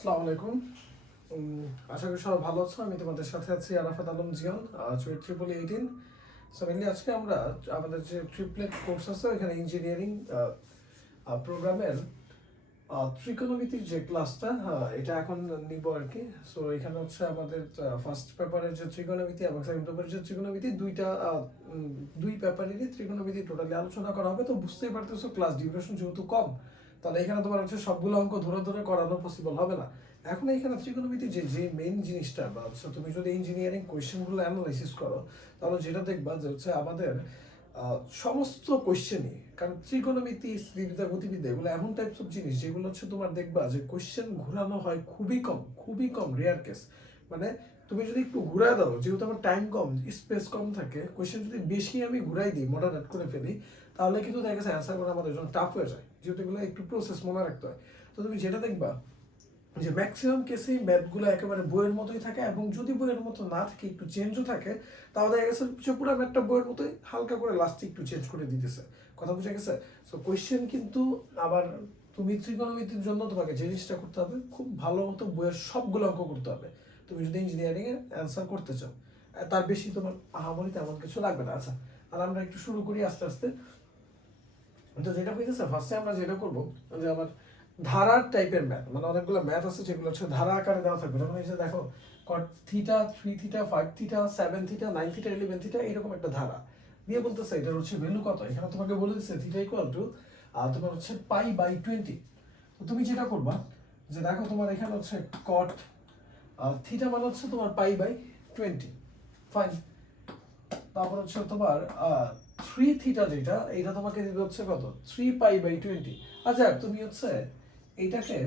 আসসালামু আলাইকুম। আশা করি সবাই ভালো আছো। আমি তোমাদের সাথে আছি Arafat Alam Zion, triple 18। So mainly আজকে আমরা আমাদের যে ট্রিপলেট কোর্স আছে এখানে ইঞ্জিনিয়ারিং প্রোগ্রামের ত্রিকোণমিতির যে ক্লাসটা এটা এখন নিব আর কি। সো এখানে হচ্ছে আমাদের ফার্স্ট পেপারের যে ত্রিকোণমিতি এবং সেকেন্ড পেপারের যে ত্রিকোণমিতি দুই পেপারেরই ত্রিকোণমিতি টোটালি আলোচনা করা হবে। তো বুঝতেই পারতেছো ক্লাস ডিউরেশন যেহেতু কম, তাহলে এখানে তোমার হচ্ছে সবগুলো অঙ্ক ধরে ধরে করানো পসিবল হবে না। এখন এখানে ত্রিকোণমিতি যে মেইন জিনিসটা বা হচ্ছে তুমি যদি ইঞ্জিনিয়ারিং কোয়েশ্চেনগুলো অ্যানালাইসিস করো, তাহলে যেটা দেখবা যে হচ্ছে আমাদের সমস্ত কোয়েশ্চেনই, কারণ ত্রিকোণমিতি স্থিতিবিদ্যা গতিবিদ্যা এগুলো এমন টাইপস অফ জিনিস যেগুলো হচ্ছে তোমার দেখবা যে কোয়েশ্চেন ঘুরানো হয় খুবই কম রেয়ার কেস। মানে তুমি যদি একটু ঘুরায় দাও, যেহেতু আমার টাইম কম, স্পেস কম থাকে, কোয়েশ্চেন যদি বেশি আমি ঘুরাই দিই, মডারেট করে ফেলি, তাহলে কিন্তু দেখা গেছে অ্যান্সার করা আমাদের জন্য টাফ হয়ে যায়, যেহেতু এগুলো একটু প্রসেস মনে রাখতে হয়। তো তুমি যেটা দেখবা যে ম্যাক্সিমাম কেসেই ম্যাথগুলো একেবারে বইয়ের মতোই থাকে, এবং যদি বইয়ের মতো না থাকে একটু চেঞ্জও থাকে, তাহলে দেখা গেছে যে পুরো ম্যাথটা বইয়ের মতোই, হালকা করে লাস্টে একটু চেঞ্জ করে দিতেছে। কথা বুঝে গেছে? সো কোয়েশ্চেন কিন্তু আবার তুমি ত্রিকোণমিতির জন্য তোমাকে যে জিনিসটা করতে হবে, খুব ভালো মতো বইয়ের সবগুলো অঙ্ক করতে হবে তুমি যদি ইঞ্জিনিয়ারিং এর অ্যান্সার করতে চাও। তার বেশি তোমার আহামরি তেমন কিছু লাগবে না। আচ্ছা, আর আমরা একটু শুরু করি আস্তে আস্তে। তো যেটা হইতেছে, ফার্স্টে আমরা যেটা করবো যে আমার ধারার টাইপের ম্যাথ, মানে অনেকগুলো ম্যাথ আছে যেগুলো হচ্ছে ধারা আকারে দেওয়া থাকবে। যেমন এই যে দেখো, কট theta, 3 theta, 5 theta, 7 theta, 9 theta, 11 theta, এরকম একটা ধারা দিয়ে বলতেছে এটার হচ্ছে ভ্যালু কত। এখানে তোমাকে বলে দিচ্ছে থিটা ইকুয়াল টু তোমার হচ্ছে π/20। তো তুমি যেটা করবা যে দেখো, তোমার এখানে হচ্ছে কট থিটা মানে হচ্ছে তোমার π/20, ফাইন। তারপর হচ্ছে তোমার 3 থিটা, যেটা এটা তোমাকে দিবে হচ্ছে কত, 3π/20। আচ্ছা, তুমি হচ্ছে এইটাকে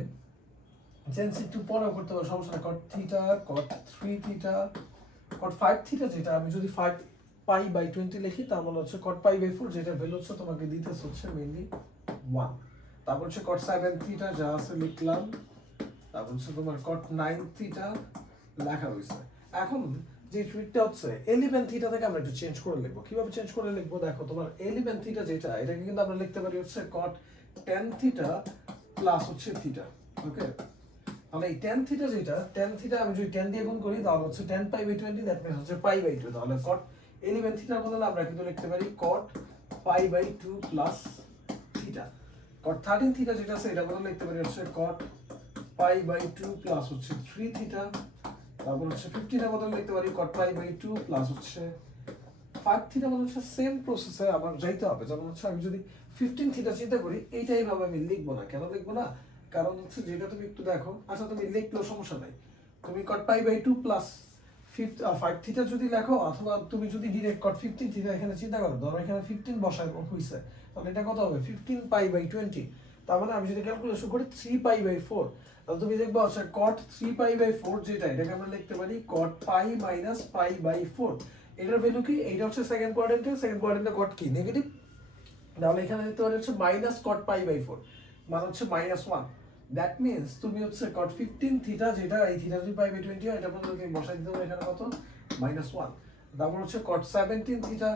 চেঞ্জ একটু পরেও করতে পারো, সমস্যা নেই। কট থিটা, কট 3 থিটা, কট 5 থিটা, যেটা আমি যদি 5π/20 লিখি, তার মানে হচ্ছে কট π/4, যেটা ভ্যালু হচ্ছে তোমাকে দিতেছে হচ্ছে মেইনলি 1। তারপর হচ্ছে কট 7 থিটা, যা আছে লিখলাম। তারপর হচ্ছে তোমার কট 9 থিটা লেখা হয়েছে। এখন যে ট্রিকটা হচ্ছে 11 থিটা থেকে আমরা একটু চেঞ্জ করে লিখবো। কিভাবে চেঞ্জ করে লিখবো দেখো, তোমার 11 থিটা যেটা, এটাকে কিন্তু আমরা লিখতে পারি হচ্ছে কট 10 থিটা প্লাস হচ্ছে থিটা। ওকে, তাহলে এই 10 থিটা যেটা, 10 থিটা আমি যদি 10 দিয়ে গুণ করি, তাহলে হচ্ছে 10π/20, দ্যাট মিন্স হচ্ছে π/2। তাহলে কট 11 থিটার বদলে আমরা কিন্তু লিখতে পারি কট π/2 প্লাস থিটা। কট 13 থিটা যেটা আছে, এটা বদলে লিখতে পারি হচ্ছে কট π/2 প্লাস হচ্ছে 3 থিটা। তারপর হচ্ছে 15 এর বদলে লিখতে পারি cot π/2 প্লাস হচ্ছে 5 থিটা। মানে হচ্ছে সেম প্রসেসে আমার যাইতে হবে। যেমন হচ্ছে আমি যদি 15 থিটা চিন্তা করি, এইটাই ভাবে আমি লিখবো না। কেন লিখবো না? কারণ হচ্ছে যেটা তুমি একটু দেখো, আচ্ছা তুমি লিখলেও সমস্যা নাই, তুমি cot π/2 প্লাস 5 থিটা যদি লেখো, অথবা তুমি যদি ডিরেক্ট cot 15 থিটা এখানে চিন্তা করো, ধরো এখানে 15 বসায় হইছে, তাহলে এটা কত হবে 15π/20। তার মানে আমি যদি ক্যালকুলেশন করি 3π/4, তাহলে তুমি দেখবা হচ্ছে cot 3π/4, যেটা এটাকে আমরা লিখতে পারি cot π মাইনাস π/4। এটার ভ্যালু কি? এইটা হচ্ছে সেকেন্ড কোয়াড্রেন্টে cot কি নেগেটিভ, তাহলে এখানে লিখতে পারি হচ্ছে মাইনাস cot π/4, মানে হচ্ছে -1। দ্যাট মিন্স তুমি হচ্ছে cot 15 থিটা, যেটা এই থিটা যদি π/20 হয়, এটা পর্যন্ত তুমি বসাই দিতে হবে এখানে কত, -1। তারপর হচ্ছে cot 17 থিটা,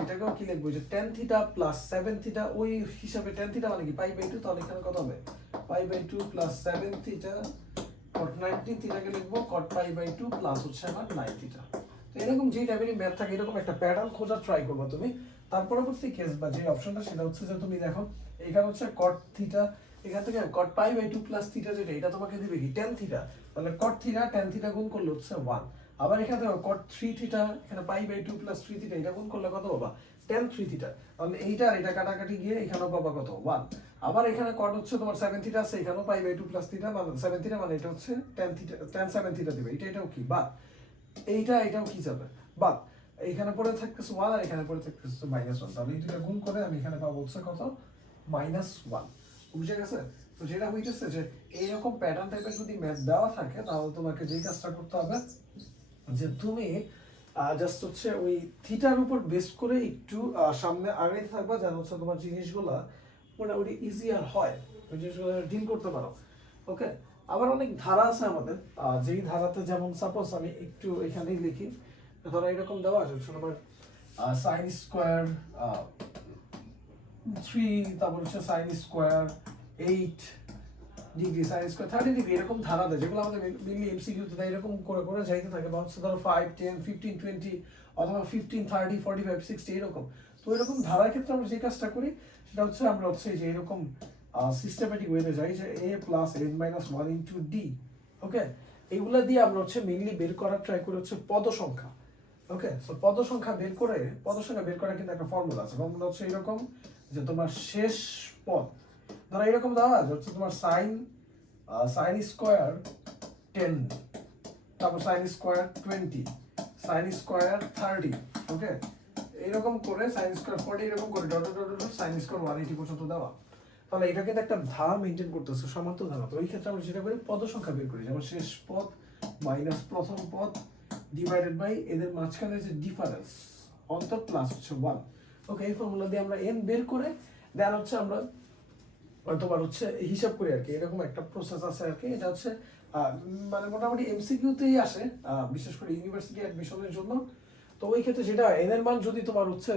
এটাকেও কি লিখবো, যে 10 থিটা প্লাস 7 থিটা, ওই হিসাবে 10 থিটা মানে কি π/2, তাহলে এখানে কত হবে π/2 প্লাস 7 থিটা। cot 19 থিটাকে লিখবো cot π/2 প্লাস হচ্ছে আমার 9 থিটা। তো এরকম যে টাইপের ম্যাথ থাকে, এরকম একটা প্যাটার্ন খোঁজার ট্রাই করবে তুমি। তার পরবর্তী কেস বা যে অপশনটা, সেটা হচ্ছে যে তুমি দেখো এখানে হচ্ছে cot থিটা, এখান থেকে cot π/2 প্লাস থিটা, যেটা এটা তোমাকে দিবে কি 10 থিটা, তাহলে cot থিটা 10 থিটা গুণ করলে হচ্ছে 1। আবার এখানে দেখো cot 3 থিটা, এখানে π/2 প্লাস 3 থিটা, এটা গুণ করলে কত পাবা, tan 3 থিটা। তাহলে এইটা এটা কাটাকাটি গিয়ে এখানেও পাবা কত, 1। আবার এখানে cot হচ্ছে তোমার 7 থিটা আছে, এখানেও π/2 প্লাস থিটা, মানে 7 থিটা, মানে এটা হচ্ছে tan থিটা, tan 7 থিটা দিবে। এটাও কি বাদ, এটাও কি যাবে বাদ। এইখানে পড়ে থাকতেছে 1, আর এখানে পড়ে থাকতেছে -1। তাহলে এই দুটো গুণ করে আমি এখানে পাবো হচ্ছে কত, -1। বুঝে গেছে? তো যেটা হইতেছে যে এইরকম প্যাটার্ন টাইপের যদি ম্যাথ দেওয়া থাকে, তাহলে তোমাকে যেই কাজটা করতে হবে, যে তুমি জাস্ট হচ্ছে ওই থিটার উপর বেস করে একটু সামনে আগাইতে থাকবা, যেন হচ্ছে তোমার জিনিসগুলা মোটামুটি ইজিয়ার হয়, ওই জিনিসগুলো ডিল করতে পারো। ওকে, আবার অনেক ধারা আছে আমাদের, যেই ধারাতে, যেমন সাপোজ আমি একটু এখানেই লিখি, ধরো এরকম দেওয়া আছে তোমার সাইন স্কোয়ার 3, তারপর হচ্ছে sine square 8, degree sine square 30 degree এরকম ধারা দেয়, যেগুলো আমাদের মেনলি এমসিকিউতে দেয়, এরকম করে করে যাইতে থাকে, বা হচ্ছে ধরো 5 10 15 20 অথবা 15 30 45 60 এরকম। তো এরকম ধারার ক্ষেত্রে আমরা যে কাজটা করি সেটা হচ্ছে আমরা হচ্ছে যে এরকম সিস্টেমেটিক ওয়েতে যাই, যে a plus n minus 1 into D. Okay, এইগুলা দিয়ে আমরা হচ্ছে মেনলি বের করার ট্রাই করি হচ্ছে পদ সংখ্যা। ওকে, সো পদ সংখ্যা বের করা কিন্তু একটা ফর্মুলা আছে। ফর্মুলা হচ্ছে এরকম, যে তোমার শেষ পদ ধরো এরকম দেওয়া আছে, হচ্ছে তোমার সাইন স্কোয়ার 10, তারপর সাইন স্কোয়ার 20, সাইন স্কোয়ার 30। ওকে, এরকম করে সাইন স্কোয়ার 40 এরকম করে dot dot dot sine square 180 পর্যন্ত দেওয়া। তাহলে এটা কিন্তু একটা ধারা মেনটেন করতেছে, সমান্তর ধারা। তো এই ক্ষেত্রে আমরা যেটা করি পদ সংখ্যা বের করি, যেমন শেষ পদ মাইনাস প্রথম পদ ডিভাইডেড বাই এদের মাঝখানে যে ডিফারেন্স অন্তর প্লাস হচ্ছে 1। ওকে, এই ফর্মুলা দিয়ে আমরা n বের করে দেন হচ্ছে আমরা তোমার হচ্ছে হিসাব করি আর কি। এরকম একটা প্রসেস আছে আর কি। এটা হচ্ছে মানে মোটামুটি এমসিকিউতেই আসে, বিশেষ করে ইউনিভার্সিটি অ্যাডমিশনের জন্য। তো ওই ক্ষেত্রে যেটা n এর মান যদি তোমার হচ্ছে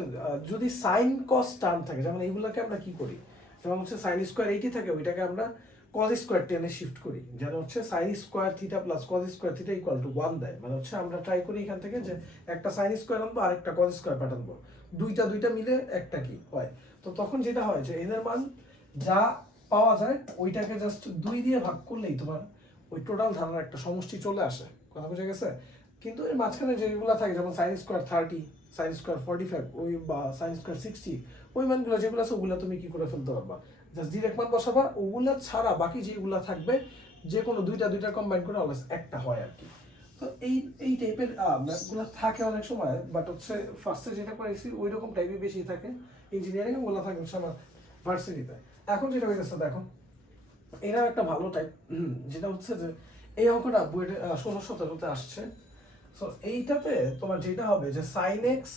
যদি সাইন কস টার্ম থাকে, যেমন এইগুলোকে আমরা কি করি, যেমন হচ্ছে সাইন স্কোয়ার 80 থাকে, ওইটাকে আমরা কজ স্কোয়ার 10 এ শিফট করি, যেন হচ্ছে sine square theta plus cos square theta equal to 1 দেয়। মানে হচ্ছে আমরা ট্রাই করি এখান থেকে যে একটা সাইন স্কোয়ার আনবো আর একটা কজ স্কোয়ার পাঠাবো, দুইটা মিলে একটা কি হয়। তো তখন যেটা হয় যে n এর মান যা পাওয়া যায় ওইটাকে জাস্ট 2 দিয়ে ভাগ করলেই তোমার ওই টোটাল ধারার একটা সমষ্টি চলে আসে। কথা বুঝে গেছে? কিন্তু এর মাঝখানে যেগুলো থাকে, যেমন সাইন স্কোয়ার 30, সাইন স্কোয়ার 45 ওই বা সাইন স্কোয়ার 60, ওই মানগুলো যেগুলো আছে ওগুলো তুমি কি করে ফেলতে পারবা, জাস্ট ডিরেক্ট মান বসাবা। ওগুলা ছাড়া বাকি যেগুলো থাকবে যে কোনো দুইটা কম্বাইন করে অলওয়েজ একটা হয় আর কি। তো এই টাইপের ম্যাথগুলো থাকে অনেক সময়, বাট হচ্ছে ফার্স্টে যেটা করেছি ওই রকম টাইপই বেশি থাকে। ইঞ্জিনিয়ারিং ওগুলো থাকে হচ্ছে আমার ভার্সিটিতে। এখন যেটা হইতেছে দেখো, এরাও একটা ভালো টাইপ, যেটা হচ্ছে যে এই অঙ্কটা বইয়ের 16-17তে আসছে। সো এইটাতে তোমার যেটা হবে যে সাইন এক্স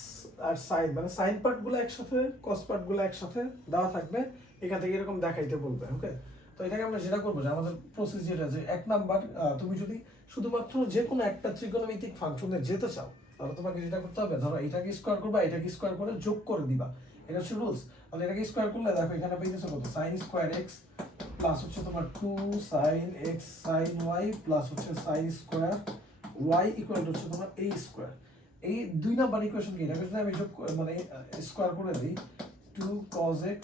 আর সাইন, মানে সাইন পার্টগুলো একসাথে কস পার্টগুলো একসাথে দেওয়া থাকবে, এখান থেকে এরকম দেখাইতে বলবে। ওকে, তো এটাকে আমরা যেটা করবো যে আমাদের প্রসেস যেটা, যে 1 নাম্বার তুমি যদি শুধুমাত্র যে কোনো একটা ত্রিকোণমিতিক ফাংশনে যেতে চাও, তাহলে তোমাকে যেটা করতে হবে, ধরো এটাকে স্কোয়ার করবা, এটাকে স্কোয়ার করে যোগ করে দিবা, এটা হচ্ছে রুলস। তাহলে এটাকে স্কোয়ার করলে দেখো এখানে পেয়েছে কত, সাইন স্কোয়ার এক্স প্লাস হচ্ছে তোমার 2 sine x sine y plus হচ্ছে sine square y equal to হচ্ছে তোমার a স্কোয়ার। এই 2 নাম্বার ইকুয়েশন কি, এটাকে যদি আমি যোগ মানে স্কোয়ার করে দিই 2 cos x,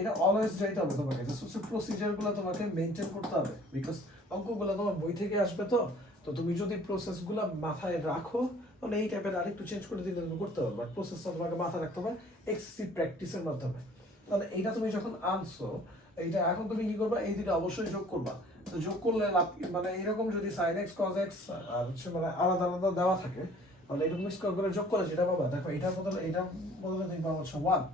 এটা অলওয়েজ যাইতে হবে তোমাকে, জাস্ট হচ্ছে প্রসিজারগুলো তোমাকে মেইনটেইন করতে হবে, বিকজ অঙ্কগুলো তোমার বই থেকে আসবে। তো তো তুমি যদি প্রসেসগুলো মাথায় রাখো তাহলে এই টাইপের আরেকটু চেঞ্জ করে দিলে তুমি করতে পারবে, বাট প্রসেসটা তোমাকে মাথায় রাখতে হবে এক্সেসিভ প্র্যাকটিসের মাধ্যমে। তাহলে এইটা তুমি যখন আনছো, এইটা এখন তুমি কি করবা, এই দুটো অবশ্যই যোগ করবা। তো যোগ করলে মানে এরকম যদি sin x cos x আর হচ্ছে মানে আলাদা আলাদা দেওয়া থাকে, তাহলে এরকম স্কোয়ার করে যোগ করে যেটা পাবা, দেখো এটার বদলে তুমি পাবা হচ্ছে 1,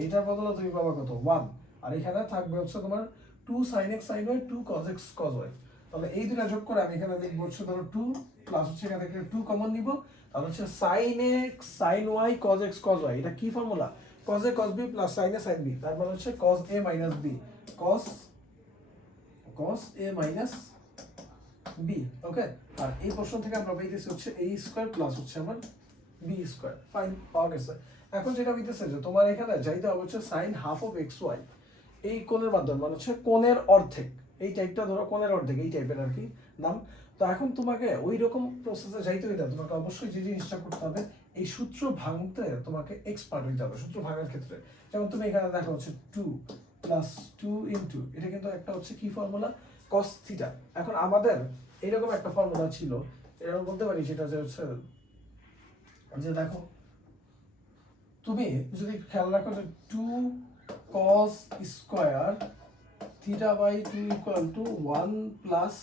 এইটার বদলে তুমি পাবা কত 1, আর এখানে থাকবে হচ্ছে তোমার 2 sin x sin y 2 cos x cos y। তাহলে এই দুটো যোগ করে আমি এখানে লিখবো হচ্ছে ধরো 2 প্লাস হচ্ছে এখানে থেকে 2 কমন নিব, তাহলে হচ্ছে sin x sin y cos x cos y। এটা কি formula, cos a cos b plus sin a sin b, তার মানে হচ্ছে cos a minus b, cos a minus b। Okay, আর এই প্রশ্ন থেকে আমরা পাইতেছি হচ্ছে a স্কয়ার প্লাস হচ্ছে আমার b স্কয়ার। ফাইন, পাওয়া গেছে। এখন যেটা হইতেছে যে তোমার এখানে যাইতে হবে হচ্ছে sin half of xy, এই কোণের মাধ্যমে, মানে হচ্ছে কোণের অর্ধেক, এই টাইপটা ধরো কোণের অর্ধেক, এই টাইপের আর কি নাম। তো এখন তোমাকে ওই রকম প্রসেসে যাইতে হইলে তোমাকে অবশ্যই যে জিনিসটা করতে হবে, এই সূত্র ভাঙতে তোমাকে এক্সপার্ট হইতে হবে সূত্র ভাঙার ক্ষেত্রে। যেমন তুমি এখানে দেখো হচ্ছে 2 প্লাস 2 ইনটু, এটা কিন্তু একটা হচ্ছে কি ফর্মুলা, cos থিটা। এখন আমাদের এরকম একটা ফর্মুলা ছিল, এরকম বলতে পারি সেটা যে হচ্ছে, যে দেখো তুমি যদি খেয়াল রাখো যে 2 cos square theta by 2 equal to 1 plus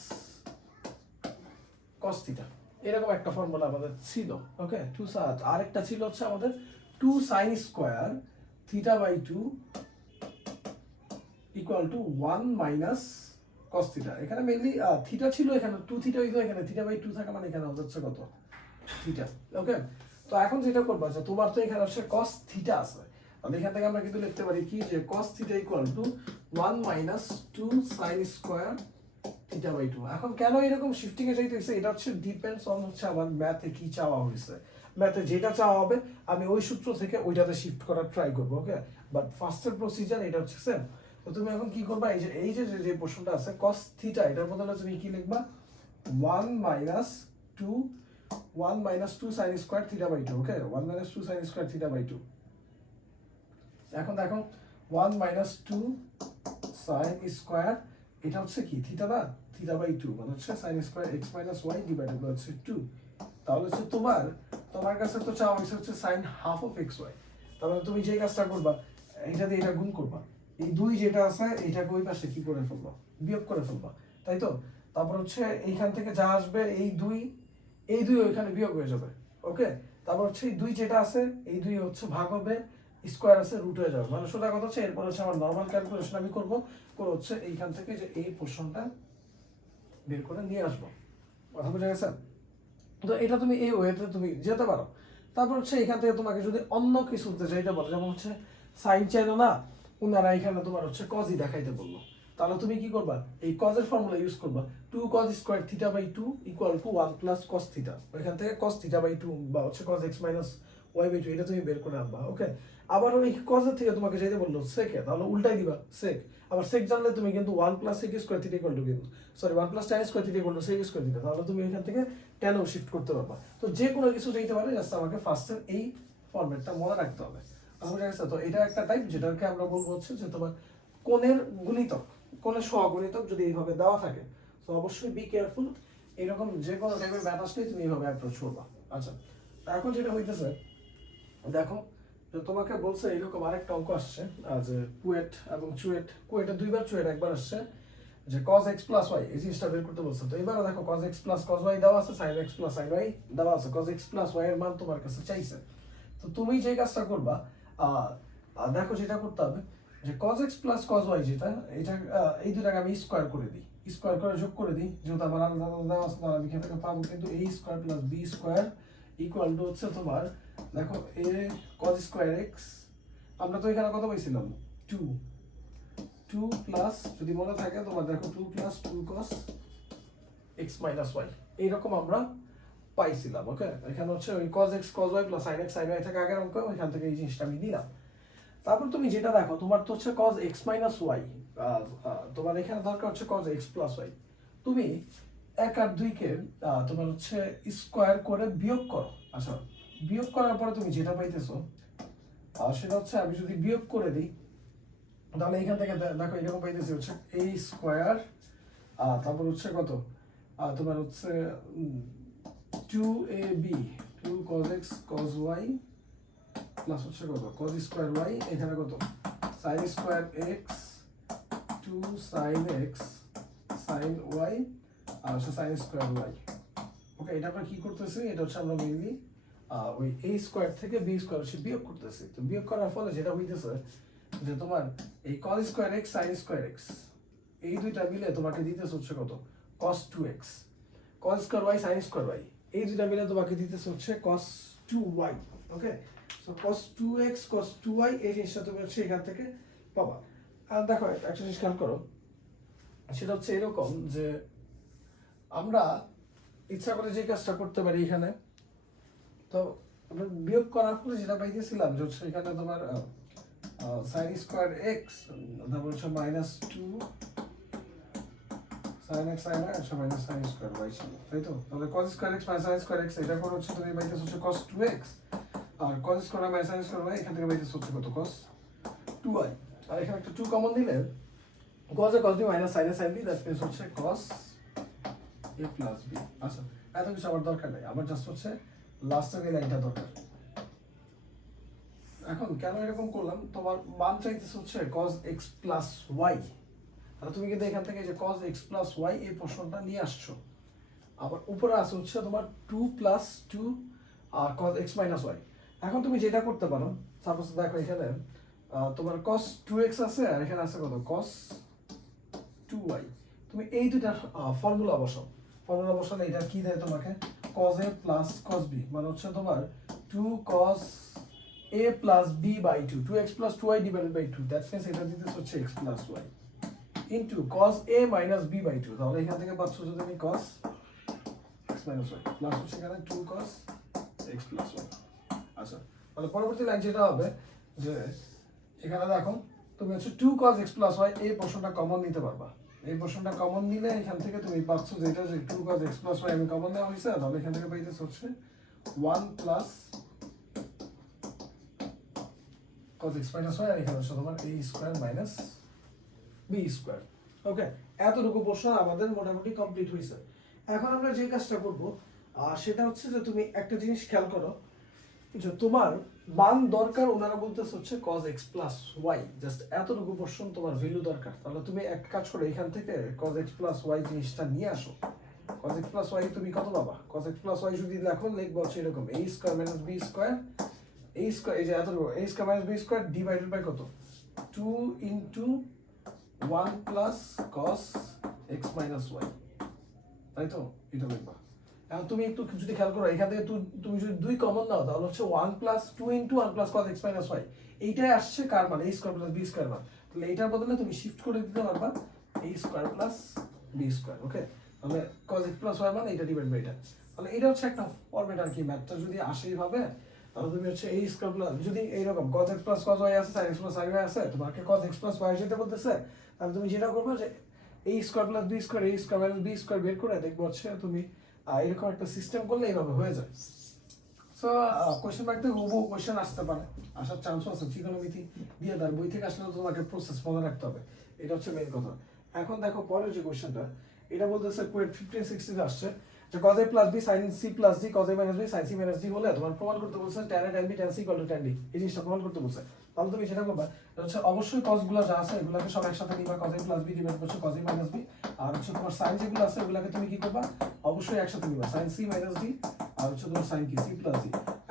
cos theta, এরকম একটা ফর্মুলা আমাদের ছিল। ওকে, 2 আরেকটা ছিল হচ্ছে আমাদের 2 sin square theta by 2 equal to 1 minus cos theta. এখানে মেইনলি থিটা ছিল, এখানে 2 থিটা হইতো, এখানে থিটা বাই 2 থাকা মানে এখানে হচ্ছে কত থিটা। ওকে, তো এখন যেটা করবা যে তোমার তো এখানে হচ্ছে cos থিটা আছে, তাহলে এখান থেকে আমরা কিন্তু লিখতে পারি কি, যে cos theta equal to 1 minus 2 sin square theta by 2। এখন কেন এরকম শিফটিং এ যাইতে হইছে, এটা হচ্ছে ডিপেন্ডস অন হচ্ছে আমার ম্যাথে কি চাওয়া হইছে। ম্যাথে যেটা চাওয়া হবে আমি ওই সূত্র থেকে ওইটাতে শিফট করার ট্রাই করব। ওকে, বাট ফার্স্টের প্রসিজার এটা হচ্ছে সেম। তো তুমি এখন কি করবা, এই যে পোর্শনটা আছে cos থিটা, এটার বদলে তুমি কি লিখবা 1 minus 2 sin square theta by 2। Okay, 1 minus 2 sin square theta by 2। এখন দেখো 1 মাইনাস 2 sin স্কয়ার, এটা হচ্ছে কি থিটা না, থিটা বাই 2 মানে হচ্ছে sin square x minus y divided by হচ্ছে 2। তাহলে হচ্ছে তোমার কাছে তো চাওয়া হচ্ছে sin হাফ অফ xy। তাহলে তুমি যে কাজটা করবা, এটা দিয়ে এটা গুণ করবা, এই দুই যেটা আছে এটাকে ওই পাশে কি করে ফেলবা, বিয়োগ করে ফেলবা, তাই তো। তারপর হচ্ছে এইখান থেকে যা আসবে এই দুই ওইখানে বিয়োগ হয়ে যাবে। ওকে, তারপর হচ্ছে এই দুই যেটা আছে এই দুই হচ্ছে ভাগ হবে, স্কয়ার আছে রুট হয়ে যাবে, মানে সোজা কথা হচ্ছে এরপর হচ্ছে আমার নরমাল ক্যালকুলেশন আমি করব হচ্ছে এইখান থেকে যে এই পোর্শনটা বের করে নিয়ে আসবো। কথা বোঝা গেছে? তো এটা তুমি এই ওয়েতে তুমি যেতে পারো। তারপর হচ্ছে এখান থেকে তোমাকে যদি অন্য কিছুতে চাইতে বলো, যেমন হচ্ছে সাইন চাইলো না, ওনারা এখানে তোমার হচ্ছে কজই দেখাইতে বললো, তাহলে তুমি কি করবা, এই কজের ফর্মুলা ইউজ করবা, 2 cos square theta by 2 equal to 1 plus cos theta. এখান থেকে cos থিটা বাই 2 বা হচ্ছে cos x minus y by 2 এটা তুমি বের করে আনবা। ওকে, আবার ওই কজের থেকে তোমাকে চাইতে বললো সেকে, তাহলে উল্টাই দিবা সেক। আবার সেক জানলে তুমি কিন্তু 1 plus sec square theta equal two কিন্তু 1 plus tan square theta equal two sec square theta, তাহলে তুমি এখান থেকে tan ও শিফট করতে পারবা। তো যে কোনো কিছু চাইতে পারে, জাস্ট আমাকে ফার্স্টের এই ফরম্যাটটা মনে রাখতে হবে। বুঝা গেছে? তো এটা একটা টাইপ যেটাকে আমরা বলবো হচ্ছে যে তোমার কোণের গুণিতক, কোণের সহগুণিতক যদি এইভাবে দেওয়া থাকে, তো অবশ্যই বি কেয়ারফুল। এরকম যে কোনো টাইপের ম্যাথ আসলেই তুমি এইভাবে অ্যাপ্রোচ করবা। আচ্ছা, এখন যেটা হইতেছে দেখো, যে তোমাকে বলছে এরকম আরেকটা অঙ্ক আসছে, যে কুয়েট এবং চুয়েট, কুয়েটে দুইবার চুয়েট একবার আসছে, যে cos x প্লাস y এই জিনিসটা বের করতে বলছে। তো এবারে দেখো cos x plus cos y দেওয়া আছে, sin x plus sin y দেওয়া আছে, cos x প্লাস y এর মান তোমার কাছে চাইছে। তো তুমি যে কাজটা করবা, দেখো যেটা করতে হবে যে cos x plus cos y যেটা, এটা এই দুটাকে আমি স্কয়ার করে দিই, স্কয়ার করে যোগ করে দিই, যেহেতু আমার আলাদা আলাদা আছে তাহলে আমি এখান থেকে পাবো কিন্তু a square plus b square equal to হচ্ছে তোমার, দেখো a cos স্কয়ার x, আমরা তো এখানে কত পাইছিলাম 2 প্লাস, যদি মনে থাকে তোমার দেখো 2 plus 2 cos x minus y এইরকম আমরা পাইছিলাম। ওকে, এখানে হচ্ছে ওই cos x cos y plus sin x sin y থেকে আগের অঙ্ক, ওইখান থেকে এই জিনিসটা আমি দিলাম। তারপর তুমি যেটা দেখো তোমার তো হচ্ছে cos x মাইনাস y, তোমার এখানে দরকার হচ্ছে cos x প্লাস y। তুমি 1 আর 2 কে তোমার হচ্ছে স্কয়ার করে বিয়োগ করো। আচ্ছা, বিয়োগ করার পরে তুমি যেটা পাইতেছো সেটা হচ্ছে, আমি যদি বিয়োগ করে দিই তাহলে এখান থেকে দেখো এরকম পাইতেছি হচ্ছে a স্কয়ার, তারপর হচ্ছে কত তোমার হচ্ছে 2ab 2 cos x cos y plus হচ্ছে কত cos স্কয়ার y, এখানে কত sin square x 2 sin x sin y আর হচ্ছে sin স্কয়ার y। ওকে, এটা আমরা কি করতেছি, এটা হচ্ছে আমরা মেইনলি ওই a স্কয়ার থেকে b স্কয়ার হচ্ছে বিয়োগ করতেছি। তো বিয়োগ করার ফলে যেটা হইতেছে যে তোমার এই cos square x sin square x এই দুইটা মিলে তোমাকে দিতেছে হচ্ছে কত cos 2x, cos square y sin square y এই দুইটা মিলে তোমাকে দিতেছে হচ্ছে cos 2y। ওকে, so cos 2x cos 2y এই জিনিসটা তুমি হচ্ছে এখান থেকে পাবা। আর দেখো একটা জিনিস খেয়াল করো, সেটা হচ্ছে এরকম যে আমরা ইচ্ছা করে যে কাজটা করতে পারি এখানে, তো আমরা বিয়োগ করার ফলে যেটা পাইতেছিলাম যে হচ্ছে এখানে তোমার sin স্কয়ার x, তারপর হচ্ছে minus 2 sin x sin y আর মাইনাস sin স্কয়ার y ছিল, তাই তো। তাহলে cos square x minus sin square x এটা করে হচ্ছে তুমি পাইতেছ হচ্ছে cos 2x, আর cos square minus sin square y এখান থেকে পাইতেছ হচ্ছে কত cos 2y, আর এখানে একটা 2 কমন দিলে cos a cos b minus sin a sin b that means হচ্ছে cos a প্লাস b। আচ্ছা, এত কিছু আমার দরকার নেই, আমার জাস্ট হচ্ছে লাস্টের এই লাইনটা দরকার। এখন কেন এরকম করলাম, তোমার মান চাইতেছে হচ্ছে cos x প্লাস y, আর তুমি কিন্তু এখান থেকে যে cos x প্লাস y এই প্রশ্নটা নিয়ে আসছো, আবার উপরে আছে হচ্ছে তোমার 2 plus 2 cos x minus y। এখন তুমি যেটা করতে পারো, সাপোজ দেখো এখানে তোমার cos 2x আছে আর এখানে আছে কত cos 2y, তুমি এই দুটা ফর্মুলা বসাও, ফর্মুলা বসালে এটা কি দেয় তোমাকে cos a plus cos b, মানে হচ্ছে তোমার 2 cos a plus b by 2 2x plus 2y divided by 2, that means এটা দিতে হচ্ছে x plus y into cos a minus b by 2, তাহলে এখান থেকে পাচ্ছ যে তুমি cos x minus y plus হচ্ছে এখানে 2 cos x প্লাস y। আচ্ছা, তাহলে পরবর্তী লাইন যেটা হবে যে এখানে দেখো তুমি হচ্ছে 2 cos x plus y এই পোর্শনটা কমন নিতে পারবা। এই পোর্শনটা কমন নিলে এখান থেকে তুমি পাচ্ছ যে এটা যে 2 cos x plus y আমি কমন নেওয়া হয়েছে, তাহলে এখান থেকে পাইতেছ হচ্ছে 1 plus cos x minus y, আর এখানে হচ্ছে তোমার a square minus b square. Okay, এতটুকু পোর্শন আমাদের মোটামুটি কমপ্লিট হয়েছে। এখন আমরা যে কাজটা করব সেটা হচ্ছে যে তুমি একটা জিনিস খেয়াল করো, যে তোমার মান দরকার, ওনারা বলতেছে হচ্ছে cos x plus y, just এতটুকু পোর্শন তোমার ভ্যালু দরকার। তাহলে তুমি এক কাজ করো, এখান থেকে cos x plus y জিনিসটা নিয়ে আসো। cos x plus y তুমি কত পাবা? cos x plus y যদি লেখো, লিখবো হচ্ছে এরকম a square minus b square, a square এই যে এতটুকু a square minus b square divided by কত 2 into 1 plus cos x minus y, তাই তো? এটা লিখবা। এখন তুমি একটু যদি খেয়াল করো, এখান থেকে তুমি যদি 2 কমন নাও, তাহলে হচ্ছে 1 plus 2 into 1 plus cos x minus y, এইটাই আসছে কার মান? a square plus b square মান। তাহলে এইটার বদলে তুমি শিফট করে দিতে পারবা a square plus b square. Okay, তাহলে cos x plus y মান এটা ডিভাইড বাই এটা। তাহলে এটা হচ্ছে একটা ফরম্যাট আর কি। ম্যাথটা যদি আসে এইভাবে, তাহলে তুমি হচ্ছে a স্কয়ার প্লাস, যদি এইরকম cos x plus cos y আছে, sin x plus sin y আছে, তোমাকে cos x plus y যেতে বলতেছে, তাহলে তুমি যেটা করবে যে a square plus b square, a square minus b square বের করে দেখবে হচ্ছে তুমি এরকম একটা সিস্টেম করলে এইভাবে হয়ে যায়। সো কোশ্চেন মার্ক থেকে হুবহু কোশ্চেন আসতে পারে, আসার চান্সও আছে। ত্রিকোণমিতি দিয়ে তার বই থেকে আসলে তোমাকে প্রসেস মনে রাখতে হবে, এটা হচ্ছে মেইন কথা। এখন দেখো পরের যে কোশ্চেনটা, এটা বলতেছে কোয়েট 1560 আসছে যে cos a plus b sin c plus d cos a minus b sin c minus d হলে তোমার প্রমাণ করতে বলছে tan a tan b tan c equal to tan d, এই জিনিসটা প্রমাণ করতে বলছে। তাহলে তুমি সেটা করবা, হচ্ছে অবশ্যই cos গুলো যা আছে এগুলোকে সব একসাথে নিবা, cos a plus b divide করছে cos a minus b, আর হচ্ছে তোমার sin যেগুলো আছে এগুলোকে তুমি কি করবা, অবশ্যই একসাথে নিবা, sin c minus d, আর হচ্ছে তোমার sin কি c plus d।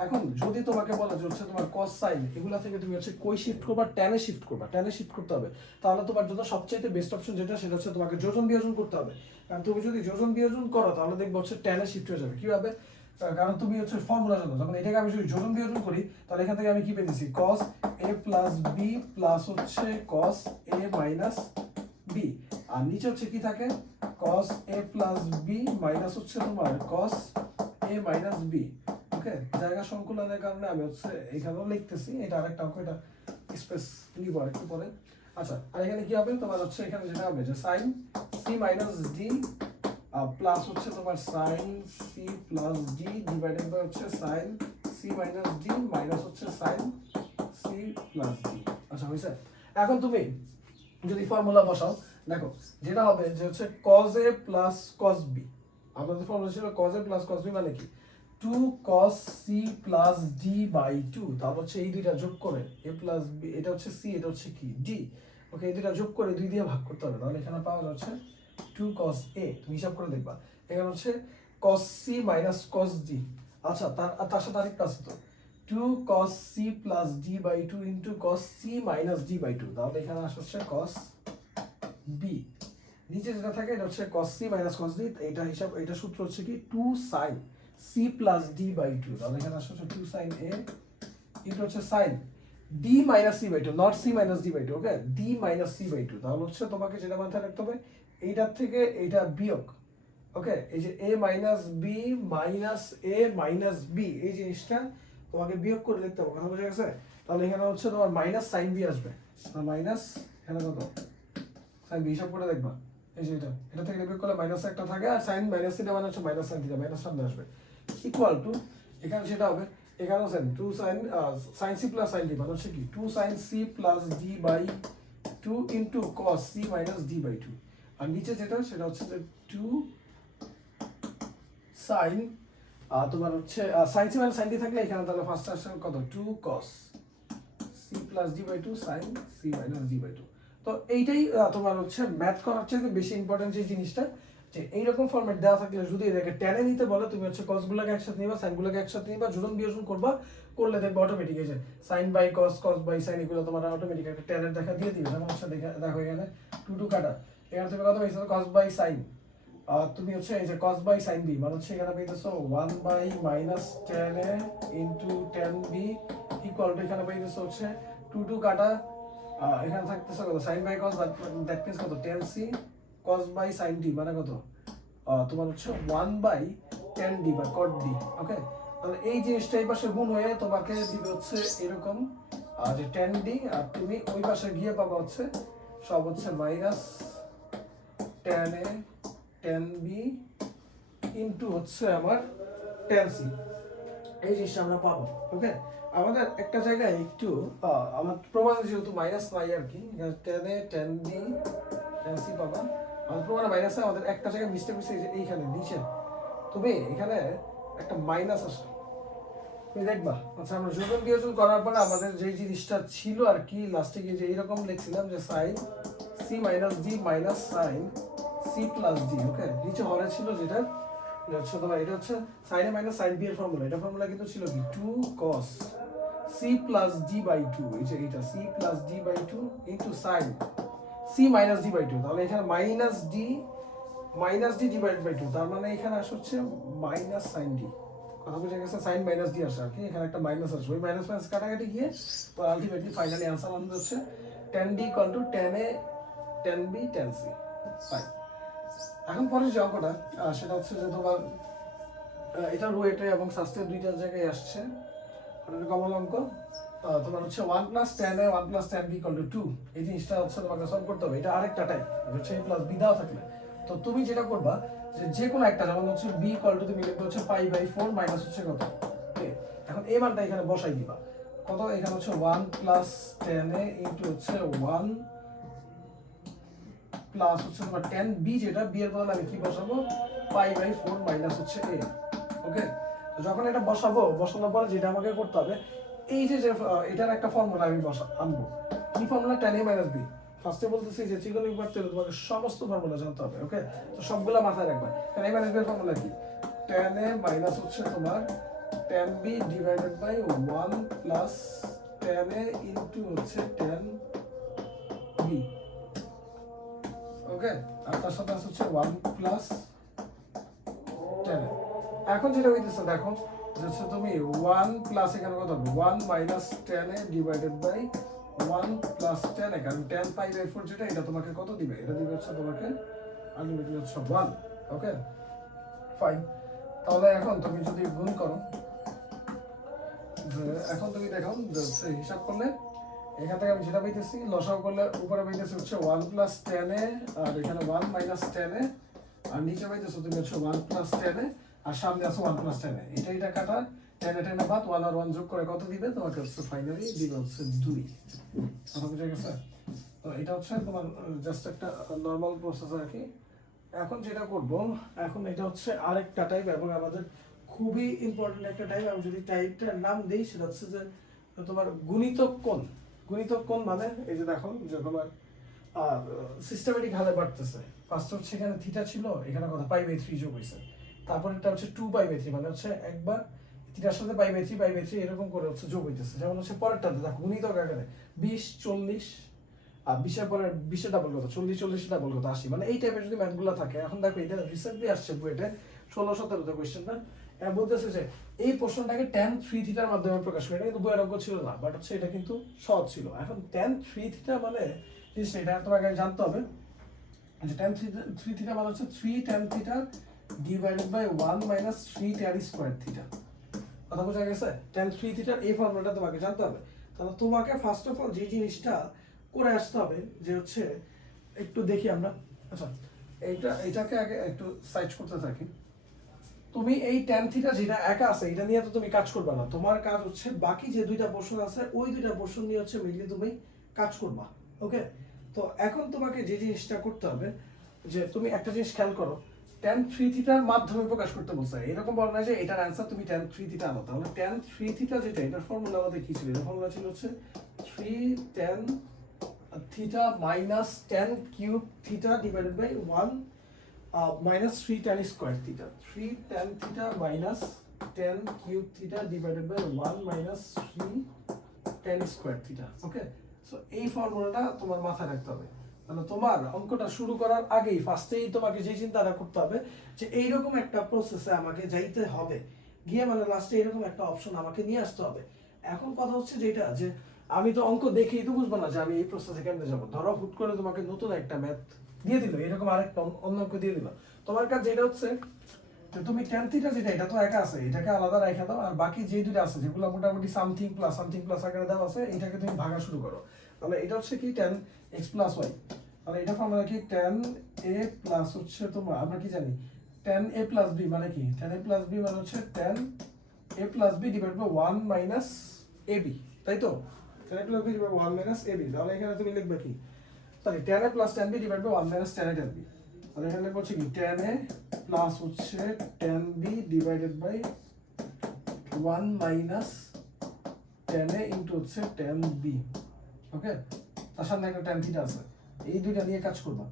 এখন যদি তোমাকে বলা যে হচ্ছে তোমার cos sin এগুলা থেকে তুমি হচ্ছে কই শিফট করবা, tan এ শিফট করবা, tan এ শিফট করতে হবে, তাহলে তোমার জন্য সবচেয়ে বেস্ট অপশন যেটা, সেটা হচ্ছে তোমাকে যোজন বিয়োজন করতে হবে। কারণ তুমি যদি যোজন বিয়োজন করো, তাহলে দেখবো হচ্ছে tan এ শিফট হয়ে যাবে। কিভাবে? কারণ তুমি হচ্ছে ফর্মুলা জানো, যখন এটাকে আমি যদি যোজন বিয়োজন করি, তাহলে এখান থেকে আমি কি পেয়েছি, cos a plus b plus হচ্ছে cos a minus b, আর নিচে হচ্ছে কি থাকে, cos a plus b minus হচ্ছে তোমার cos a minus b। ওকে, জায়গা সংকুলনের কারণে আমি হচ্ছে এখানেও লিখতেছি, এটা আরেকটা অঙ্ক, এটা স্পেস নিব আরেকটু পরে। আচ্ছা, আর এখানে কি হবে তোমার হচ্ছে, এখানে যেটা হবে যে sin c minus d plus হচ্ছে তোমার sin c plus d divided by হচ্ছে sin c minus d minus হচ্ছে sin c plus d। আচ্ছা হইছে? এখন তুমি যদি ফর্মুলা বসাও, দেখো যেটা হবে যে হচ্ছে cos a plus cos b, আমাদের ফর্মুলা ছিল cos a plus cos b মানে কি 2 cos c plus d by 2, তারপর হচ্ছে এই দুইটা যোগ করে a plus b, এটা হচ্ছে c, এটা হচ্ছে কি d। ওকে, এই দুইটা যোগ করে 2 দিয়ে ভাগ করতে হবে, তাহলে এখানে পাওয়া যাচ্ছে 2 cos a। তুমি হিসাব করে দেখবা, এখানে হচ্ছে cos c minus cos d। আচ্ছা, তার সাথে আরেকটা আছে তো, 2 cos c plus d by 2 into cos c minus d by 2, তাহলে এখানে আসছে cos b। নিচে যেটা থাকে এটা হচ্ছে cos c minus cos d, এটা হিসাব, এটা সূত্র হচ্ছে কি 2 sin c plus d by 2, তাহলে এখানে আসছে 2 sin a, এটা হচ্ছে sin d minus c by 2, not c minus d by 2। Okay, d minus c by 2, তাহলে হচ্ছে তোমাকে যেটা মাথায় রাখতে হবে, এইটার থেকে এইটা বিয়োগ। ওকে, এই যে a minus b minus a minus b, এই জিনিসটা তোমাকে বিয়োগ করে লিখতে হবে, কথা বুঝা গেছে? তাহলে এখানে হচ্ছে তোমার মাইনাস sin b আসবে, মাইনাস এখানে কত sin b, হিসাব করে দেখবা, এই যে এটা থেকে বিয়োগ করলে মাইনাস একটা থাকে, আর sin মাইনাস থিটা মানে হচ্ছে মাইনাস sin থিটা, মাইনাস সামনে আসবে, ইকুয়াল টু এখানে সেটা হবে, এখানেও sin 2 sin sin c plus sin d মানে হচ্ছে কি 2 sin c plus d by 2 into cos c minus d by 2, আর নিচে যেটা সেটা হচ্ছে যে 2 sin তোমার হচ্ছে sin c minus sin d থাকলে এখানে তাহলে ফার্স্ট আসছে কত 2 cos c plus d by 2 sin c minus d by 2। তো এইটাই তোমার হচ্ছে ম্যাথ করার চেয়ে বেশি ইম্পর্টেন্ট যে জিনিসটা, যে এইরকম ফরম্যাট দেওয়া থাকলে যদি এটাকে টেনে নিতে বলে, তুমি হচ্ছে cos গুলোকে একসাথে নিবা, sin গুলোকে একসাথে নিবা, যোজন বিয়োজন করবা, করলে দেখবে অটোমেটিক এই যে sin by cos, cos by sin এগুলো তোমার অটোমেটিক একটা টেনের দেখা দিয়ে দিবে। যেমন হচ্ছে দেখো এখানে 2 2 কাটা, এখানে তুমি কত পাইছো cos by sin, তুমি হচ্ছে এই যে cos by sin b মানে হচ্ছে এখানে পাইতেছো 1 by minus tan a into tan b equal to এখানে পাইতেছো হচ্ছে 2 2 কাটা, এখানে থাকতেছে কত sin by cos, that means কত tan c cos by sin d মানে কত তোমার হচ্ছে 1 by tan d বা cot d। ওকে, তাহলে এই জিনিসটা এই পাশে গুণ হয়ে তোমাকে দিবে হচ্ছে এরকম আর যে টেন ডি, আর তুমি ওই পাশে গিয়ে পাবা হচ্ছে সব হচ্ছে মাইনাস টেন এ টেন বি ইন্টু হচ্ছে আমার টেন সি। এই জিনিসটা আমরা পাবো। ওকে, আমাদের একটা জায়গায় একটু আমার প্রমাণ যেহেতু মাইনাস নাই আর কি, টেন এ টেন বি টেন সি পাবা। আমাদের প্রমাণে মাইনাস আমাদের একটা জায়গায় মিস্টেক হয়েছে, এইখানে নিচে তুমি এখানে একটা মাইনাস আসে, তুমি দেখবা। আচ্ছা, আমরা যোজন বিয়োজন করার পরে আমাদের যে জিনিসটা ছিল আর কি লাস্টে গিয়ে যে এইরকম লিখছিলাম যে sine C minus D minus sine C plus D. Okay, নিচে হরে ছিল যেটা হচ্ছে তোমার, এটা হচ্ছে sine A minus sine B এর ফর্মুলা। এটা ফর্মুলা কিন্তু ছিল কি 2 cos C plus D by 2, এই যে এটা C plus D by 2 into sine C minus D by 2। তাহলে এখানে মাইনাস ডি ডিভাইড বাই 2, তার মানে এখানে আসে হচ্ছে মাইনাস সাইন ডি। কথা বুঝে গেছে? সাইন মাইনাস ডি আসে আর কি, এখানে একটা মাইনাস আসবে, ওই মাইনাস মাইনাস কাটাকাটি গিয়ে তো আলটিমেটলি ফাইনালি আনসার আমাদের হচ্ছে tan d equal to tan a tan b tan c। Fine, এখন পরে যে অঙ্কটা সেটা হচ্ছে যে তোমার এটা রুয়েটে এবং সাস্টে দুইটা জায়গায় আসছে, এটা কমন অঙ্ক। তোমার হচ্ছে 1 plus tan a 1 plus tan b equal to 2, এই জিনিসটা হচ্ছে তোমাকে সলভ করতে হবে। এটা আরেকটা টাইপ হচ্ছে a প্লাস b দেওয়া থাকলে তো তুমি যেটা করবা যে কোনো একটা, যেমন হচ্ছে b ইকুয়াল টু তুমি লিখবে হচ্ছে পাই বাই 4 মাইনাস হচ্ছে কত, এখন এই মানটা এখানে বসাই দিবা। কত, এখানে হচ্ছে 1 প্লাস tan a ইনটু হচ্ছে 1 প্লাস হচ্ছে তোমার tan b, যেটা b এর বদলে আমি কি বসাবো পাই বাই 4 মাইনাস হচ্ছে a। ওকে, যখন এটা বসানোর পরে যেটা আমাকে করতে হবে, এই যে এটার একটা ফর্মুলা আমি আনবো। কি formula? tan a minus b। ফার্স্টে বলতেছি যে ত্রিকোণমিতিক পার্থক্য তোমাকে সমস্ত ফর্মুলা জানতে হবে। ওকে, তো সবগুলা মাথায় রাখবা। tan a মাইনাস b এর ফর্মুলা কি? tan a মাইনাস হচ্ছে তোমার tan b divided by 1 plus tan a into হচ্ছে tan b। ওকে, আর তার সাথে হচ্ছে 1 প্লাস tan a। এখন যেটা হইতেছে দেখো, হচ্ছে তুমি 1 প্লাস এখানে কত হবে 1 minus tan a divided by 1 plus tan a, কারণ tan পাই বাই 4 যেটা, এটা তোমাকে কত দিবে? এটা দিবে হচ্ছে তোমাকে আলটিমেটলি হচ্ছে 1। ওকে, ফাইন। তাহলে এখন তুমি যদি গুণ করো, এখন তুমি দেখো হিসাব করলে এখান থেকে আমি যেটা পাইতেছি লসাগু করলে উপরে পাইতেছি হচ্ছে 1 প্লাস tan a, আর এখানে 1 মাইনাস tan a, আর নিচে পাইতেছো তুমি হচ্ছে 1 প্লাস tan a, আর সামনে আছে 1 প্লাস tan a। এটা কাটা, tan a বাদ 1 আর 1 যোগ করে কত দিবে তোমাকে? হচ্ছে ফাইনালি দিবে হচ্ছে 2। কথা বুঝে গেছে? তো এটা হচ্ছে তোমার জাস্ট একটা নরমাল প্রসেস আর কি। এখন যেটা করব, এখন এটা হচ্ছে আরেকটা টাইপ এবং আমাদের খুবই ইম্পর্টেন্ট একটা টাইপ। আমি যদি টাইপটার নাম দিই সেটা হচ্ছে যে তোমার গুণিতক কোণ। গুণিতক কোণ মানে এই যে দেখো যে তোমার সিস্টেমেটিক হারে বাড়তেছে। ফার্স্ট হচ্ছে এখানে থিটা ছিল, এখানে কত পাই বাই 3 যোগ হয়েছে। তারপর এটা হচ্ছে 2 পাই বাই 3, মানে হচ্ছে একবার থিটার সাথে পাই বাই 3 এরকম করে হচ্ছে যোগ হইতেছে। যেমন হচ্ছে পরেরটাতে দেখো গুণিতক আকারে 20 40, আর 20-এর পরে 20-এর ডাবল কত 40, 40-এর ডাবল কত 80, মানে এই টাইপের যদি ম্যাথগুলো থাকে। এখন দেখো এটা রিসেন্টলি আসছে বুয়েটে 16-17 কোয়েশ্চেনটা, বলতেছে যে এই প্রশ্নটাকে tan 3 থিটার মাধ্যমে প্রকাশ করে। এটা কিন্তু বইয়ের অঙ্ক ছিল না, বাট হচ্ছে এটা কিন্তু সহজ ছিল। এখন tan 3 থিটা মানে জিনিসটা এটা তোমাকে জানতে হবে যে tan 3 থিটা মানে হচ্ছে 3 tan theta divided by 1 minus 3 tan square theta. কথা বোঝা গেছে? tan 3 থিটার এই ফর্মুলাটা তোমাকে জানতে হবে। তাহলে তোমাকে ফার্স্ট অফ অল যে জিনিসটা করে আসতে হবে যে হচ্ছে একটু দেখি আমরা। আচ্ছা, এটাকে আগে একটু সাইজ করতে থাকি। তুমি এই tan থিটা যেটা একা আছে এটা নিয়ে তো তুমি কাজ করবে না, তোমার কাজ হচ্ছে বাকি যে দুইটা পোরশন আছে ওই দুইটা পোরশন নিয়ে হচ্ছে মিলিয়ে তুমি কাজ করবা। ওকে, তো এখন তোমাকে যে জিনিসটা করতে হবে যে তুমি একটা জিনিস খেয়াল করো, tan 3 থিটার মাধ্যমে প্রকাশ করতে বলছে। এরকম বল না যে এটার অ্যান্সার তুমি tan 3 থিটা আনো। তাহলে tan 3 থিটা যেটা, এটার ফর্মুলা আমাদের কি ছিল? এটার ফর্মুলা ছিল হচ্ছে 3 tan theta minus tan cube theta divided by 1 minus 3 tan square theta, 3 tan theta minus tan cube theta divided by 1 minus 3 tan square theta. Okay, so এই ফর্মুলাটা তোমার মাথায় রাখতে হবে। মানে তোমার অঙ্কটা শুরু করার আগেই ফার্স্টেই তোমাকে যে চিন্তাটা করতে হবে যে এইরকম একটা প্রসেসে আমাকে যাইতে হবে, গিয়ে মানে লাস্টে এরকম একটা অপশন আমাকে নিয়ে আসতে হবে। এখন কথা হচ্ছে যেটা যে আমি তো অঙ্ক দেখেই তো বুঝবো না যে আমি এই প্রসেসে কেমনে যাবো। ধরো হুট করে তোমাকে নতুন একটা ম্যাথ দিয়ে দিল, এরকম আরেকটা অন্য অঙ্ক দিয়ে দিল, তোমার কাজ যেটা হচ্ছে তো তুমি tan থিটা যেটা এটা তো একা আছে, এটাকে আলাদা রেখে দাও, আর বাকি যে দুটো আছে যেগুলো মোটামুটি সামথিং প্লাস আকারে দেওয়া আছে এটাকে তুমি ভাগা শুরু করো। তাহলে এটা হচ্ছে কি tan x প্লাস ওয়াই, তাহলে এটা ফর্মুলা কি tan a প্লাস হচ্ছে তোমার আমরা কি জানি tan a প্লাস b মানে কি, tan a প্লাস b মানে হচ্ছে tan a plus b divide by 1 minus ab, তাই তো? tan a plus b divide 1 minus ab, তাহলে এখানে তুমি লিখবে কি, sorry tan a plus tan b divide by 1 minus tan a tan b, তাহলে এখানে লিখবো হচ্ছে কি tan a প্লাস হচ্ছে tan b divided by 1 minus tan a into হচ্ছে tan b। ওকে, তার সামনে একটা tan থিটা আছে, এই দুইটা নিয়ে কাজ করবা।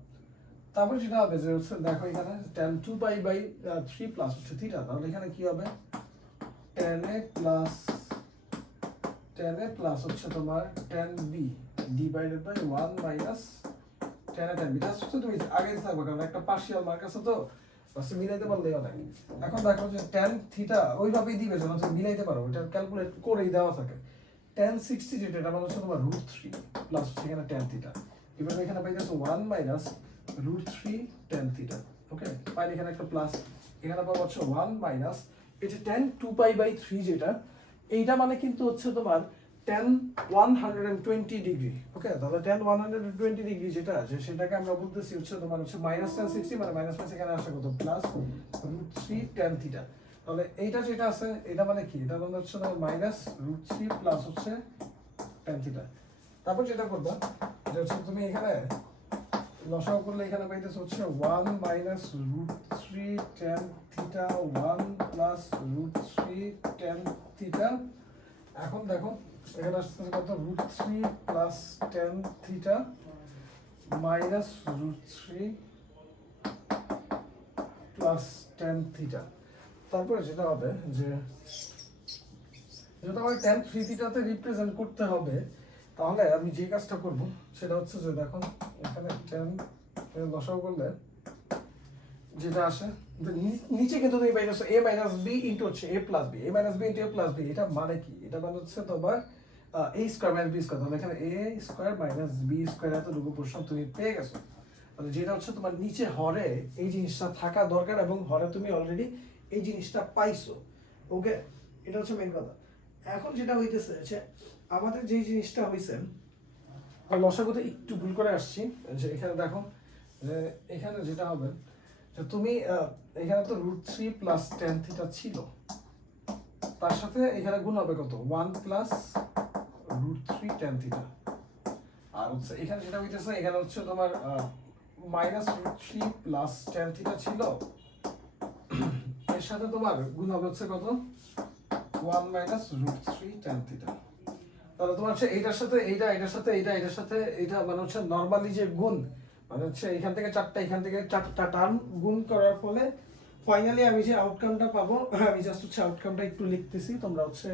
তারপর যেটা হবে যে হচ্ছে দেখো এখানে tan 2 পাই বাই 3 প্লাস হচ্ছে থিটা, তাহলে এখানে কি হবে tan a প্লাস হচ্ছে তোমার tan b divided by 1 minus tan a tan b। এটা হচ্ছে তুমি আগে থাকবে কারণ একটা পার্শিয়াল মার্ক আছে তো বাস মিলাইতে পারলেই হবে। এখন দেখো যে tan থিটা ওইভাবেই দিবে যেন তুমি মিলাইতে পারো, এটা ক্যালকুলেট করেই দেওয়া থাকে। tan 60 যেটা এটা মানে হচ্ছে তোমার √3 প্লাস এখানে tan থিটা, এবার এখানে পাইতেছো 1 মাইনাস √3 tan থিটা। ওকে, পাই এখানে একটা প্লাস, এখানে পাবো হচ্ছে 1 মাইনাস এই যে tan 2 পাই বাই 3 যেটা এইটা মানে কিন্তু হচ্ছে তোমার tan 120 ডিগ্রি। ওকে, তাহলে tan 120 ডিগ্রি যেটা আছে সেটাকে আমরা বলতেছি হচ্ছে তোমার হচ্ছে মাইনাস tan 60 মানে মাইনাস প্লাস এখানে আসে কত প্লাস √3 tan থিটা। তাহলে এইটা যেটা আছে এটা মানে কি, এটা মানে হচ্ছে তোমার মাইনাস √3 প্লাস হচ্ছে tan থিটা। তারপর যেটা করবা যে হচ্ছে তুমি এখানে লসাগু করলে এখানে পাইতেছ হচ্ছে 1 minus √3 tan theta 1 plus √3 tan theta. এখন দেখো এখানে আসছে কত √3 plus tan theta minus √3 plus tan theta. তারপরে যেটা হবে যে যেটা আমার tan 3 থিটাতে রিপ্রেজেন্ট করতে হবে, তাহলে আমি যে কাজটা করব সেটা হচ্ছে যে দেখো এখানে tan লসাগু করলে যেটা আসে নিচে কিন্তু তুমি পাইতেছো a মাইনাস b ইনটু হচ্ছে a plus b, a minus b into a plus b, এটা মানে কি, এটা মানে হচ্ছে তোমার a square minus b square, তাহলে এখানে a square minus b square এতটুকু প্রশ্ন তুমি পেয়ে গেছো। তাহলে যেটা হচ্ছে তোমার নিচে হরে এই জিনিসটা থাকা দরকার এবং হরে তুমি অলরেডি এই জিনিসটা পাইছো। ওকে, এটা হচ্ছে মেইন কথা। এখন যেটা হইতেছে যে আমাদের যে জিনিসটা হইছে লসাগুতে একটু ভুল করে আসছি, যে এখানে দেখো যে এখানে যেটা হবে যে তুমি এখানে তো √3 প্লাস tan থিটা ছিল, তার সাথে এখানে গুণ হবে কত 1 প্লাস √3 tan থিটা, আর হচ্ছে এখানে যেটা হইতেছে এখানে হচ্ছে তোমার মাইনাস √3 প্লাস tan থিটা ছিল, এর সাথে তোমার গুণ হবে হচ্ছে কত 1 মাইনাস √3 tan থিটা। তাহলে তোমার হচ্ছে এইটার সাথে এইটা, এটার সাথে এইটা, এটার সাথে এইটা, মানে হচ্ছে নরমালি যে গুণ মানে হচ্ছে এখান থেকে চারটা এখান থেকে চারটা টার্ম গুণ করার ফলে ফাইনালি আমি যে আউটকামটা পাবো, আমি জাস্ট হচ্ছে আউটকামটা একটু লিখতেছি, তোমরা হচ্ছে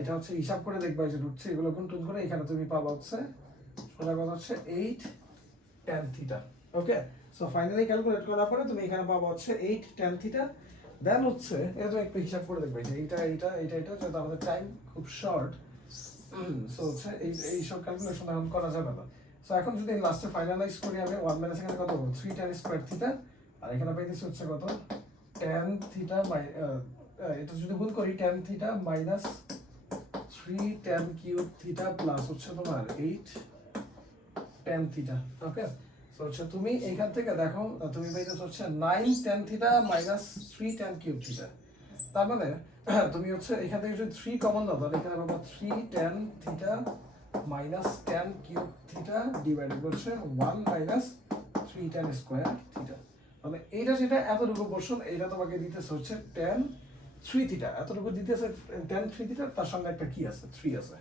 এটা হচ্ছে হিসাব করে দেখবা যে হচ্ছে এগুলো গুণ টুন করে এখানে তুমি পাবা হচ্ছে সোজা কথা হচ্ছে 8 tan থিটা। ওকে, সো ফাইনালি ক্যালকুলেট করার পরে তুমি এখানে পাবা হচ্ছে 8 tan থিটা। দেন হচ্ছে এটা তুমি একটু হিসাব করে দেখবে যে এইটা যেহেতু আমাদের টাইম খুব শর্ট, সো হচ্ছে এই সব ক্যালকুলেশন এখন করা যাবে না। সো এখন যদি লাস্টে ফাইনালাইজ করি আমি 1 মাইনাস এখানে কত 3 tan স্কয়ার থিটা, আর এখানে পাইতেছি হচ্ছে কত tan থিটা এটা যদি গুণ করি tan theta minus 3 tan cube theta plus হচ্ছে তোমার 8 tan থিটা। ওকে, সো হচ্ছে তুমি এইখান থেকে দেখো তুমি পাইতেছ হচ্ছে 9 tan theta minus 3 tan cube theta, তার মানে তুমি হচ্ছে এখান থেকে যদি 3 কমন দাও তাহলে এখানে পাবো 3 tan theta minus tan cube theta divided হচ্ছে 1 মাইনাস 3 tan স্কয়ার থিটা। তাহলে এইটা যেটা এতটুকু পোরশন এইটা তোমাকে দিতেছে হচ্ছে tan 3 থিটা, এতটুকু দিতেছে tan 3 থিটা, তার সঙ্গে একটা কি আছে 3 আছে,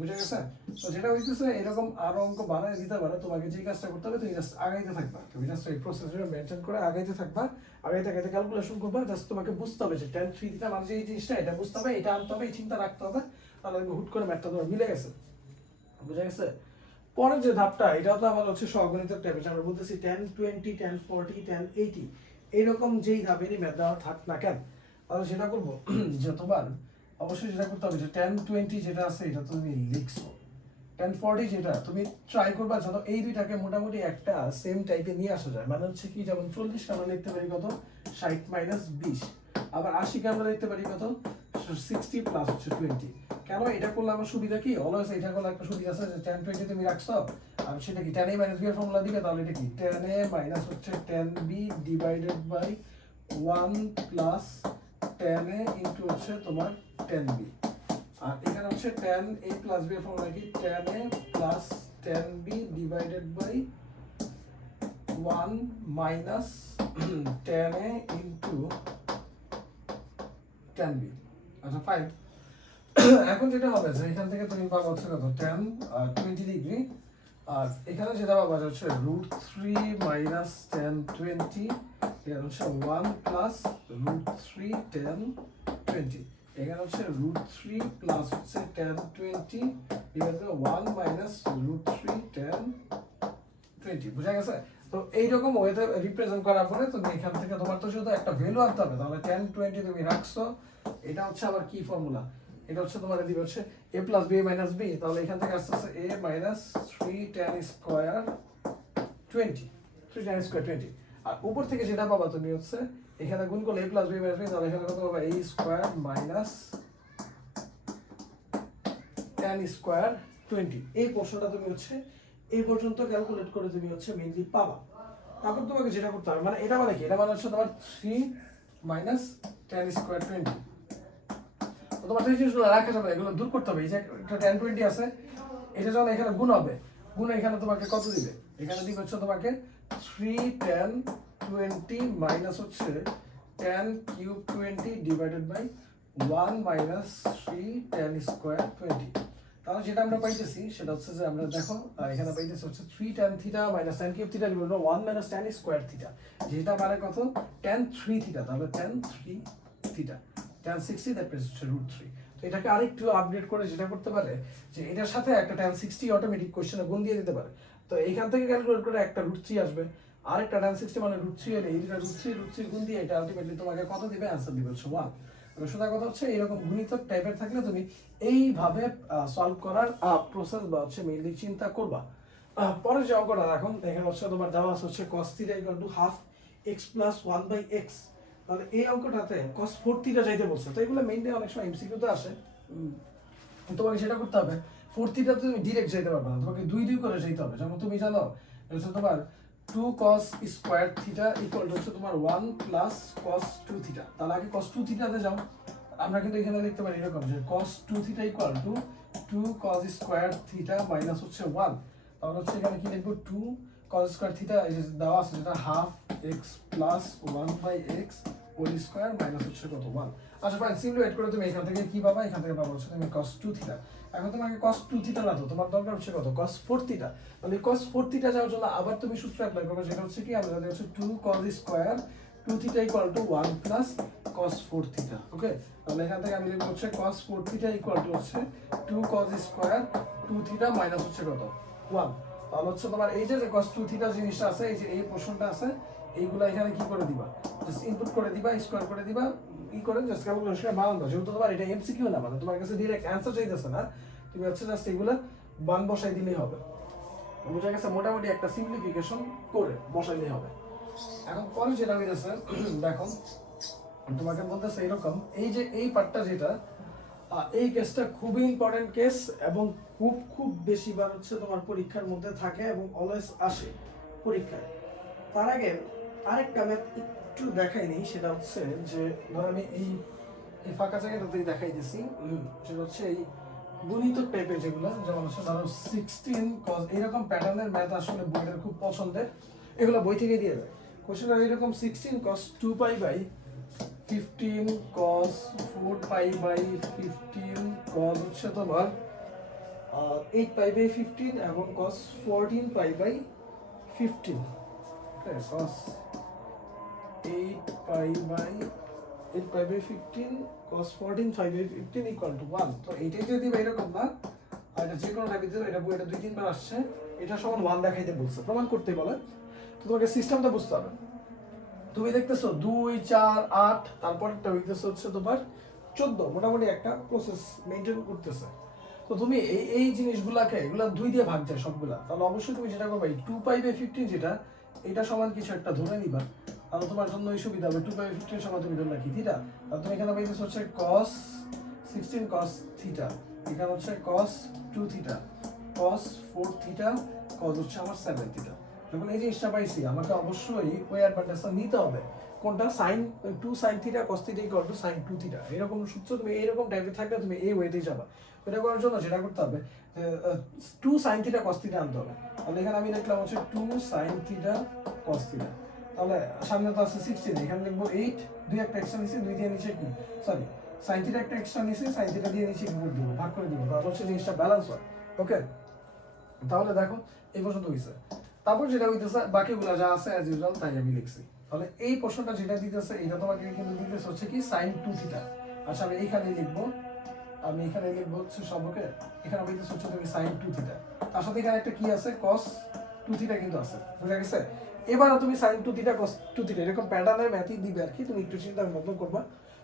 বুঝে গেছে? তো যেটা হইতেছে এরকম আরো অঙ্ক বানায় দিতে পারে, তোমাকে যে কাজটা করতে হবে তুমি জাস্ট আগাইতে থাকবা, তুমি জাস্ট এই প্রসেসটা মেনটেন করে আগাইতে থাকবা, আগাইতে আগাইতে ক্যালকুলেশন করবা, জাস্ট তোমাকে বুঝতে হবে যে tan 3 থিটা মানে যে এই জিনিসটা এটা বুঝতে হবে, এটা আনতে হবে, এই চিন্তা রাখতে হবে, তাহলে হুট করে ম্যাথটা তোমার মিলে গেছে, বুঝে গেছে? পরের যে ধাপটা এটাও তো আমার হচ্ছে সহগণিতের টাইপের, আমরা বলতেছি tan 20 tan 40 tan 80 এইরকম যেই ধাপেরই ম্যাথ দেওয়া থাক না কেন, তাহলে সেটা করবো যে তোমার অবশ্যই যেটা করতে হবে যে tan 20 যেটা আছে এটা তুমি লিখছো, 1040 যেটা তুমি ট্রাই করবা যেন এই দুইটাকে মোটামুটি একটা সেম টাইপে নিয়ে আসা যায়, মানে হচ্ছে কি যেমন 40 কে আমরা লিখতে পারি কত 60 মাইনাস 20, আবার 80 কে আমরা লিখতে পারি কত 60 প্লাস হচ্ছে 20। কেন এটা করলে আমার সুবিধা কি, অলওয়েজ এটা করলে একটা সুবিধা আছে যে 10 20 তুমি রাখছো, আর সেটা কি 10a মাইনাস b এর ফর্মুলা দিবে, তাহলে এটা কি 10a মাইনাস হচ্ছে 10b divided by 1 plus 10a into হচ্ছে তোমার 10b। আর এখানে হচ্ছে 10a প্লাস b এর ফর্মুলা কি 10a plus 10b divided by 1 minus 10a into 10b। আচ্ছা ফাইন। এখন যেটা হবে যে এখান থেকে তুমি পাবো হচ্ছে কত 10 20 ডিগ্রি, আর এখানে যেটা পাবো হচ্ছে √3 মাইনাস 10 20, এখানে হচ্ছে 1 প্লাস √3 10 20, এখানে হচ্ছে √3 প্লাস হচ্ছে 10 20 ডিভাইড বাই 1 মাইনাস √3 10 20। বুঝা গেছে? তো এইরকম ওয়েতে রিপ্রেজেন্ট করার পরে তুমি এখান থেকে তোমার তো শুধু একটা ভ্যালু আনতে হবে, তাহলে 10 20 তুমি রাখছো, এটা হচ্ছে আবার কি ফর্মুলা, এটা হচ্ছে তোমার দিবে হচ্ছে a plus b minus b, তাহলে এখান থেকে আসছে a minus 3 tan square 20, 3 tan square 20, আর উপর থেকে যেটা পাবা তুমি হচ্ছে এখানে গুণ করলে a plus b minus b, তাহলে এখানে কত পাবা a square minus tan square 20। এই পোর্শনটা তুমি হচ্ছে এই পর্যন্ত ক্যালকুলেট করে তুমি হচ্ছে মেইনলি পাবা। তারপর তোমাকে যেটা করতে হবে, মানে এটা মানে কি, এটা মানে হচ্ছে তোমার 3 মাইনাস tan স্কয়ার 20। তো তোমার এই জিনিসগুলো রাখা যাবে, এগুলো দূর করতে হবে। এই যে একটা 10 20 আছে, এটা যখন এখানে গুণ হবে, গুণ এখানে তোমাকে কত দিবে, এখানে দিবে হচ্ছে তোমাকে 3 tan 20 মাইনাস হচ্ছে tan cube 20 divided by 1 minus 3 tan square 20। তাহলে যেটা আমরা পাইতেছি সেটা হচ্ছে যে আমরা দেখো এখানে পাইতেছি হচ্ছে 3 tan theta minus tan cube theta divided by 1 minus tan square theta, যেটা মানে কত tan 3 থিটা, তাহলে tan 3 theta tan 60 that means হচ্ছে √3। তো এটাকে আরেকটু আপডেট করে যেটা করতে পারে যে এটার সাথে একটা tan 60 অটোমেটিক কোশ্চেনে গুণ দিয়ে দিতে পারে, তো এইখান থেকে ক্যালকুলেট করে একটা √3 আসবে, আরেকটা tan 60 মানে √3 হলে এই দুটো √3 গুণ দিয়ে এটা আলটিমেটলি তোমাকে কত দিবে, आंसर দিবে হচ্ছে 1। তো সোজা কথা হচ্ছে এরকম গুণিতক টাইপের থাকলে তুমি এইভাবে সলভ করার প্রসেস বা হচ্ছে মেইনলি চিন্তা করবা। পরে যে অঙ্কটা এখন এখানে হচ্ছে তোমার দেওয়া আছে হচ্ছে cos θ = ½ x + 1/x, তাহলে এই অঙ্কটাতে cos 4θ যাইতে বলছে, তো এগুলো মেইনলি অনেক সময় এমসিকিউ তে আসে। তোমাকে সেটা করতে হবে 4θ তুমি ডাইরেক্ট যাইতে পারবে না, তোমাকে 2 2 করে যাইতে হবে। যেমন তুমি জানো হচ্ছে তোমার 2 cos স্কয়ার θ ইকুয়াল টু হচ্ছে তোমার 1 প্লাস cos 2θ, তাহলে আগে cos 2θ তে যাও। আমরা কিন্তু এখানে লিখতে পারি এরকম যে cos 2θ equal to 2 cos square θ minus হচ্ছে 1, তাহলে হচ্ছে এখানে কি লিখব 2 cos স্কয়ার θ এই যে দেওয়া আছে যেটা ½ x plus 1/x whole square minus হচ্ছে কত 1। আচ্ছা ফাইন, সিমুলেট করে তুমি এখান থেকে কি পাবা, এখান থেকে পাবো হচ্ছে তুমি cos 2θ। এখন তোমাকে cos 2θ না, তো তোমার দরকার হচ্ছে কত cos 4θ, তাহলে cos 4θ যাওয়ার জন্য আবার তুমি সূত্র অ্যাপ্লাই করবে, যেটা হচ্ছে কি আমরা জানি হচ্ছে 2 cos square 2θ equal to 1 plus cos 4θ। ওকে, তাহলে এখান থেকে আমি লিখব হচ্ছে cos 4θ ইকুয়াল টু হচ্ছে 2 cos স্কয়ার 2θ মাইনাস হচ্ছে কত 1। তাহলে হচ্ছে তোমার এই যে cos 2θ জিনিসটা আছে, এই যে এই পোরশনটা আছে, এইগুলো এখানে কি করে দিবা, জাস্ট ইনপুট করে দিবা, স্কয়ার করে দিবা, ই করে জাস্ট ক্যালকুলেশন বানানো। যেহেতু তোমার এটা এমসিকিউ না, মানে তোমার কাছে ডাইরেক্ট অ্যানসার চাইতেছে না, তুমি হচ্ছে জাস্ট এগুলো বান বসাই দিলেই হবে। বুঝা গেছে? মোটামুটি একটা সিম্পলিফিকেশন করে বসাইলেই হবে। এখন পরে যেটা হইতেছে দেখো তোমাকে বলতেছে এরকম, এই যে এই পার্টটা যেটা এই কেসটা খুবই ইম্পর্টেন্ট কেস এবং খুব খুব বেশি বার হচ্ছে তোমার পরীক্ষার মধ্যে থাকে এবং অলওয়েজ আসে পরীক্ষায়। তার আগে আরেকটা ম্যাথ একটু দেখাই নেই, সেটা হচ্ছে যে ধর আমি এই ফাঁকা জায়গাটাতেই দেখাই দিছি, সেটা হচ্ছে এই গণিতক টাইপের যেগুলো, যেমন হচ্ছে ধরো 16 cos, এরকম প্যাটার্নের ম্যাথ আসলে বইয়ের খুব পছন্দের, এগুলো বই থেকে দিয়ে দেয়। কোশ্চেনটা এরকম 16 cos 2π/15 cos 4π/15 cos হচ্ছে তোমার 8π/15 এবং cos 14π/15, cos 8π/15 cos 14π/15 equal to 1। তো এইটাই যদি এরকম না, আর এটা যে কোনো টাইপের দিলে, এটা বইটা 2 3 বার আসছে, এটা সমান 1 দেখাইতে বলছে, প্রমাণ করতে বলে। তো তোমাকে সিস্টেমটা বুঝতে হবে। তুমি দেখতেছো 2 4 8, তারপরটা হইতেছে হচ্ছে তোমার 14, মোটামুটি একটা প্রসেস মেইনটেইন করতেছে। তো তুমি এই জিনিসগুলাকে এগুলা 2 দিয়ে ভাগ যায় সবগুলা, তাহলে অবশ্যই তুমি যেটা করবে 2π/15 যেটা এটা সমান কিছু একটা ধরে নিবা, তাহলে তোমার জন্য এই সুবিধা হবে। 2π/15 সমান তুমি ধরে রাখি থিটা, তাহলে তুমি এখানে পাইতেছ হচ্ছে cos 16 cos থিটা, এখানে হচ্ছে cos 2 theta, cos 4 theta, cos হচ্ছে আমার 7 থিটা। যখন এই জিনিসটা পাইছি আমাকে অবশ্যই ওই অ্যাডভান্টেজটা নিতে হবে, কোনটা sin 2 sin theta cos theta equal to sin 2 theta. এরকম সূত্র তুমি এরকম টাইপের থাকলে তুমি এই ওয়েতেই যাবা। এটা করার জন্য যেটা করতে হবে 2 sin থিটা cos থিটা আনতে হবে। তাহলে এখানে আমি লিখলাম হচ্ছে 2 sin থিটা cos থিটা, তাহলে সামনে তো আছে 16, এখানে লিখবো 8, 2 একটা এক্সট্রা নিছি, 2 দিয়ে নিচে কি সরি sin থিটা একটা এক্সট্রা নিছি, sin থিটা দিয়ে নিচে কি করে দিব, ভাগ করে দিব, তাহলে হচ্ছে জিনিসটা ব্যালেন্স হয়। ওকে, তাহলে দেখো এই পর্যন্ত হইছে। তারপর যেটা হইতেছে বাকিগুলো যা আছে অ্যাজ ইউজুয়াল তাই আমি লিখছি। তাহলে এই প্রশ্নটা যেটা দিতেছে এটা তোমাকে কিন্তু দিতেছে হচ্ছে কি sin 2 থিটা। আচ্ছা আমি এখানে লিখবো হচ্ছে সবকে এখানে হইতেছে হচ্ছে তুমি sin 2 থিটা, তার সাথে এখানে একটা কি আছে cos 2 থিটা কিন্তু আছে, বুঝা গেছে? এবারও তুমি sin 2 থিটা cos 2 থিটা এরকম প্যাটার্নের ম্যাথই দিবে আর কি, তুমি একটু চিন্তা ভাবনা করবা।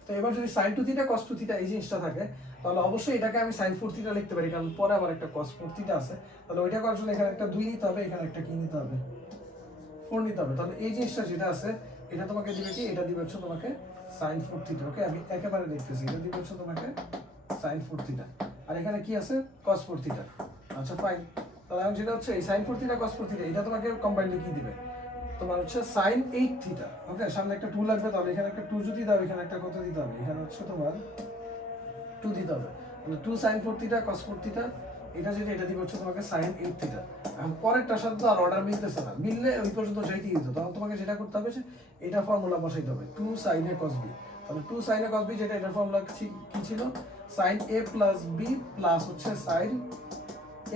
তো এবার যদি sin 2 থিটা cos 2 থিটা এই জিনিসটা থাকে, তাহলে অবশ্যই এটাকে আমি sin 4 থিটা লিখতে পারি, কারণ পরে আবার একটা cos 4 থিটা আছে। তাহলে ওইটা করার জন্য এখানে একটা 2 নিতে হবে, এখানে একটা কি নিতে হবে, 4 নিতে হবে। তাহলে এই জিনিসটা যেটা আছে এটা তোমাকে দিবে কি, এটা দিবে হচ্ছে তোমাকে sin 4 থিটা। ওকে, আমি একেবারে লিখতেছি, এটা দিবে হচ্ছে তোমাকে sin 4 থিটা, আর এখানে কি আছে cos 4 থিটা। আচ্ছা ফাইন, তাহলে এখন যেটা হচ্ছে এই sin 4 থিটা cos 4 থিটা এটা তোমাকে কম্বাইন্ডলি কি দিবে, তোমার হচ্ছে sin 8 থিটা। ওকে, সামনে একটা 2 লাগবে, তাহলে এখানে একটা 2 যদি দাও এখানে একটা কত দিতে হবে, এখানে হচ্ছে তোমার 2 দিতে হবে। তাহলে 2 sin 4 থিটা cos 4 থিটা, এটা যেটা এটা দিবে হচ্ছে তোমাকে sin 8 থিটা। এখন পরেরটার সাথে তো আর অর্ডার মিলতেছে না, মিললে ওই পর্যন্ত যাইতেই হতো। তখন তোমাকে যেটা করতে হবে যে এটা ফর্মুলা বসাইতে হবে 2 sin a cos b। তাহলে 2 sin a cos b যেটা এটার ফর্মুলা কি ছিল, sin a plus b plus হচ্ছে sin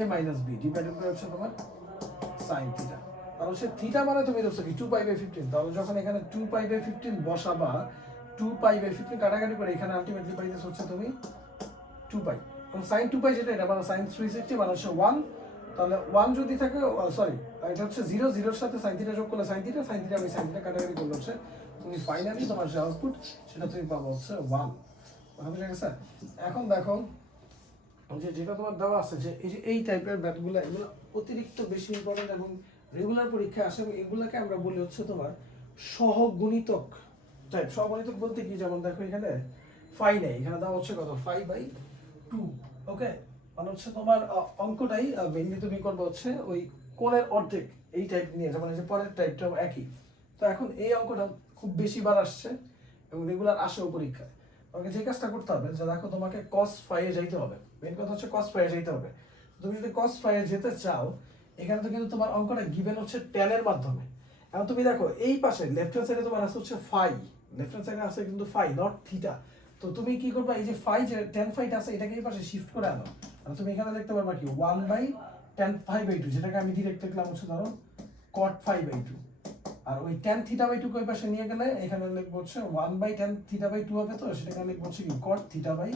a minus b divided করে হচ্ছে তোমার sin থিটা। তাহলে হচ্ছে থিটা মানে তুমি ধরছো কি 2π/15, তাহলে যখন এখানে 2π/15 বসাবা 2π/15 কাটাকাটি করে এখানে আলটিমেটলি পাইতেছ হচ্ছে তুমি 2π, এবং sin 2π যেটা এটা মানে sin 360 মানে হচ্ছে 1। তাহলে 1 যদি থাকে সরি এটা হচ্ছে 0, 0 এর সাথে sin থিটা যোগ করলে sin থিটা, sin থিটা আমি sin থিটা কাটাকাটি করলে হচ্ছে তুমি ফাইনালি তোমার যে আউটপুট সেটা তুমি পাবো হচ্ছে 1। বুঝা গেছে? এখন দেখো যে যেটা তোমার দেওয়া আছে যে এই টাইপের ম্যাথগুলো এগুলো অতিরিক্ত বেশি ইম্পর্টেন্ট এবং রেগুলার পরীক্ষায় আসে, এবং এগুলাকে আমরা বলি হচ্ছে তোমার সহগুণিতক টাইপ। সহগুণিতক বলতে কি, যেমন দেখো এখানে ফাই নাই, এখানে দেওয়া হচ্ছে কত 5/2। ওকে, মানে হচ্ছে তোমার অঙ্কটাই মেইনলি তুমি করবে হচ্ছে ওই কোণের অর্ধেক এই টাইপ নিয়ে, যেমন এই যে পরের টাইপটাও একই। তো এখন এই অঙ্কটা খুব বেশিবার আসছে এবং রেগুলার আসেও পরীক্ষায়। তোমাকে যে কাজটা করতে হবে যে দেখো তোমাকে cos phi এ যাইতে হবে, মেইন কথা হচ্ছে cos phi এ যাইতে হবে। তুমি যদি cos phi এ যেতে চাও এখানে তো কিন্তু তোমার অঙ্কটা গিভেন হচ্ছে tan এর মাধ্যমে। এখন তুমি দেখো এই পাশে লেফট হ্যান্ড সাইডে তোমার আছে হচ্ছে phi, লেফট হ্যান্ড সাইডে আছে কিন্তু phi নট থিটা। তো তুমি কি করবা, এই যে phi যে tan phi টা আছে এটাকে এই পাশে শিফট করে আনো, আর তুমি এখানে লিখতে পারবা কি 1/tan phi/2, যেটাকে আমি ডিরেক্ট লিখলাম হচ্ছে ধরো cot phi/2। আর ওই tan θ/2 কই পাশে নিয়ে গেলে এখানে লিখবো হচ্ছে 1/tan θ/2 হবে, তো সেটাকে লিখবো হচ্ছে কি cot θ/2।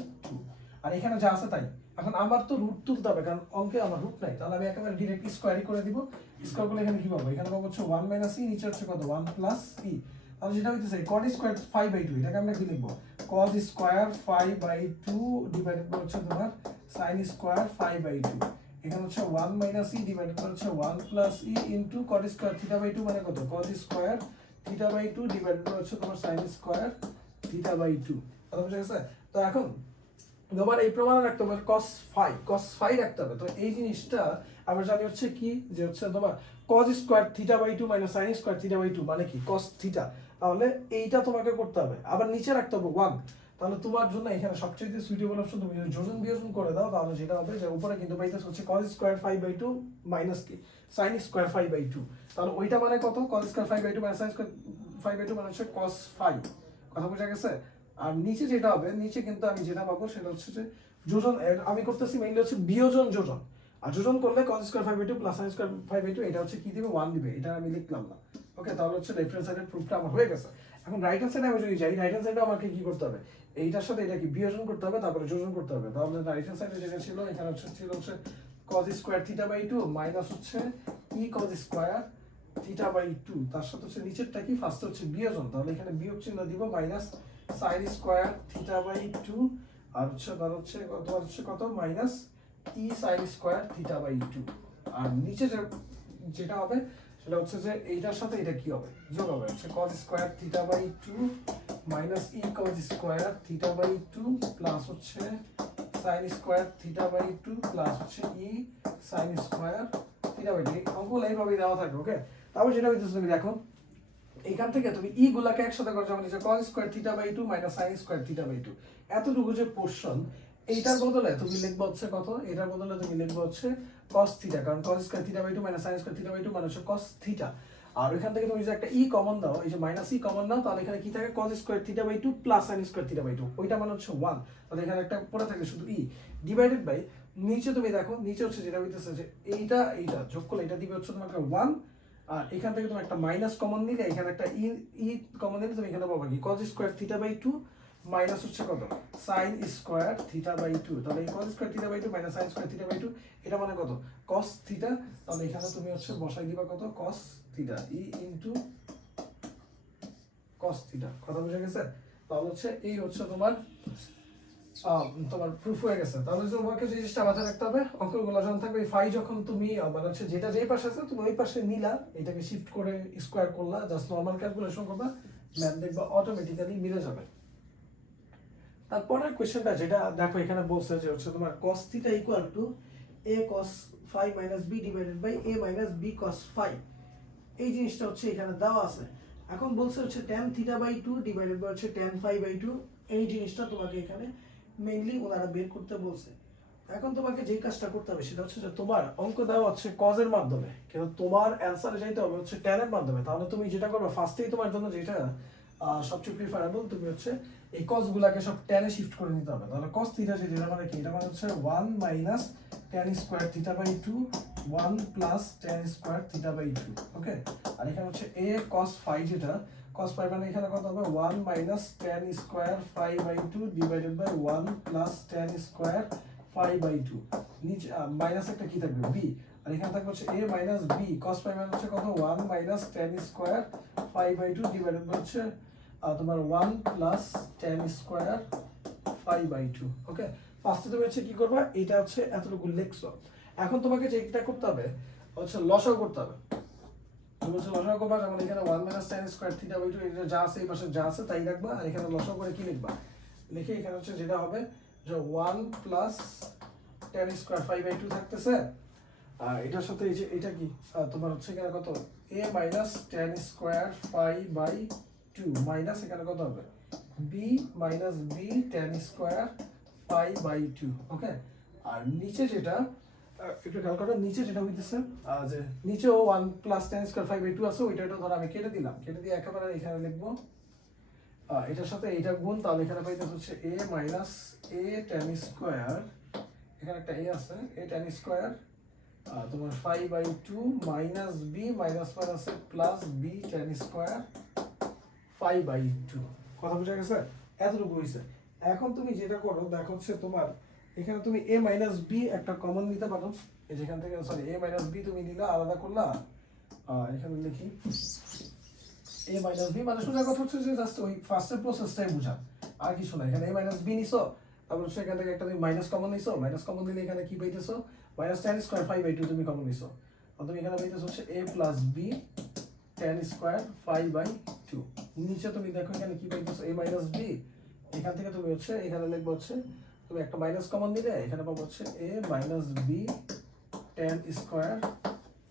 আর এখানে যা আছে তাই। এখন আমার তো রুট তুলতে হবে কারণ অঙ্কে আমার রুট নাই, তাহলে আমি একেবারে ডাইরেক্ট স্কয়ারই করে দিব। স্কয়ার করলে এখানে কি পাবো, এখানে পাবো হচ্ছে 1 - e, নিচে হচ্ছে কত 1 + e। তাহলে যেটা হইতেছে cot স্কয়ার phi/2, এটাকে আমরা কি লিখবো cos square phi/2 divided by হচ্ছে তোমার sin স্কয়ার phi/2। এখানে হচ্ছে 1 - e ডিভাইডেড করে হচ্ছে 1 + e ইনটু cot স্কয়ার θ/2 মানে কত cos স্কয়ার θ/2 ডিভাইডেড করে হচ্ছে তোমার sin স্কয়ার θ/2। কথা বুঝা গেছে? তো এখন তোমার এই প্রমাণ রাখতে হবে cos phi রাখতে হবে। তো এই জিনিসটা আমরা জানি হচ্ছে কি যে হচ্ছে তোমার cos স্কয়ার θ/2 - sin স্কয়ার θ/2 মানে কি cos θ। তাহলে এইটা তোমাকে করতে হবে, আবার নিচে রাখতে হবে 1। তাহলে তোমার জন্য এখানে সবচেয়ে সুইটেবল অপশন, তুমি যদি যোজন বিয়োজন করে দাও তাহলে যেটা হবে যে উপরে কিন্তু পাইতেছ হচ্ছে cos স্কয়ার phi/2 মাইনাস কি sin স্কয়ার phi/2। তাহলে ওইটা মানে কত cos square phi/2 - sin square phi/2 মানে হচ্ছে cos phi। কথা বোঝা গেছে? আর নিচে যেটা হবে, নিচে কিন্তু আমি যেটা পাবো সেটা হচ্ছে যে যোজন, আমি করতেছি মেইনলি হচ্ছে বিয়োজন যোজন, আর যোজন করলে cos square phi/2 plus sin square phi/2 এটা হচ্ছে কি দিবে 1 দিবে, এটা আমি লিখলাম না। ওকে, তাহলে হচ্ছে লেফট হ্যান্ড সাইডের প্রুফটা আমার হয়ে গেছে। এখন রাইট হ্যান্ড সাইডে আমি যদি যাই, রাইট হ্যান্ড সাইডে আমাকে কি করতে হবে, এইটার সাথে এটা কি বিয়োজন করতে হবে, তারপরে যোজন করতে হবে। তাহলে রাইট হ্যান্ড সাইডে যেটা ছিল এখানে ছিল হচ্ছে cos স্কয়ার θ/2 মাইনাস হচ্ছে e cos স্কয়ার θ/2, তার সাথে হচ্ছে নিচেরটা কি ফার্স্ট হচ্ছে বিয়োজন, তাহলে এখানে বিয়োগ চিহ্ন দিব মাইনাস sin স্কয়ার θ/2 আর হচ্ছে তোমার হচ্ছে কত minus E sine square theta by two. আর নিচে যেটা হবে সেটা হচ্ছে যে এইটার সাথে এটা কি হবে, যোগ হবে, হচ্ছে cos square theta by two minus E cos square theta by two plus হচ্ছে sine square theta by two plus হচ্ছে E sine square theta by two. এই অঙ্কগুলো এইভাবেই দেওয়া থাকবে। ওকে, তারপর যেটা হইতেছে তুমি দেখো এখান থেকে তুমি ই গুলাকে একসাথে করে যেমন নিচে cos square theta by 2 minus sin square theta by 2, এতটুকু যে পোরশন এইটার বদলে তুমি লিখবে হচ্ছে কত, এটার বদলে তুমি লিখবে হচ্ছে cos থিটা, কারণ cos square theta by 2 minus sin square theta by 2 মানে হচ্ছে cos থিটা। আর ওইখান থেকে তুমি যে একটা ই কমন দাও, এই যে মাইনাস ই কমন দাও, তাহলে এখানে কি থাকে cos square theta by 2 plus sin square theta by 2, ওইটা মানে হচ্ছে 1, তাহলে এখানে একটা পড়ে থাকে শুধু ই ডিভাইডেড বাই নিচে তুমি দেখো নিচে হচ্ছে যেটা হইতেছে যে এইটা যোগ করলে এটা দিবে হচ্ছে তোমাকে 1। আর এখান থেকে তুমি একটা মাইনাস কমন নিলে এখানে একটা ই ই কমন নিলে তুমি এখানে পাবা কি cos square theta by 2 minus হচ্ছে কত sin স্কয়ার থিটা বাই 2, তাহলে এই cos square theta by 2 minus sin square theta by 2 এটা মানে কত cos থিটা, তাহলে এখানে তুমি হচ্ছে বসাই দিবা কত cos থিটা ই ইনটু cos থিটা। কথা বুঝা গেছে? তাহলে হচ্ছে এই হচ্ছে তোমার তোমার প্রুফ হয়ে গেছে। তাহলে তোমাকে যে জিনিসটা মাথায় রাখতে হবে, অঙ্কগুলো যখন থাকবে ফাই যখন তুমি মানে হচ্ছে যেটা যেই পাশে আছে তুমি ওই পাশে নিলা, এটাকে শিফট করে স্কোয়ার করলা, জাস্ট নরমাল ক্যালকুলেশন করবা, ম্যাথ দেখবা অটোমেটিক্যালি মিলে যাবে। তারপরের কোশ্চেনটা যেটা দেখো এখানে বলছে যে হচ্ছে তোমার cos theta equal to a cos phi minus b divided by a minus b cos phi, এই জিনিসটা হচ্ছে এখানে দেওয়া আছে। এখন বলছে হচ্ছে tan theta by 2 divided by হচ্ছে tan phi বাই 2, এই জিনিসটা তোমাকে এখানে মেইনলি ওনারা বের করতে বলছে। এখন তোমাকে যে কাজটা করতে হবে সেটা হচ্ছে যে তোমার অঙ্ক দেওয়া হচ্ছে cos এর মাধ্যমে, কিন্তু তোমার অ্যানসারে যাইতে হবে হচ্ছে tan এর মাধ্যমে। তাহলে তুমি যেটা করবে ফার্স্টেই তোমার জন্য যেটা সবচেয়ে প্রিফারেবল, তুমি হচ্ছে এই cos গুলাকে সব tan এ শিফট করে নিতে হবে। তাহলে cos থিটা যেটা মানে কি, এটা মানে হচ্ছে 1 minus tan square theta by 2 1 plus tan square theta by 2। Okay, আর এখানে হচ্ছে a cos phi, যেটা cos phi মানে এখানে কত হবে 1 minus tan square phi by 2 divided by 1 plus tan square phi by 2, নিচে মাইনাস একটা কি থাকবে b, আর এখানে থাকবে হচ্ছে a minus b cos phi মানে হচ্ছে কত 1 minus tan square phi by 2 divided by হচ্ছে তোমার 1 plus tan square phi by 2। Okay, ফার্স্টে তুমি হচ্ছে কি করবা, এটা হচ্ছে এতটুকু লিখছো। এখন তোমাকে যেটা করতে হবে হচ্ছে লসাগু করতে হবে। তুমি হচ্ছে লসাগু করবা, যেমন এখানে 1 minus tan square theta by 2 এটা যা আছে এই পাশে যা আছে তাই রাখবা, আর এখানে লসাগু করে কি লিখবা, লিখে এখানে হচ্ছে যেটা হবে যে 1 plus tan square phi by 2 থাকতেছে, আর এটার সাথে এই যে এটা কি তোমার হচ্ছে এখানে কত a minus tan square phi by 2 minus এখানে কত হবে b minus b tan square phi by 2। Okay, আর নিচে যেটা একটু খেয়াল করো, নিচে যেটা হইতেছে যে নিচেও 1 plus tan square phi by 2 আছে, ওইটা ধর আমি কেটে দিলাম, কেটে দিয়ে একেবারে এখানে লিখবো এটার সাথে এইটা গুণ, তাহলে এখানে পাইতেছে হচ্ছে a minus a tan square, এখানে একটা a আছে a tan স্কয়ার তোমার phi by 2 minus b minus মাইনাসে plus b tan square phi by 2। কথা বুঝা গেছে? এতটুকু হইছে। এখন তুমি যেটা করো দেখো হচ্ছে তোমার এখানে তুমি a মাইনাস b একটা কমন নিতে পারো, এই যেখান থেকে সরি a মাইনাস b তুমি নিলা, আলাদা করলা, এখানে লিখি a মাইনাস b মানে সোজা কথা হচ্ছে যে জাস্ট ওই ফার্স্টের প্রসেসটাই বুঝা, আর কিছু না। এখানে a মাইনাস b নিছো, তারপর হচ্ছে এখান থেকে একটা তুমি মাইনাস কমন নিছো, মাইনাস কমন দিলে এখানে কি পাইতেছো minus tan square phi by 2 তুমি কমন নিছো, আর তুমি এখানে পাইতেছো হচ্ছে a plus b tan square phi by 2। নিচে তুমি দেখো এখানে কি পাইতেছো a মাইনাস b, এখান থেকে তুমি হচ্ছে এখানে লিখবে হচ্ছে তুমি একটা মাইনাস কমন দিলে এখানে পাবো হচ্ছে a minus b tan square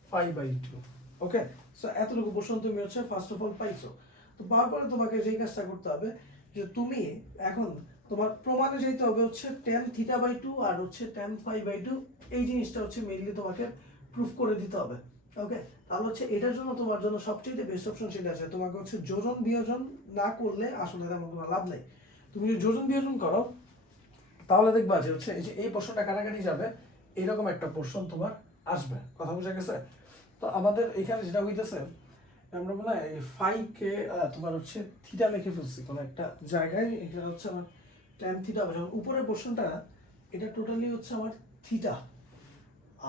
phi by 2। Okay, so এতটুকু পোরশন তুমি হচ্ছে ফার্স্ট অফ অল পাইছো। তো পাওয়ার পরে তোমাকে যেই কাজটা করতে হবে যে তুমি এখন তোমার প্রমাণে যেতে হবে হচ্ছে tan থিটা বাই 2 আর হচ্ছে tan phi বাই 2, এই জিনিসটা হচ্ছে মেইনলি তোমাকে প্রুফ করে দিতে হবে। ওকে, তাহলে হচ্ছে এটার জন্য তোমার জন্য সবচেয়ে বেস্ট অপশন সেটা আছে, তোমাকে হচ্ছে যোজন বিয়োজন না করলে আসলে তেমন কোনো লাভ নাই। তুমি যদি যোজন বিয়োজন করো তাহলে দেখবা যে হচ্ছে এই যে এই পোরশনটা কাটাকাটি যাবে, এরকম একটা পোরশন তোমার আসবে। কথা বুঝা গেছে? তো আমাদের এখানে যেটা হইতেছে আমরা বলে এই ফাই কে তোমার হচ্ছে থিটা লিখে ফেলছি কোন একটা জায়গায়, এখানে হচ্ছে আমার tan থিটা, যখন উপরের পোরশনটা এটা টোটালি হচ্ছে আমার থিটা,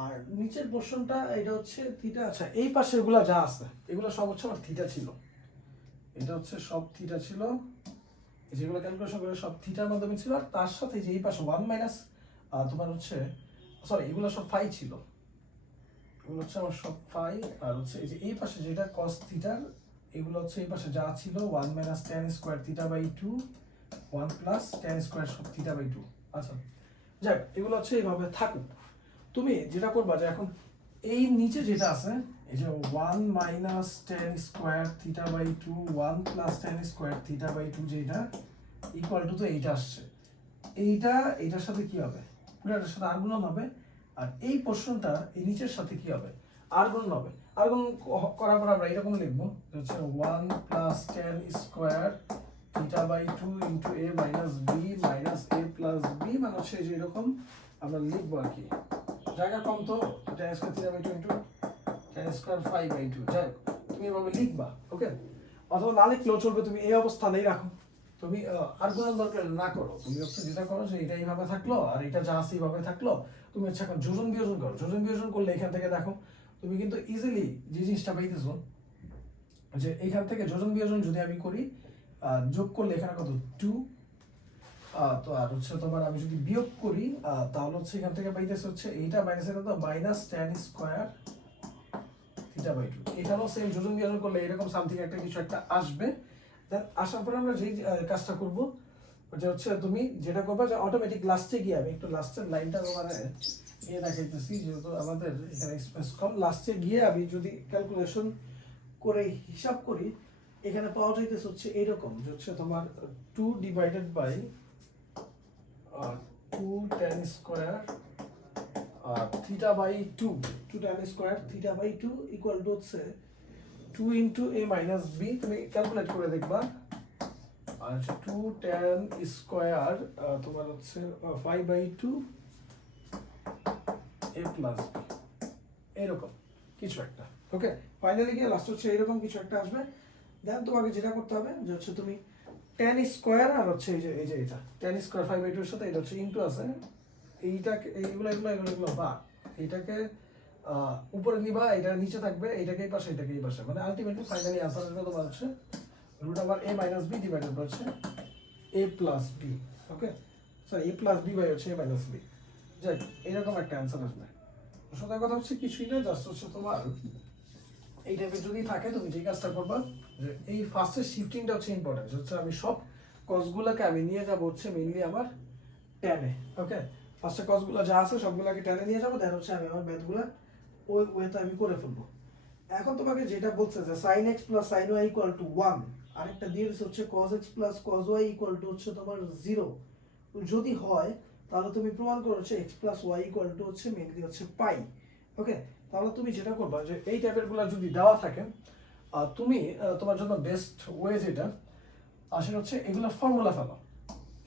আর নিচের পোরশনটা এটা হচ্ছে থিটা। আচ্ছা, এই পাশে এগুলা যা আছে এগুলো সব হচ্ছে আমার থিটা ছিল, এটা হচ্ছে সব থিটা ছিল, যেগুলো ক্যালকুলেশন করে সব থিটার মাধ্যমে ছিল, আর তার সাথে যে এই পাশে 1 মাইনাস তোমার হচ্ছে সরি এগুলো সব ফাই ছিল, এগুলো হচ্ছে আমার সব ফাই, আর হচ্ছে এই যে এই পাশে যেটা কস থিটার, এগুলো হচ্ছে এই পাশে যা ছিল 1 minus tan square theta by 2 1 plus tan square theta by 2। আচ্ছা যাক, এগুলো হচ্ছে এইভাবে থাকুক। তুমি যেটা করবা যে এখন এই নিচে যেটা আছে এই যে 1 minus tan square theta by 2 1 plus tan square theta by 2 যেটা ইকুয়াল টু তো এইটা আসছে, এইটা এইটার সাথে কি হবে, পুরোটার সাথে আর গুণন হবে, আর এই পোর্শনটা এই নিচের সাথে কি হবে, আর গুণন হবে। আর গুণন করার পর আমরা এরকম লিখবো হচ্ছে 1 plus tan square theta by 2 into A minus B minus A plus B, মানে হচ্ছে যে এরকম আমরা লিখবো আর কি। জায়গা কম তো, tan square theta by 2 into tan square phi by 2, যাই তুমি এভাবে লিখবা, ওকে। অথবা না লিখলেও চলবে, তুমি এই অবস্থানেই রাখো, তুমি আর কোনো দরকার না করো, তুমি হচ্ছে যেটা করো যে এটা এইভাবে থাকলো আর এটা যা আছে এইভাবে থাকলো। তুমি হচ্ছে এখন যোজন বিয়োজন করো, যোজন বিয়োজন করলে এখান থেকে দেখো তুমি কিন্তু ইজিলি যে জিনিসটা পাইতেছো যে এইখান থেকে যোজন বিয়োজন যদি আমি করি, যোগ করলে এখানে কত 2, তো আর হচ্ছে তোমার আমি যদি বিয়োগ করি তাহলে হচ্ছে এখান থেকে পাইতেছে হচ্ছে এইটা মাইনাস এটা তো minus tan square theta by 2। এখানেও সেম যোজন বিয়োজন করলে এরকম সামথিং একটা কিছু একটা আসবে। দেন আসার পরে আমরা যেই কাজটা করবো যে হচ্ছে তুমি যেটা করবে যে অটোমেটিক লাস্টে গিয়ে, আমি একটু লাস্টের লাইনটা মানে ইয়ে দেখাইতেছি যেহেতু আমাদের এখানে স্পেস কম, লাস্টে গিয়ে আমি যদি ক্যালকুলেশন করে হিসাব করি এখানে পাওয়া যাইতেছে হচ্ছে এইরকম যে হচ্ছে তোমার 2 divided by 2 tan square theta by 2 2 tan square theta by 2 equal to হচ্ছে 2 ইন্টু এ মাইনাস বি, তুমি ক্যালকুলেট করে দেখবা। আর হচ্ছে 2 tan স্কোয়ার তোমার হচ্ছে 5 বাই 2 এ প্লাস বি, এরকম কিছু একটা, ওকে। ফাইনালি গিয়ে লাস্ট হচ্ছে এরকম কিছু একটা আসবে। দেন তোমাকে যেটা করতে হবে যে হচ্ছে তুমি tan স্কোয়ার আর হচ্ছে এই যে এটা tan স্কোয়ার 5 বাই 2 এর সাথে এটা হচ্ছে ইনটু আছে, এইটাকে এইগুলো বা এইটাকে উপরে নিবা, এটা নিচে থাকবে, এইটাকে এই পাশে এটাকে এই পাশে, মানে আলটিমেটলি ফাইনালি आंसर আসবে তোমার হচ্ছে root over a minus b divided by হচ্ছে a plus b, okay. Sorry a plus b by হচ্ছে a মাইনাস b, যাই এরকম একটা आंसर আসবে। আসলে কথা হচ্ছে কিছুই না, জাস্ট হচ্ছে তোমার এই টাইপের যদি থাকে তুমি যে কাজটা করবা যে এই ফার্স্টের শিফটিংটা হচ্ছে ইম্পর্টেন্ট, হচ্ছে আমি সব কসগুলোকে আমি নিয়ে যাব হচ্ছে মেইনলি আমার টেনে, ওকে। ফার্স্টে কসগুলো যা আছে সবগুলোকে টেনে নিয়ে যাবো, দেন হচ্ছে আমি আমার ম্যাথগুলো ওই ওয়েতে আমি করে ফেলবো। এখন তোমাকে যেটা বলছে যে sin x plus sin y equal to 1, আরেকটা দিয়ে দিচ্ছে হচ্ছে cos x plus cos y equal to হচ্ছে তোমার 0, যদি হয় তাহলে তুমি প্রমাণ করো হচ্ছে x plus y equal to হচ্ছে মেইনলি হচ্ছে পাই, ওকে। তাহলে তুমি যেটা করবা যে এই টাইপের গুলো যদি দেওয়া থাকে তুমি তোমার জন্য বেস্ট ওয়ে যেটা সেটা হচ্ছে এগুলো ফর্মুলা ফেলো,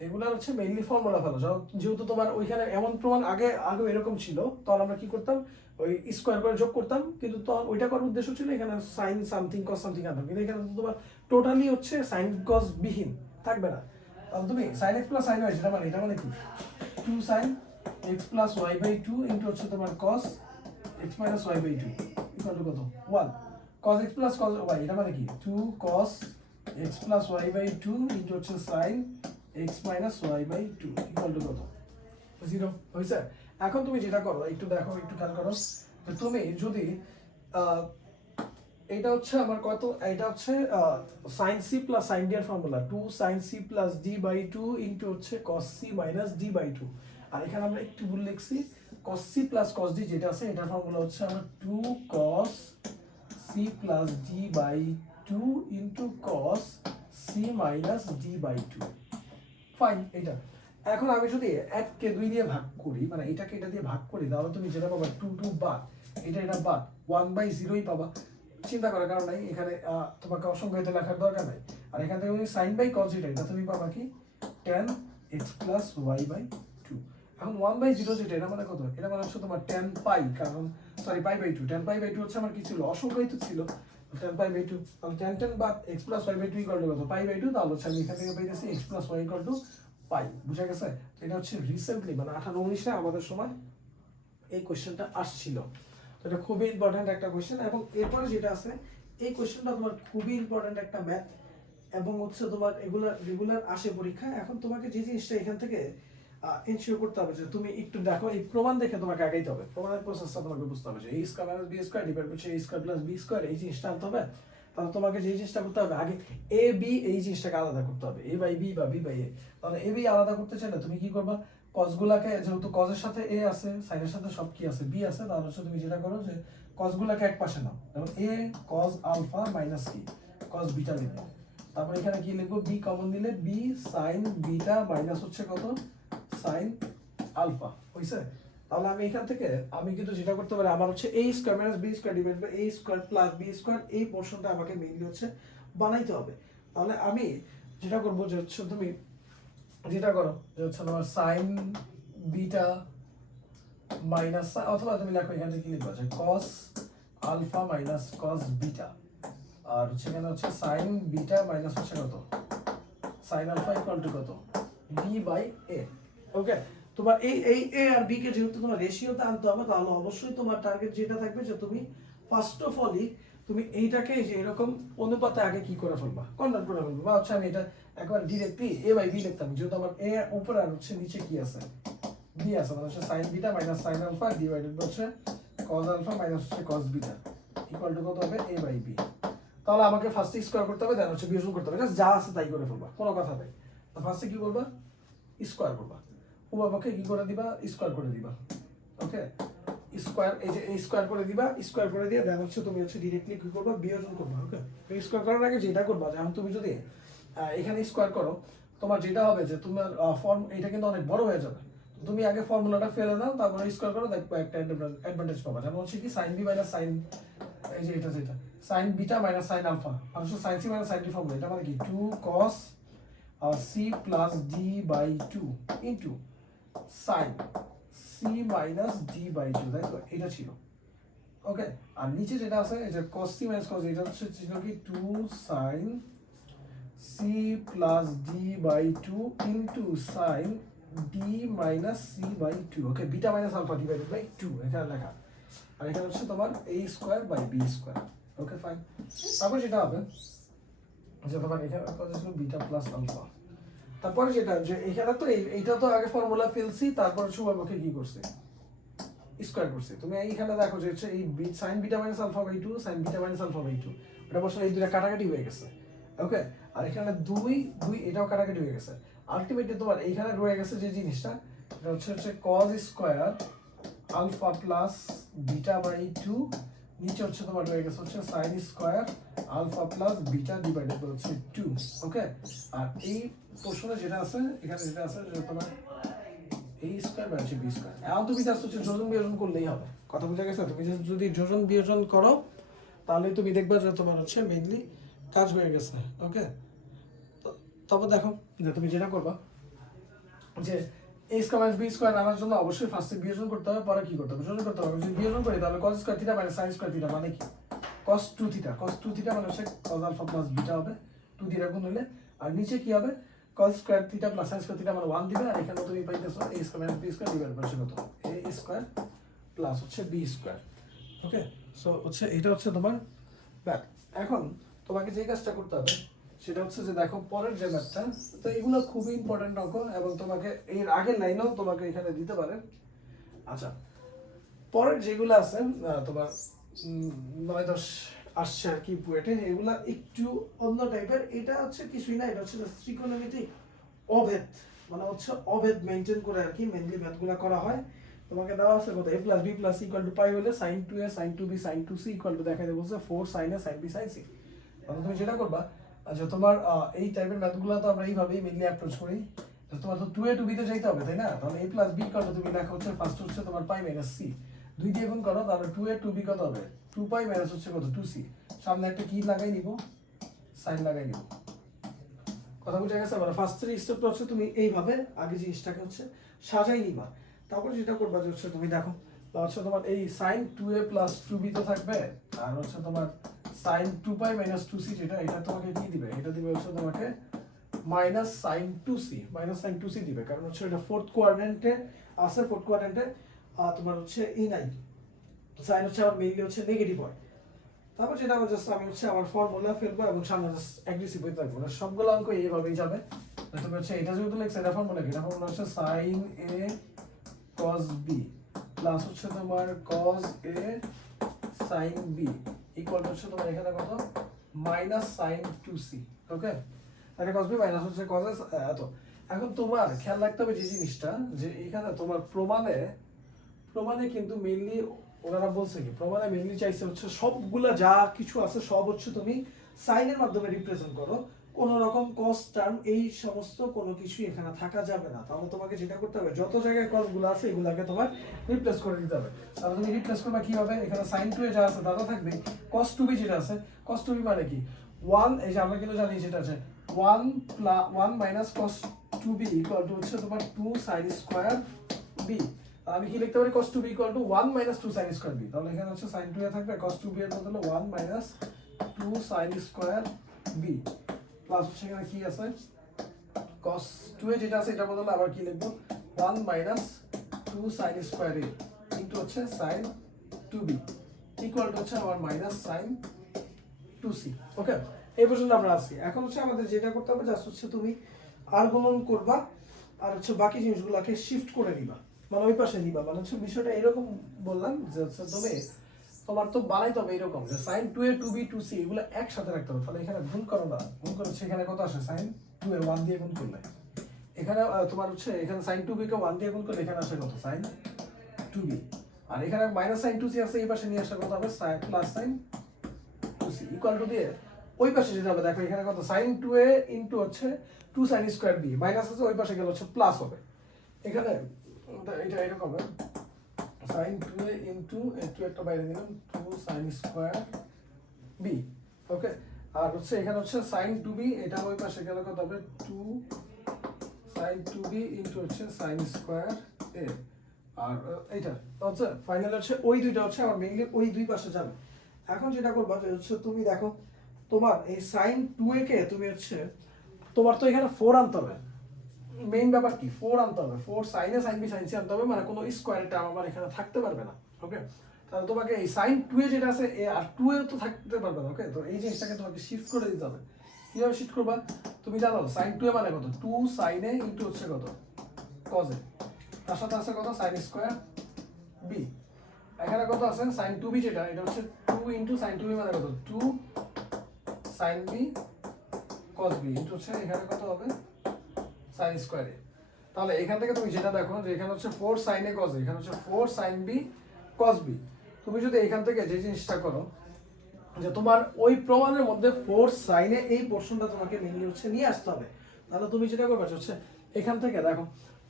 এগুলো হচ্ছে মেইনলি ফর্মুলা ফেলো। যেহেতু তোমার ওইখানে এমন প্রমাণ আগে এরকম ছিল, তখন আমরা কি করতাম ওই স্কোয়ার করে যোগ করতাম, কিন্তু তখন ওইটা করার উদ্দেশ্য ছিল এখানে সাইন সামথিং কস সামথিং আনতাম, কিন্তু এখানে তোমার টোটালি হচ্ছে সাইন কস বিহীন থাকবে না। তাহলে তুমি sine X plus sine Y যেটা মানে এটা মানে কি 2 sine X plus Y by 2 into হচ্ছে তোমার cos X minus Y by 2 equal to কত 1 cos x plus cos y, এটা মানে কি 2 cos x plus y by 2 into হচ্ছে sin x minus y by 2 equal to কত 0 হইছে। এখন তুমি যেটা করো একটু দেখো, একটু খেয়াল করো যে তুমি যদি এটা হচ্ছে আমার কত, এটা হচ্ছে sin c plus sin d এর formula 2 sin c plus d by 2 into হচ্ছে cos c minus d by 2, আর এখানে আমরা একটু ভুল লিখছি cos c plus cos d যেটা আছে এটার ফর্মুলা হচ্ছে আমরা 2 cos c plus d by 2 into cos c minus d by 2, fine. এটা এখন আমি যদি 1 কে 2 দিয়ে ভাগ করি, মানে এটাকে এটা দিয়ে ভাগ করি, তাহলে তুমি যেটা পাবা 2 2 বাদ এটা বাদ 1/0ই পাবা, চিন্তা করার কারণ নাই, এখানে তোমাকে অসংখ্য লেখার দরকার নাই। আর এখান থেকে তুমি sin বাই cos এটা তুমি পাবা কি tan x plus y by 2। এখন 1/0 যেটা এটা মানে কত, এটা মানে হচ্ছে তোমার tan পাই, কারণ sorry pi by 2, tan pi by 2 হচ্ছে আমার কি ছিল অসংখ্যই তো ছিল, tan পাই বাই 2, তাহলে tan বাদ x plus y by 2 equal to কত পাই বাই 2, তাহলে হচ্ছে আমি এখান থেকে পাইতেছি x plus y equal to pi, বুঝা গেছে। তো এটা হচ্ছে রিসেন্টলি মানে 18-19 এ আমাদের সময় এই কোশ্চেনটা আসছিল, তো এটা খুবই ইম্পর্টেন্ট একটা কোশ্চেন। এবং এরপরে যেটা আছে এই কোশ্চেনটা তোমার খুবই ইম্পর্টেন্ট একটা ম্যাথ, এবং হচ্ছে তোমার এগুলা রেগুলার আসে পরীক্ষা। এখন তোমাকে যে জিনিসটা এখান থেকে এনশিওর করতে হবে যে তুমি একটু দেখো, এই প্রমাণ দেখে তোমাকে আগাইতে হবে, প্রমাণের প্রসেসটা তোমাকে বুঝতে হবে যে a square minus b square divide by a square plus b square, এই জিনিসটা আনতে হবে। তাহলে তোমাকে যে জিনিসটা করতে হবে আগে a b এই জিনিসটাকে আলাদা করতে হবে, a বাই b বা b বাই a। তাহলে a b আলাদা করতে চাইলে তুমি কি করবা, cos গুলাকে, যেহেতু cos এর সাথে a আছে, sin এর সাথে সব কি আছে b আছে, তাহলে হচ্ছে তুমি যেটা করো যে cos গুলাকে এক পাশে নাও, যেমন a cos আলফা মাইনাস কি cos বিটা লিখবো। তারপর এখানে কি লিখবো, b কমন দিলে b sin বিটা মাইনাস হচ্ছে কত sin আলফা, হইছে? তাহলে আমি এখান থেকে আমি কিন্তু যেটা করতে পারি, আমার হচ্ছে a square minus b square divide by a square plus b square, এই পোরশনটা আমাকে মেইনলি হচ্ছে বানাইতে হবে। তাহলে আমি যেটা করব যে হচ্ছে তুমি যেটা করো যে হচ্ছে তোমার sin বিটা মাইনাস, অথবা তুমি লেখো এখানে কি লিখবা যে cos alpha minus cos beta, আর হচ্ছে এখানে হচ্ছে sin বিটা মাইনাস হচ্ছে কত sin আলফা ইকুয়াল টু কত b বাই a। ওকে, তোমার এই a আর b কে যেহেতু তোমার রেশিওতে আনতে হবে, তাহলে অবশ্যই তোমার টার্গেট যেটা থাকবে যে তুমি ফার্স্ট অফ অলই তুমি এইটাকে যে এরকম অনুপাতে আগে কি করে ফেলবা, কনভার্ট করে ফেলবা। বা হচ্ছে আমি এটা একবার ডিরেক্টলি a বাই b লিখতাম, যেহেতু আমার a উপরে আর হচ্ছে নিচে কি আছে b আছে, মানে হচ্ছে sin beta minus sin alpha divided by হচ্ছে cos আলফা মাইনাস হচ্ছে cos বিটা ইকুয়াল টু কত হবে a বাই b। তাহলে আমাকে ফার্স্টে স্কয়ার করতে হবে, দেন হচ্ছে বিয়োজন করতে হবে, জাস্ট যা আছে তাই করে ফেলবা, কোনো কথা নাই। তো ফার্স্টে কি করবা, স্কয়ার করবা, উভয়পক্ষে কি করে দিবা, স্কয়ার করে দিবা। ওকে, স্কয়ার, এই যে স্কয়ার করে দিবা, স্কয়ার করে দিয়ে দেন হচ্ছে তুমি হচ্ছে ডাইরেক্টলি কি করবা, বিয়োজন করবা। ওকে, স্কয়ার করার আগে যেটা করবা, যেমন তুমি যদি এখানে স্কয়ার করো, তোমার যেটা হবে যে তোমার ফর্ম এটা কিন্তু অনেক বড় হয়ে যাবে, তুমি আগে ফর্মুলাটা ফেলে দাও, তারপরে স্কয়ার করো, দেখবে একটা অ্যাডভান্টেজ পাবা। যেমন হচ্ছে কি sin b মাইনাস sin, এই যে এটা যেটা sin beta minus sin alpha, আর হচ্ছে sin c minus sin d formula, এটা মানে কি 2 cos c plus d by 2 into sin c minus d by 2, তাই তো? এটা ছিল। ওকে, আর নিচে যেটা আছে এই যে cos c মাইনাস cos, এটা হচ্ছে ছিল কি 2 sin c plus d by 2 into sin d minus c by 2। Okay, beta minus alpha divided by 2 এখানে লেখা, আর এখানে হচ্ছে তোমার a square by b square. Okay fine, তারপর যেটা হবে যে তোমার এখানে কত ছিল বিটা প্লাস আলফা, তারপরে যেটা যে এখানে তো এইটা তো আগে ফর্মুলা ফেলছি, তারপর উভয়পক্ষে কি করছে, স্কয়ার করছে। তুমি এইখানে দেখো যে হচ্ছে এই sin beta minus alpha by 2 sin beta minus alpha by 2, এটা বসলে এই দুটো কাটাকাটি হয়ে গেছে। ওকে, আর এখানে 2 2 এটাও কাটাকাটি হয়ে গেছে। আলটিমেটলি তোমার এইখানে রয়ে গেছে যে জিনিসটা, এটা হচ্ছে cos square alpha plus beta by 2, নিচে হচ্ছে তোমার রয়ে গেছে হচ্ছে sin square alpha plus beta divided by হচ্ছে 2। ওকে, আর এই পোরশনে যেটা আছে, এখানে যেটা আছে যে তোমার a square by b square, এখন তুমি জাস্ট হচ্ছে যোজন বিয়োজন করলেই হবে। কথা বুঝা গেছে? তুমি যদি যোজন বিয়োজন করো, তাহলে তুমি দেখবা যে তোমার হচ্ছে মেইনলি কাজ হয়ে গেছে। ওকে, তারপর দেখো যে তুমি যেটা করবা যে a square minus b square আনার জন্য অবশ্যই ফার্স্টে বিয়োজন করতে হবে, পরে কি করতে হবে, যোজন করতে হবে। যদি বিয়োজন করি তাহলে cos square theta minus sin square theta মানে কি cos 2 থিটা, cos 2 থিটা মানে হচ্ছে cos আলফা প্লাস বিটা হবে 2 থিটা গুণ হলে, আর নিচে কি হবে cos square theta plus sin square theta মানে 1 দিবে, আর এখানে তুমি পাইতেছো a square minus b square divide by কত a স্কয়ার প্লাস হচ্ছে b স্কয়ার। ওকে, সো হচ্ছে এটা হচ্ছে তোমার ব্যাক। এখন তোমাকে যে কাজটা করতে হবে সেটা হচ্ছে যে দেখো পরের যে ম্যাথটা, তো এগুলো খুবই ইম্পর্টেন্ট অঙ্ক, এবং তোমাকে এর আগের লাইনও তোমাকে এখানে দিতে পারে। আচ্ছা, পরের যেগুলো আছে তোমার 9-10 আসছে আর কি বুয়েটে, এগুলা একটু অন্য টাইপের। এটা হচ্ছে কিছুই না, এটা হচ্ছে ত্রিকোণমিতিক অভেদ, মানে হচ্ছে অভেদ মেনটেন করে আর কি মেইনলি ম্যাথগুলো করা হয়। তোমাকে দেওয়া আছে কত a plus b plus c equal to pi হলে sin 2a sin 2b sin 2c equal to দেখাই দেবো 4 sin a sin b sin c। তুমি যেটা করবা, আচ্ছা তোমার এই টাইপের ম্যাথগুলো তো আমরা এইভাবেই মেইনলি অ্যাপ্রোচ করি। তোমার তো 2a to b তে যাইতে হবে, তাই না? তাহলে a plus b equal to তুমি লেখা হচ্ছে ফার্স্ট হচ্ছে তোমার পাই মাইনাস c, 2 দিয়ে গুণ করো, তাহলে 2a to b কত হবে 2 পাই মাইনাস হচ্ছে কত 2c, সামনে একটা কি লাগাই নিব, সাইন লাগাই নিব। কথা বুঝা গেছে? মানে ফার্স্ট স্টেপটা হচ্ছে তুমি এইভাবে আগে জিনিসটাকে হচ্ছে সাজাই নিবা। তারপর যেটা করবা যে হচ্ছে তুমি দেখো হচ্ছে তোমার এই sin 2a plus 2b তো থাকবে, আর হচ্ছে তোমার sin 2 পাই minus 2c যেটা, এটা তোমাকে কি দিবে, এটা দিবে হচ্ছে তোমাকে minus sin 2c দিবে, কারণ হচ্ছে এটা ফোর্থ কোয়াড্রেন্টে আছে, ফোর্থ কোয়াড্রেন্টে তোমার হচ্ছে ই নাই, সাইন হচ্ছে আমার মেইনলি হচ্ছে নেগেটিভ হয়। তারপর যেটা জাস্ট আমি হচ্ছে আমার ফর্মুলা ফেলবো এবং সামনে জাস্ট অ্যাগ্রেসিভ হয়ে থাকবো না, সবগুলো অঙ্ক এইভাবেই যাবে। তুমি হচ্ছে এটা যেহেতু লিখছে এটা ফর্মুলা কি, এটা ফর্মুলা হচ্ছে sin a cos b plus হচ্ছে তোমার cos a sin b equal হচ্ছে তোমার এখানে কত মাইনাস sin 2c। ওকে, তাহলে cos b মাইনাস হচ্ছে cos a এত। এখন তোমার খেয়াল রাখতে হবে যে জিনিসটা, যে এখানে তোমার প্রমাণে কিন্তু মেইনলি ওনারা বলছে কি, প্রমাণে মেইনলি চাইছে হচ্ছে সবগুলা যা কিছু আছে সব হচ্ছে তুমি সাইনের মাধ্যমে রিপ্রেজেন্ট করো, কোনো রকম কস টার্ম এই সমস্ত কোনো কিছু এখানে থাকা যাবে না। তাহলে তোমাকে যেটা করতে হবে, যত জায়গায় কস গুলো আছে এগুলাকে তোমার রিপ্লেস করে দিতে হবে। তাহলে তুমি রিপ্লেস করবা কি হবে, এখানে sin 2 এ যা আছে দাদা থাকবে, cos 2b যেটা আছে, cos 2b মানে কি 1, এই যে আমরা কিন্তু জানি যেটা আছে 1 minus cos 2b equal to হচ্ছে তোমার 2 sin স্কয়ার b। আমি কি লিখতে পারি, cos 2b equal to 1 minus 2 sin square b। তাহলে এখানে হচ্ছে sin 2 এ থাকবে cos 2b এর বদলে 1 minus 2 sin square b plus হচ্ছে এখানে কি আছে cos 2 এ যেটা আছে এটা বদলে আবার কি লিখবো 1 minus 2 sin square a into হচ্ছে sin 2b ইকুয়াল টু হচ্ছে আবার মাইনাস sin 2c। ওকে, এই পর্যন্ত আমরা আছি। এখন হচ্ছে আমাদের যেটা করতে হবে জাস্ট হচ্ছে তুমি আর গুণন করবা আর হচ্ছে বাকি জিনিসগুলোকে শিফট করে দিবা, মানে ওই পাশে দিবা। মানে হচ্ছে বিষয়টা এরকম বললাম যে হচ্ছে তোমার তো বানাইতে হবে এরকম যে sin 2a 2b 2c এগুলো একসাথে রাখতে হবে। তাহলে এখানে গুণ করো না, গুণ করে হচ্ছে এখানে কত আসে sin 2a 1 দিয়ে গুণ করলে, এখানে তোমার হচ্ছে এখানে sin 2b কে 1 দিয়ে গুণ করলে এখানে আসে কত sin 2b, আর এখানে মাইনাস sin 2c আছে, এই পাশে নিয়ে আসলে কত হবে plus sin 2c equal two দিয়ে ওই পাশে যেতে হবে। দেখো এখানে কত sin 2a ইনটু হচ্ছে 2 sin স্কয়ার b, মাইনাস আছে ওই পাশে গেলে হচ্ছে প্লাস হবে। এখানে এটা এরকম হবে sin 2a ইনটু একটু একটা বাইরে দিলাম 2 sin স্কয়ার b। ওকে, আর হচ্ছে এখানে হচ্ছে sin 2b, এটা ওই পাশে গেলে কত হবে 2 sin 2b ইনটু হচ্ছে sin স্কয়ার a। আর এইটা হচ্ছে ফাইনাল হচ্ছে ওই দুইটা হচ্ছে আমার মেইনলি ওই দুই পাশে যাবে। এখন যেটা করবা যে হচ্ছে তুমি দেখো তোমার এই sin 2a কে তুমি হচ্ছে তোমার তো এখানে 4 আনতে হবে, মেইন ব্যাপার কি 4 আনতে হবে, 4 sin a sin b sin c আনতে হবে, মানে কোনো স্কয়ার টার্ম আমার এখানে থাকতে পারবে না। ওকে, তাহলে তোমাকে এই sin 2a যেটা আছে এ আর 2a তো থাকতে পারবে না। ওকে, তো এই জিনিসটাকে তোমাকে শিফট করে দিতে হবে। কিভাবে শিফট করবা, তুমি জানো sin 2a মানে কত 2 sin a ইনটু হচ্ছে কত cos a, তার সাথে আছে কত sin স্কয়ার b, এখানে কত আছে sin 2b যেটা এটা হচ্ছে 2 ইনটু sin 2b মানে কত 2 sin b cos b into হচ্ছে এখানে কত হবে sin স্কয়ার a। তাহলে এখান থেকে তুমি যেটা দেখো যে এখানে হচ্ছে 4 sin a cos a, এখানে হচ্ছে 4 sin b cos b। তুমি যদি এখান থেকে যে জিনিসটা করো যে তোমার ওই প্রমাণের মধ্যে 4 sin a এই পোরশনটা তোমাকে মেইনলি হচ্ছে নিয়ে আসতে হবে। তাহলে তুমি যেটা করবে হচ্ছে এখান থেকে দেখো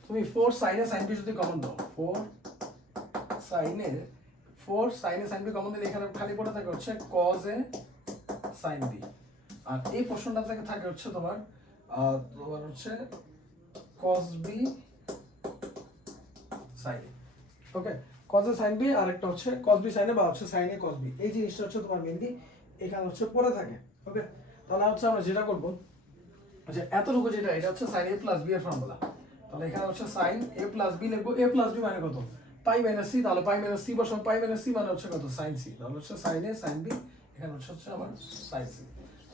তুমি 4 sin a sin b যদি কমন দাও 4 sin a sin b common দিলে এখানে খালি পড়ে থাকে হচ্ছে cos a sin b, আর এই পোরশনটা থেকে থাকে হচ্ছে তোমার হচ্ছে cos b sin a। Okay, cos a sin b আর একটা হচ্ছে cos b sin a বা হচ্ছে sin a cos b, এই জিনিসটা হচ্ছে তোমার মেইনলি এখানে হচ্ছে পড়ে থাকে। ওকে, তাহলে হচ্ছে আমরা যেটা করব যে এতটুকু যেটা এটা হচ্ছে sin a plus b এর ফর্মুলা। তাহলে এখানে হচ্ছে sin a plus b লিখবো, a plus b মানে কত পাই মাইনাস c, তাহলে পাই মাইনাস c বসাবো, পাই মাইনাস c মানে হচ্ছে কত sin c, তাহলে হচ্ছে sin a sin b এখানে হচ্ছে আমার sin c।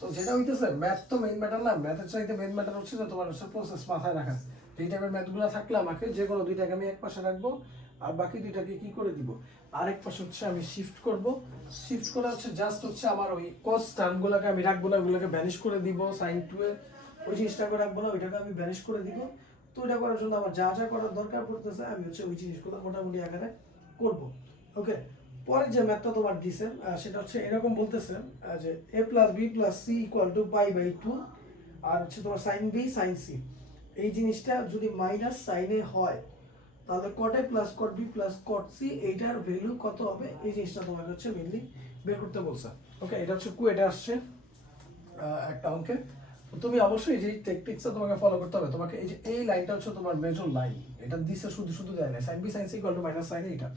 তো যেটা হইতেছে ম্যাথ তো মেইন ম্যাটার না, ম্যাথের চাইতে মেইন ম্যাটার হচ্ছে যে তোমার হচ্ছে প্রসেস মাথায় রাখা। এই টাইপের ম্যাথগুলো থাকলে আমাকে যে কোনো দুইটাকে আমি এক পাশে রাখবো আর বাকি দুইটাকে কি করে দিব আরেক পাশে হচ্ছে আমি শিফট করব। শিফট করে হচ্ছে জাস্ট হচ্ছে আমার ওই cos টার্মগুলোকে আমি রাখবো না, ওগুলোকে ভ্যানিশ করে দিব, sin 2 এর ওই জিনিসটাকে রাখবো না, ওইটাকে আমি ভ্যানিশ করে দিব। তো এটা করার জন্য আমার যা যা করার দরকার পড়তেছে আমি হচ্ছে ওই জিনিসগুলো মোটামুটি আকারে করব। ওকে, পরে যে ম্যাথটা তোমার দিছে সেটা হচ্ছে এরকম বলতেছে যে a plus b plus c equal to pi by 2 আর হচ্ছে তোমার sin b sin c, এই জিনিসটা যদি মাইনাস sin a হয় তাহলে cot a plus cot b plus cot c এইটার ভ্যালু কত হবে, এই জিনিসটা তোমাকে হচ্ছে মেইনলি বের করতে বলছে। ওকে, এটা হচ্ছে কুয়েটে আসছে একটা অঙ্কে। তুমি অবশ্যই যে টেকনিক্সটা তোমাকে ফলো করতে হবে, তোমাকে এই যে এই লাইনটা হচ্ছে তোমার মেজর লাইন, এটা দিছে শুধু শুধু দেয় না sin b sin c equal to minus sin a এটা।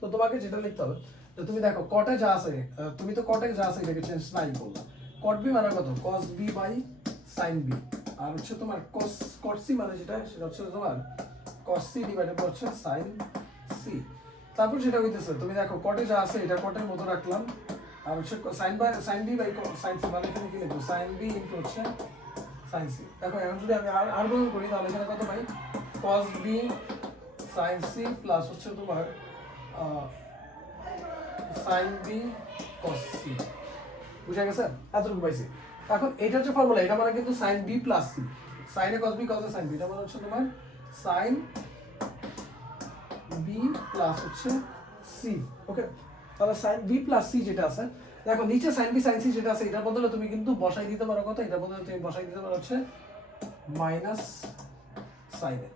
তো তোমাকে যেটা লিখতে হবে যে তুমি দেখো কটে যা আছে তুমি তো কটে যা আছে এটাকে চেঞ্জ নাই করলা, cot b মানে কত cos b by sin b, আর হচ্ছে তোমার cot c মানে যেটা সেটা হচ্ছে তোমার cos c ডিভাইডেড বাই হচ্ছে sin c। তারপর যেটা হইতেছে তুমি দেখো কটে যা আছে এটা কটের মতো রাখলাম, আর হচ্ছে sin b by sin c মানে এখানে কি লিখবো sin b ইনটু হচ্ছে সাইন সি। দেখো এখন যদি আমি আর গুণ করি তাহলে এখানে কত পাই, cos b sin c plus হচ্ছে তোমার sin b cos c। বুঝা গেছে? এতটুকু পাইছি। এখন এটা হচ্ছে ফর্মুলা, এটা মানে কিন্তু sin b plus c, sin a cos b cos a sin b, এটা মানে হচ্ছে তোমার sin b প্লাস হচ্ছে c। ওকে, তাহলে sin b প্লাস c যেটা আছে, দেখো নিচে sin b sin c যেটা আছে এটার বদলে তুমি কিন্তু বসাই দিতে পারো কত, এটার বদলে তুমি বসাই দিতে পারো হচ্ছে মাইনাস sin a।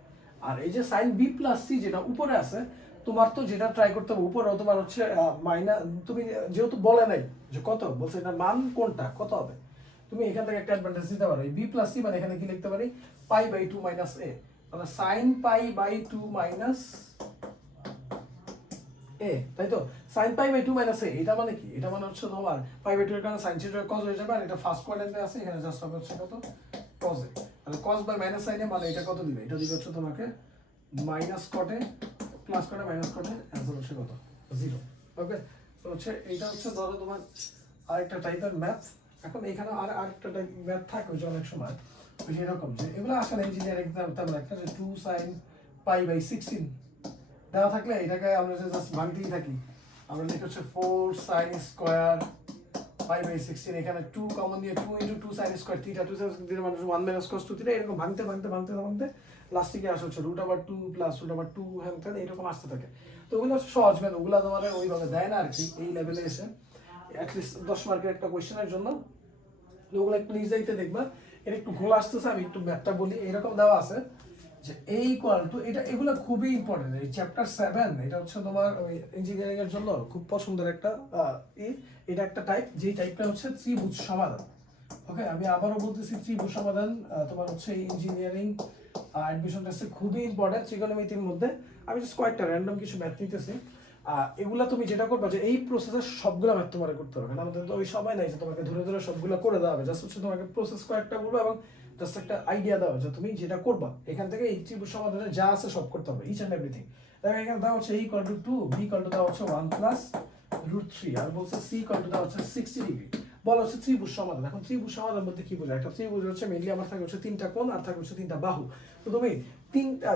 আর এই যে sin b প্লাস c যেটা উপরে আছে, তোমার তো যেটা ট্রাই করতে হবে উপরেও তোমার হচ্ছে মাইনাস, তুমি যেহেতু বলে নাই যে কত, বলছে এটা মান কোনটা কত হবে, তুমি এখান থেকে একটা অ্যাডভান্টেজ দিতে পারো। এই b প্লাস c মানে এখানে কি লিখতে পারি, পাই বাই 2 মাইনাস a, মানে sin pi by 2 minus a, তাই তো? sin pi by 2 minus a, এটা মানে কি, এটা মানে হচ্ছে তোমার পাই বাই 2 এর কারণে sin চেঞ্জ হয়ে cos হয়ে যাবে, আর এটা ফার্স্ট কোয়াড্রেন্টে আছে, এখানে জাস্ট হবে হচ্ছে কত, cos a। তাহলে cos by minus sin a মানে এটা কত দিবে, এটা দিবে হচ্ছে তোমাকে minus cot a plus cot a minus cot a, answer হচ্ছে কত, 0। ওকে, তো হচ্ছে এইটা হচ্ছে ধরো তোমার আরেকটা টাইপের ম্যাথ। এখন এখানে আরেকটা টাইপ ম্যাথ থাকে ওই যে অনেক সময় ওই যে এরকম, যে এগুলো আসলে ইঞ্জিনিয়ারিং তেমন একটা, যে 2 sin পাই বাই 16 দেওয়া থাকলে এটাকে আমরা জাস্ট ভাঙতেই থাকি, আমরা লিখি হচ্ছে 4 sin স্কয়ার পাই বাই 16, এখানে 2 কমন দিয়ে 2 * 2 sin square theta, 2 sin square মানে 1 মাইনাস cos 2 থিটা, এরকম ভাঙতে ভাঙতে ভাঙতে ভাঙতে লাস্টে গিয়ে আসে হচ্ছে √2 প্লাস √2 হ্যান এরকম আসতে থাকে। তো ওগুলো সহজ ম্যাথ, ওগুলো তোমার ওইভাবে দেয় না আর কি এই লেভেলে এসে, অ্যাটলিস্ট 10 মার্কের একটা কোশ্চেনের জন্য। ওগুলো একটু নিজেইতে দেখবা, এটা একটু ঘোলা আসতেছে, আমি একটু ম্যাথটা বলি। এরকম দেওয়া আছে যে a ইকুয়াল টু, এটা এগুলো খুবই ইম্পর্টেন্ট, এই চ্যাপ্টার 7 এটা হচ্ছে তোমার ওই ইঞ্জিনিয়ারিং এর জন্য খুব পছন্দের একটা এটা একটা টাইপ, যেই টাইপটা হচ্ছে ত্রিভুজ সমাধান। ওকে, আমি আবারও বলতেছি ত্রিভুজ সমাধান তোমার হচ্ছে ইঞ্জিনিয়ারিং অ্যাডমিশন টেস্টে খুবই ইম্পর্টেন্ট ত্রিকোণমিতির মধ্যে। আমি জাস্ট কয়েকটা র্যান্ডম কিছু ম্যাথ নিতেছি, এগুলা তুমি যেটা করবে যে এই প্রসেসের সবগুলো ম্যাথ তোমাকে করতে হবে, কারণ আমাদের তো ওই সময় নাই যে তোমাকে ধরে ধরে সবগুলো করে দেওয়া হবে, জাস্ট হচ্ছে তোমাকে প্রসেস কয়েকটা বলবো এবং জাস্ট একটা আইডিয়া দেওয়া যে তুমি যেটা করবা এখান থেকে এই ত্রিভুজ সমাধানে যা আছে সব করতে হবে, ইচ অ্যান্ড এভরিথিং। দেখো এখানে দেওয়া হচ্ছে a = 2, b = দেওয়া হচ্ছে 1 + √3, আর বলছে c = দেওয়া হচ্ছে 60 ডিগ্রি। বলা হচ্ছে ত্রিভুজ সমাধান। এখন ত্রিভুজ সমাধান বলতে কি বোঝায়, একটা ত্রিভুজ হচ্ছে মেইনলি আমার থাকে হচ্ছে 3টা কোণ আর থাকে হচ্ছে 3টা বাহু। তো তুমি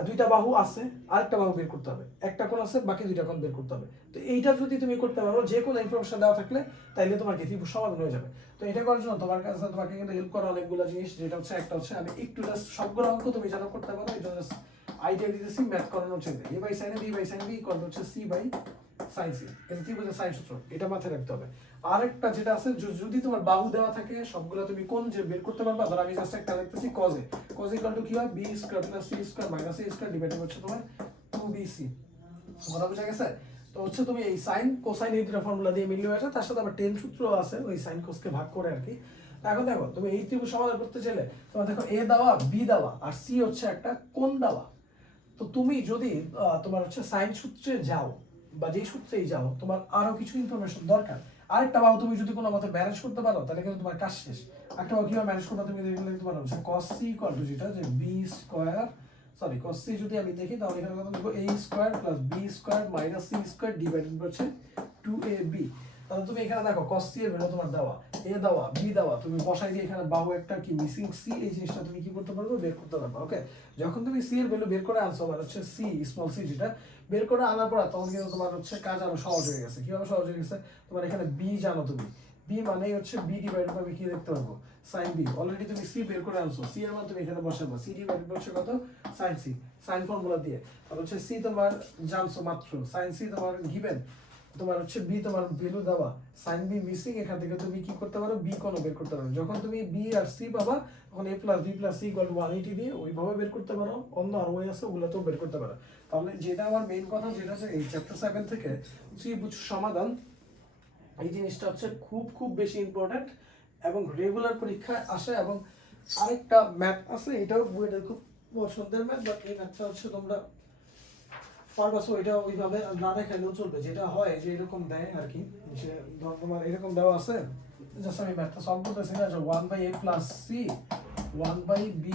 দুইটা বাহু আছে, আরেকটা বাহু বের করতে হবে, একটা কোণ আছে, বাকি দুইটা কোণ বের করতে হবে। তো এইটা যদি তুমি করতে পারো, যে কোনো ইনফরমেশন দেওয়া থাকলে, তাইলে তোমার কি ত্রিভুজ সমাধান হয়ে যাবে। তো এটা করার জন্য তোমার কাছে তোমাকে কিন্তু হেল্প করা অনেকগুলো জিনিস, যেটা হচ্ছে একটা হচ্ছে আমি একটু জাস্ট সবগুলো অঙ্ক তুমি যেন করতে পারো, এটা জাস্ট আইডিয়া দিতেছি ম্যাথ করানোর জন্য। a by sin a, b by sin b = হচ্ছে c বাই sin c, এটা ত্রিভুজের সাইন সূত্র, এটা মাথায় রাখতে হবে। আরেকটা যেটা আছে, যদি তোমার বাহু দেওয়া থাকে সবগুলো তুমি কোণ যে বের করতে পারবা, ধর আমি জাস্ট একটা লিখতেছি cos a, cos = কি হয়, b² + c² - a² ডিভাইডেড হচ্ছে তোমার 2bc। কথা বুঝা গেছে? তো হচ্ছে তুমি এই sin কোসাইন এই দুটো ফর্মুলা দিয়ে মিলিয়ে আছে, তার সাথে আবার টেন সূত্র আছে ওই sin cos কে ভাগ করে আর কি। এখন দেখো তুমি এই ত্রিভুজ সমাধান করতে চাইলে তোমার দেখো a দেওয়া, b দেওয়া আর c হচ্ছে একটা কোণ দেওয়া। তো তুমি যদি তোমার হচ্ছে সাইন সূত্রে যাও বা যেই সূত্রেই যাও, তোমার আরো কিছু ইনফরমেশন দরকার। আরেকটা বাহু তুমি যদি কোনো মতে ম্যানেজ করতে পারো, তাহলে কিন্তু তোমার কাজ শেষ। একটা বাহু কিভাবে ম্যানেজ করবে তুমি লিখতে পারো যে cos c = যেটা যে cos c যদি আমি দেখি তাহলে এখানে কত লিখবো, a² + b² - c² ডিভাইডেড হচ্ছে 2ab। তাহলে তুমি এখানে দেখো cos c এর ভ্যালু তোমার দেওয়া, a দেওয়া, b দেওয়া, তুমি বসাই দিয়ে এখানে বাহু একটা কি মিসিং c, এই জিনিসটা তুমি কি করতে পারবে, বের করতে পারবে। ওকে, যখন তুমি c এর ভ্যালু বের করে আনছো, মানে হচ্ছে c স্মল c যেটা বের করে আনার পর, তখন কিন্তু তোমার হচ্ছে কাজ আরো সহজ হয়ে গেছে। কিভাবে সহজ হয়ে গেছে, তোমার এখানে b জানো তুমি, b মানেই হচ্ছে b ডিভাইডেড বাই কি দেখতে পারবো, sin b। অলরেডি তুমি c বের করে আনছো, c এর মান তুমি এখানে বসাবো, c ডিভাইডেড হচ্ছে কত, sin c, sin ফর্মুলা দিয়ে। আর হচ্ছে c তোমার জানছো মাত্র, sin c তোমার গিভেন, তোমার হচ্ছে b তোমার ভ্যালু দেওয়া, sin b মিসিং, এখান থেকে তুমি কি করতে পারো, b কোণ বের করতে পারো। যখন তুমি b আর c পাবা, তখন a + b + c = 180 দিয়ে ওইভাবে বের করতে পারো, অন্য আর ওয়ে আছে ওগুলোতেও বের করতে পারো। তাহলে যেটা আমার মেইন কথা, যেটা হচ্ছে এই চ্যাপ্টার 7 থেকে ত্রিভুজ সমাধান, এই জিনিসটা হচ্ছে খুব খুব বেশি ইম্পর্টেন্ট এবং রেগুলার পরীক্ষায় আসে। এবং আরেকটা ম্যাথ আছে, এটাও বইটার খুব পছন্দের ম্যাথ, বাট এই ম্যাথটা হচ্ছে তোমরা পারবাসো, এটা ওইভাবে না দেখাইলেও চলবে। যেটা হয় যে এরকম দেয় আর কি, যে ধর তোমার এরকম দেওয়া আছে, জাস্ট আমি ম্যাথটা সলভ করতেছি না, যে 1/a + c 1/b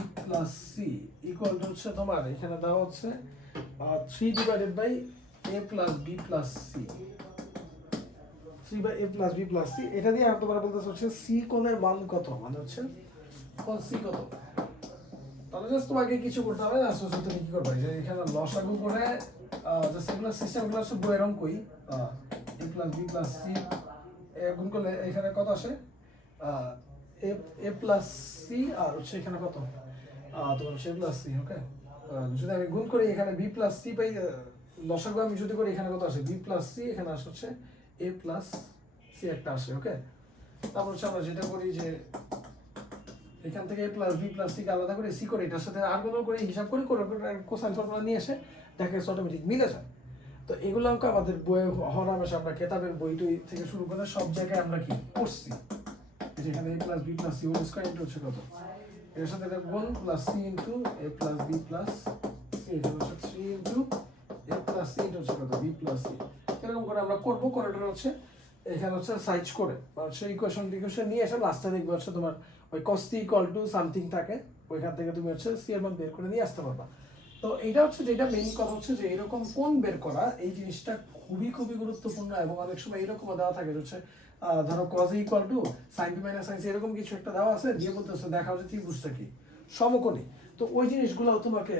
+ c = হচ্ছে তোমার এখানে দেওয়া হচ্ছে 3 / a + b + c, 3/a + b + c। এটা দিয়ে আমি তোমার বলতেছি হচ্ছে c কোণের মান কত, মানে হচ্ছে cos c কত, তাহলে জাস্ট তোমাকে কিছু করতে হবে না, আসলে তুমি কি করবে যে এখানে লসাগু করে জাস্ট এগুলো সিস্টেমগুলো সব বইয়ের অঙ্কই a plus b plus c গুণ করলে এখানে কত আসে a প্লাস c আর হচ্ছে এখানে কত তোমার হচ্ছে a প্লাস c। ওকে, যদি আমি গুণ করি এখানে b প্লাস c পাই, লসাগু আমি যদি করি এখানে কত আসে b প্লাস c, এখানে আসে হচ্ছে a প্লাস c একটা আসে। ওকে, তারপর হচ্ছে আমরা যেটা করি যে এখান থেকে a plus b plus c কে আলাদা করে c করে এটার সাথে আর কোনো করে হিসাব করে কোসাইন ফর্মুলা নিয়ে এসে দেখা গেছে অটোমেটিক মিলে যায়। তো এগুলো অঙ্ক আমাদের বইয়ে হরহামেশা আমরা কেতাবের বইটই থেকে শুরু করে সব জায়গায় আমরা কি করছি, যেখানে a plus b plus c whole square into হচ্ছে কত, এর সাথে এটা গুণ plus c into a plus b plus c, এটা হচ্ছে 3 into a plus c into হচ্ছে কত b প্লাস c। এরকম করে আমরা করব, করাটা হচ্ছে এখানে হচ্ছে সাইজ করে বা হচ্ছে ইকুয়েশন নিয়ে এসে লাস্টে দেখবে হচ্ছে তোমার ওই cos c equal to something থাকে, ওইখান থেকে তুমি হচ্ছে c এর মান বের করে নিয়ে আসতে পারবা। তো এটা হচ্ছে যেটা মেইন কথা হচ্ছে যে এরকম কোণ বের করা, এই জিনিসটা খুবই খুবই গুরুত্বপূর্ণ। এবং অনেক সময় এরকম দেওয়া থাকে হচ্ছে ধরো cos a equal to sin b minus sin c এরকম কিছু একটা দেওয়া আছে, দিয়ে বলতেছে দেখা হচ্ছে ত্রিভুজটা কি সমকোণী। তো ওই জিনিসগুলো তোমাকে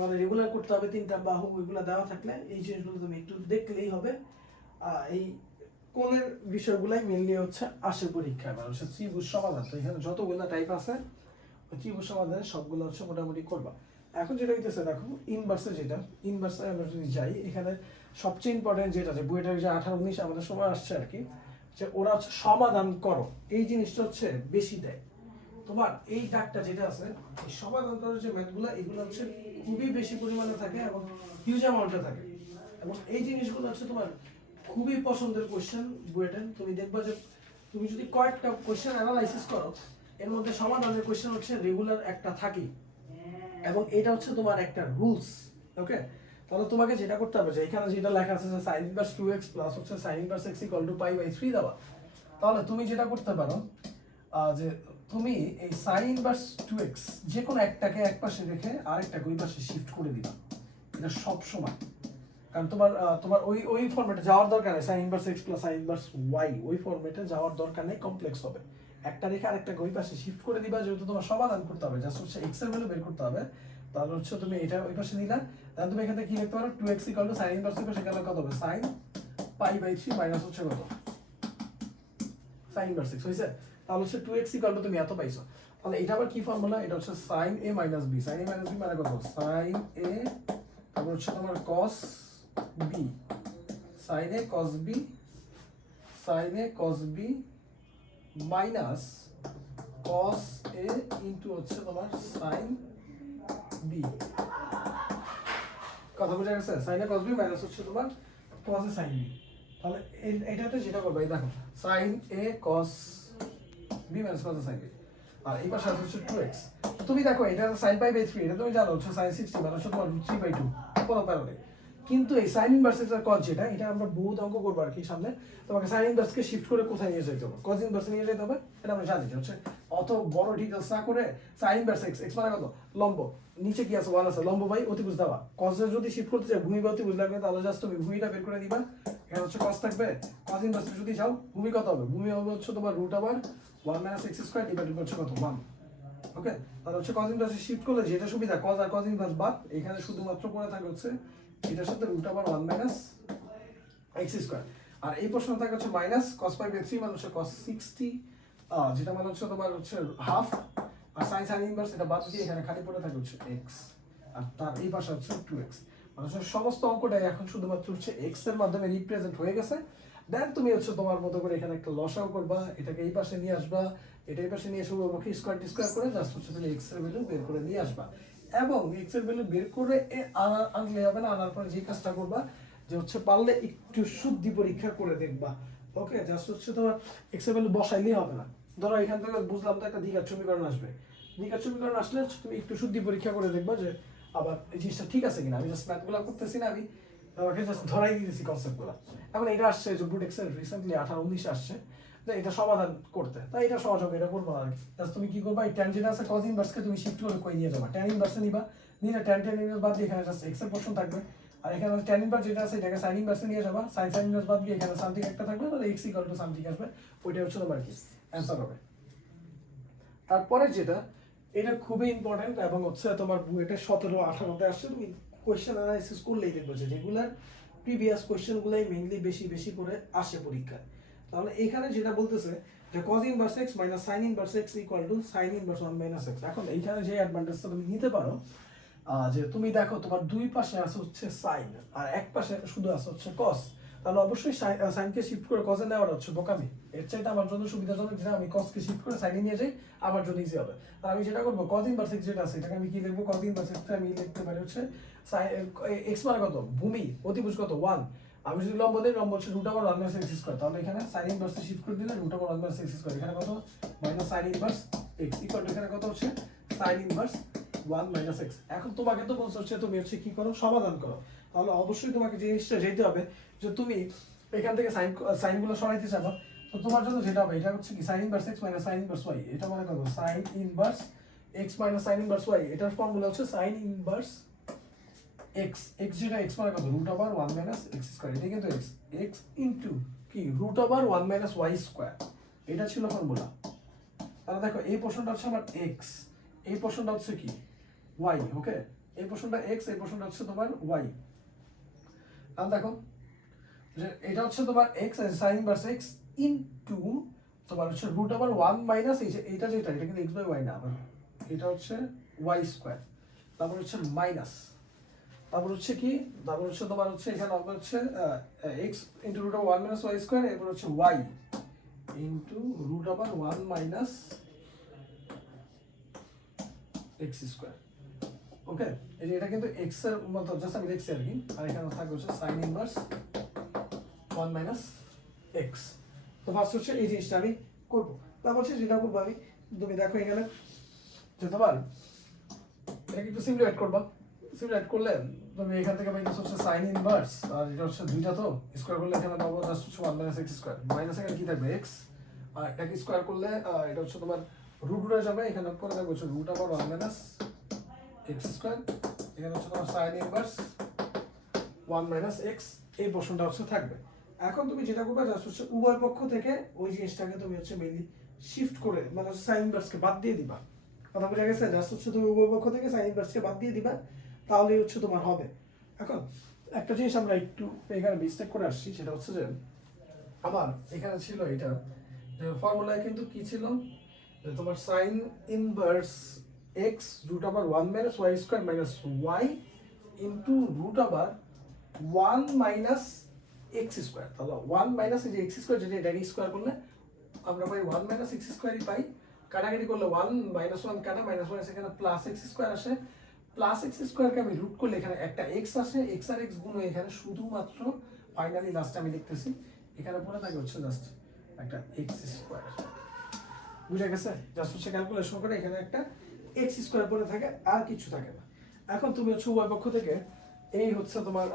মানে রেগুলার করতে হবে, তিনটা বাহু ওইগুলো দেওয়া থাকলে এই জিনিসগুলো তুমি একটু দেখলেই হবে। এই কোণের বিষয়গুলাই মেইনলি হচ্ছে আসে পরীক্ষায়, মানে হচ্ছে ত্রিভুজ সমাধান। তো এখানে যতগুলো টাইপ আছে ত্রিভুজ সমাধানের সবগুলো হচ্ছে মোটামুটি করবা। এখন যেটা হইতেছে দেখো ইনভার্সে, যেটা ইনভার্সে আমরা যদি যাই, এখানে সবচেয়ে ইম্পর্টেন্ট যেটা যে বইটার যে 18-19 আমাদের সময় আসছে আর কি, যে ওরা হচ্ছে সমাধান করো, এই জিনিসটা হচ্ছে বেশি দেয়। তোমার এই দাগটা যেটা আছে এই সমাধান করার যে ম্যাথগুলো এগুলো হচ্ছে খুবই বেশি পরিমাণে থাকে এবং হিউজ অ্যামাউন্টে থাকে, এবং এই জিনিসগুলো হচ্ছে তোমার খুবই পছন্দের কোশ্চেন বুয়েটে। তুমি দেখবা যে তুমি যদি কয়েকটা কোশ্চেন অ্যানালাইসিস করো, এর মধ্যে সমাধানের কোশ্চেন হচ্ছে রেগুলার একটা থাকেই, এবং এটা হচ্ছে তোমার একটা রুলস। ওকে, তাহলে তোমাকে যেটা করতে হবে যে এখানে যেটা লেখা আছে যে sin ইনভার্স 2x প্লাস হচ্ছে sin inverse x equal to pi by 3 দেওয়া, তাহলে তুমি যেটা করতে পারো যে তুমি এই sin ইনভার্স 2x যে কোনো একটাকে এক পাশে রেখে আরেকটাকে ওই পাশে শিফট করে দিবা, এটা সব সময়। কারণ তোমার তোমার ওই ওই ফরম্যাটে যাওয়ার দরকার নেই, sin inverse x plus sin inverse y ওই ফরম্যাটে যাওয়ার দরকার নেই, কমপ্লেক্স হবে। একটা রেখে আরেকটাকে ওই পাশে শিফট করে দিবা, যেহেতু তোমার সমাধান করতে হবে, জাস্ট হচ্ছে x এর ভ্যালু বের করতে হবে। তাহলে হচ্ছে তুমি এটা ওই পাশে নিলা, তাহলে তুমি এখান থেকে কি লিখতে পারো 2x equal to sin inverse এর পাশে গেলে কত হবে sin পাই বাই 3 মাইনাস হচ্ছে কত sin ইনভার্স x হইছে। তাহলে হচ্ছে 2x ইকুয়াল টু তুমি এত পাইছো। তাহলে এটা আবার কি ফর্মুলা, এটা হচ্ছে sin a minus b, sin a minus b মানে কত sin a, তারপর হচ্ছে তোমার cos b, sin a cos b, sin a cos b minus cos a into হচ্ছে তোমার sin b। কথা বোঝা গেছে? sin a cos b minus হচ্ছে তোমার cos a sin b। তাহলে এটাতে যেটা করবে এই দেখো sin a cos b minus cos a sin b, আর এই পাশে হচ্ছে 2x। তুমি দেখো এটা sin পাই বাই 3, এটা তুমি জানো হচ্ছে sin 60 মানে হচ্ছে তোমার 3/2, কোনো প্যারা নেই। কিন্তু এই sin ইনভার্স এর cos যেটা, এটা আমরা বহুত অঙ্ক করব আর কি সামনে, তোমাকে sin ইনভার্স কে শিফট করে কোথায় নিয়ে যেতে হবে, cos ইনভার্স নিয়ে যেতে হবে। এটা আমরা জানি যে হচ্ছে অত বড় ডিটেইলস না করে sin ইনভার্স x মানে কত লম্ব, নিচে কি আছে 1 আছে, লম্ব বাই অতিভুজ দেওয়া। cos এর যদি শিফট করতে চাই ভূমি বা অতিভুজ লাগবে, তাহলে জাস্ট তুমি ভূমিটা বের করে দিবা, এখানে হচ্ছে cos থাকবে। cos ইনভার্স যদি যাও ভূমি কত হবে, ভূমি হবে হচ্ছে তোমার √1 - x স্কয়ার ডিভাইডেড হচ্ছে কত 1। ওকে, তাহলে হচ্ছে cos ইনভার্স শিফট করলে যেটা সুবিধা cos আর cos ইনভার্স বাদ, এখানে শুধুমাত্র পড়ে থাকে হচ্ছে এটার সাথে √1 - x স্কয়ার। আর এই প্রশ্ন থাকে হচ্ছে মাইনাস cos পাই বাই 3 মানে হচ্ছে cos 60, যেটা মানে হচ্ছে তোমার হচ্ছে হাফ, আর sin ইনভার্স এটা বাদ দিয়ে এখানে খালি পড়ে থাকে হচ্ছে x, আর তার এই পাশে হচ্ছে 2x। মানে হচ্ছে সমস্ত অঙ্কটাই এখন শুধুমাত্র হচ্ছে x এর মাধ্যমে রিপ্রেজেন্ট হয়ে গেছে। দেন তুমি হচ্ছে তোমার মতো করে এখানে একটা লসাও করবা, এটাকে এই পাশে নিয়ে আসবা, এটা এই পাশে নিয়ে এসে ওকে স্কয়ার ডিস্কয়ার করে জাস্ট হচ্ছে তুমি x এর ভ্যালু বের করে নিয়ে আসবা। এবং x এর ভ্যালু বের করে আনলে হবে না, আনার পরে যে কাজটা করবা যে হচ্ছে পারলে একটু শুদ্ধি পরীক্ষা করে দেখবা। ওকে, জাস্ট হচ্ছে তোমার x এর ভ্যালু বসাইলেই হবে না। ধরো এখান থেকে বুঝলাম তো একটা দ্বিঘাত সমীকরণ আসবে, দ্বিঘাত সমীকরণ আসলে তুমি একটু শুদ্ধি পরীক্ষা করে দেখবা যে আবার এই জিনিসটা ঠিক আছে কিনা। আমি জাস্ট ম্যাথগুলো করতেছি না, আমি আমাকে জাস্ট ধরাই দিতেছি কনসেপ্টগুলো। এখন এটা আসছে যে বুট এক্সেল রিসেন্টলি 18-19 আসছে, তো এটা সমাধান করতে, তাই এটা সহজ হবে, এটা করবো আর কি। জাস্ট তুমি কি করবা, এই ট্যান যেটা আছে cos ইনভার্সকে তুমি শিফট করে কই নিয়ে যাবা, ট্যান ইনভার্সে নিবা, নিলে ট্যান ইনভার্স বাদ দিয়ে এখানে জাস্ট এক্স এর পোরশন থাকবে, আর এখানে ট্যান ইনভার্স যেটা আছে এটাকে sin ইনভার্সে নিয়ে যাবা, sin ইনভার্স বাদ দিয়ে এখানে সামথিং একটা থাকবে, তাহলে x ইকুয়াল টু সামথিং আসবে, ওইটা হচ্ছে তোমার কি অ্যানসার হবে। তারপরে যেটা, এটা খুবই ইম্পর্টেন্ট এবং হচ্ছে তোমার বুয়েটে 17-18তে আসছে, তুমি কোয়েশ্চেন অ্যানালাইসিস করলেই দেখবে যে রেগুলার প্রিভিয়াস কোয়েশ্চেনগুলাই মেইনলি বেশি বেশি করে আসে পরীক্ষায়। তাহলে এখানে যেটা বলতেছে যে cos inverse x minus sin inverse x equal to sin inverse 1 minus x। এখন এইখানে যে অ্যাডভান্টেজটা তুমি নিতে পারো যে তুমি দেখো তোমার দুই পাশে আছে হচ্ছে sin আর এক পাশে শুধু আছে হচ্ছে cos, তাহলে অবশ্যই সাইনকে শিফট করে কজে নেওয়াটা হচ্ছে বোকামি। এর চাইতে আমার জন্য সুবিধাজনক যেটা আমি কসকে শিফট করে সাইনে নিয়ে যাই, আমার জন্য ইজি হবে। আর আমি যেটা করবো কজ ইনভার্স x যেটা আছে এটাকে আমি কি লিখবো, কজ ইনভার্স x আমি লিখতে পারি হচ্ছে x মানে কত, ভূমি অতিভুজ কত 1, আমি যদি লম্ব দিই লম্ব হচ্ছে root over 1 minus x square, তাহলে এখানে সাইন ইনভার্স শিফট করে দিলে root over 1 minus x square, এখানে কত minus sine inverse x equal to এখানে কত হচ্ছে সাইন ইনভার্স 1 মাইনাস x। এখন তোমাকে তো বলছে হচ্ছে তুমি হচ্ছে কি করো, সমাধান করো। তাহলে অবশ্যই তোমাকে জিনিসটা যেতে হবে যে তুমি এখান থেকে সাইনগুলো সরাইতে চাবো, তো তোমার জন্য যেটা হবে এটা হচ্ছে কি sine inverse x minus sine inverse y, এটা মানে কত sine inverse x minus sine inverse y, এটার ফর্মুলা হচ্ছে সাইন ইনভার্স x, x যেটা x মানে কত root over 1 minus x square, এটা কিন্তু x ইনটু কি root over 1 minus y square, এটা ছিল ফর্মুলা। তাহলে দেখো এই পোরশনটা হচ্ছে আমার x, এই পোরশনটা হচ্ছে কি y, ওকে, এই পোরশনটা x, এই পোরশনটা হচ্ছে তোমার y। তাহলে দেখো যে এটা হচ্ছে তোমার x sin inverse x into তোমার হচ্ছে রুট ওভার 1 মাইনাস এই যে এটা যেটা এটা কিন্তু x বাই y না, আবার এটা হচ্ছে y স্কয়ার, তারপর হচ্ছে মাইনাস, তারপর হচ্ছে কি, তারপর হচ্ছে তোমার হচ্ছে এখানে হবে হচ্ছে x into root over 1 minus y square, এরপর হচ্ছে y into root over 1 minus x square, okay. এই যে এটা কিন্তু x এর মত জাস্ট আমি লিখছি আর কি, আর এখানে থাকবে হচ্ছে sin ইনভার্স 1 মাইনাস x। তো ফার্স্ট হচ্ছে এই জিনিসটা আমি করব, তারপর হচ্ছে যেটা করব আমি, তুমি দেখো এখানে যে তোমার এটাকে একটু সিমুলেট করবা, সিমুলেট করলে তুমি এখান থেকে পাইতেছ হচ্ছে sin ইনভার্স, আর এটা হচ্ছে দুইটা তো স্কয়ার করলে এখানে পাবো জাস্ট হচ্ছে 1 মাইনাস x স্কয়ার, মাইনাস এখানে কি থাকবে x, আর এটাকে স্কয়ার করলে এটা হচ্ছে তোমার রুট রয়ে যাবে, এখানে পরে থাকবে হচ্ছে root over 1 minus x square, এখানে হচ্ছে তোমার sin ইনভার্স 1 মাইনাস x, এই পোরশনটা হচ্ছে থাকবে। এখন তুমি যেটা করবে জাস্ট হচ্ছে উভয় পক্ষ থেকে ওই জিনিসটাকে তুমি হচ্ছে মেইনলি শিফট করে মানে সাইন ইনভার্সকে বাদ দিয়ে দিবা, কথা বোঝা গেছে? জাস্ট হচ্ছে তুমি উভয় পক্ষ থেকে সাইন ইনভার্সকে বাদ দিয়ে দিবা, তাহলেই হচ্ছে তোমার হবে। এখন একটা জিনিস আমরা একটু এখানে মিস্টেক করে আসছি, সেটা হচ্ছে যে আমার এখানে ছিল এটা যে ফর্মুলায় কিন্তু কি ছিল যে তোমার sine inverse x root over 1 minus y square minus y into root over 1 minus x square, তাহলে 1 মাইনাস এই যে x স্কয়ার যেটা এটাকে স্কয়ার করলে আমরা পাই 1 মাইনাস x স্কয়ারই পাই, কাটাকাটি করলে 1 মাইনাস 1 কাটা মাইনাস 1 এখানে প্লাস x স্কয়ার আসে, প্লাস x স্কয়ারকে আমি রুট করলে এখানে একটা x আসে, x আর x গুণ এখানে শুধুমাত্র ফাইনালি লাস্টে আমি লিখতেছি এখানে পড়ে থাকে হচ্ছে জাস্ট একটা x স্কয়ার, বুঝা গেছে? জাস্ট হচ্ছে ক্যালকুলেশন করে এখানে একটা x স্কয়ার পড়ে থাকে, আর কিছু থাকে না। এখন তুমি হচ্ছে উভয় পক্ষ থেকে এই হচ্ছে তোমার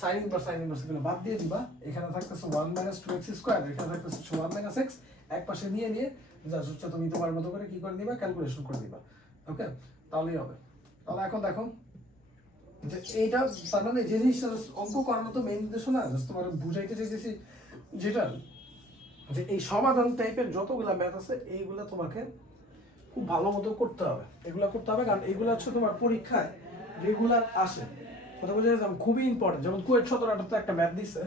sin ইনভার্স গুলো বাদ দিয়ে দিবা, এখানে থাকতেছে 1 মাইনাস 2x স্কয়ার, এখানে থাকতেছে 1 মাইনাস x, এক পাশে নিয়ে নিয়ে জাস্ট হচ্ছে তুমি তোমার মতো করে কি করে দিবা, ক্যালকুলেশন করে দিবা, ওকে, তাহলেই হবে। তাহলে এখন দেখো যে এইটা তার মানে যে জিনিসটা অঙ্ক করানো তো মেইন নির্দেশনা, জাস্ট তোমার বুঝাইতে চাইতেছি যেটা যে এই সমাধান টাইপের যতগুলা ম্যাথ আছে এইগুলা তোমাকে খুব ভালো মতো করতে হবে, এগুলা করতে হবে, কারণ এগুলা হচ্ছে তোমার পরীক্ষায় রেগুলার আসে, কথা বোঝা যাচ্ছে? খুবই ইম্পর্টেন্ট। যেমন কুয়েট 17 একটা ম্যাথ দিচ্ছে,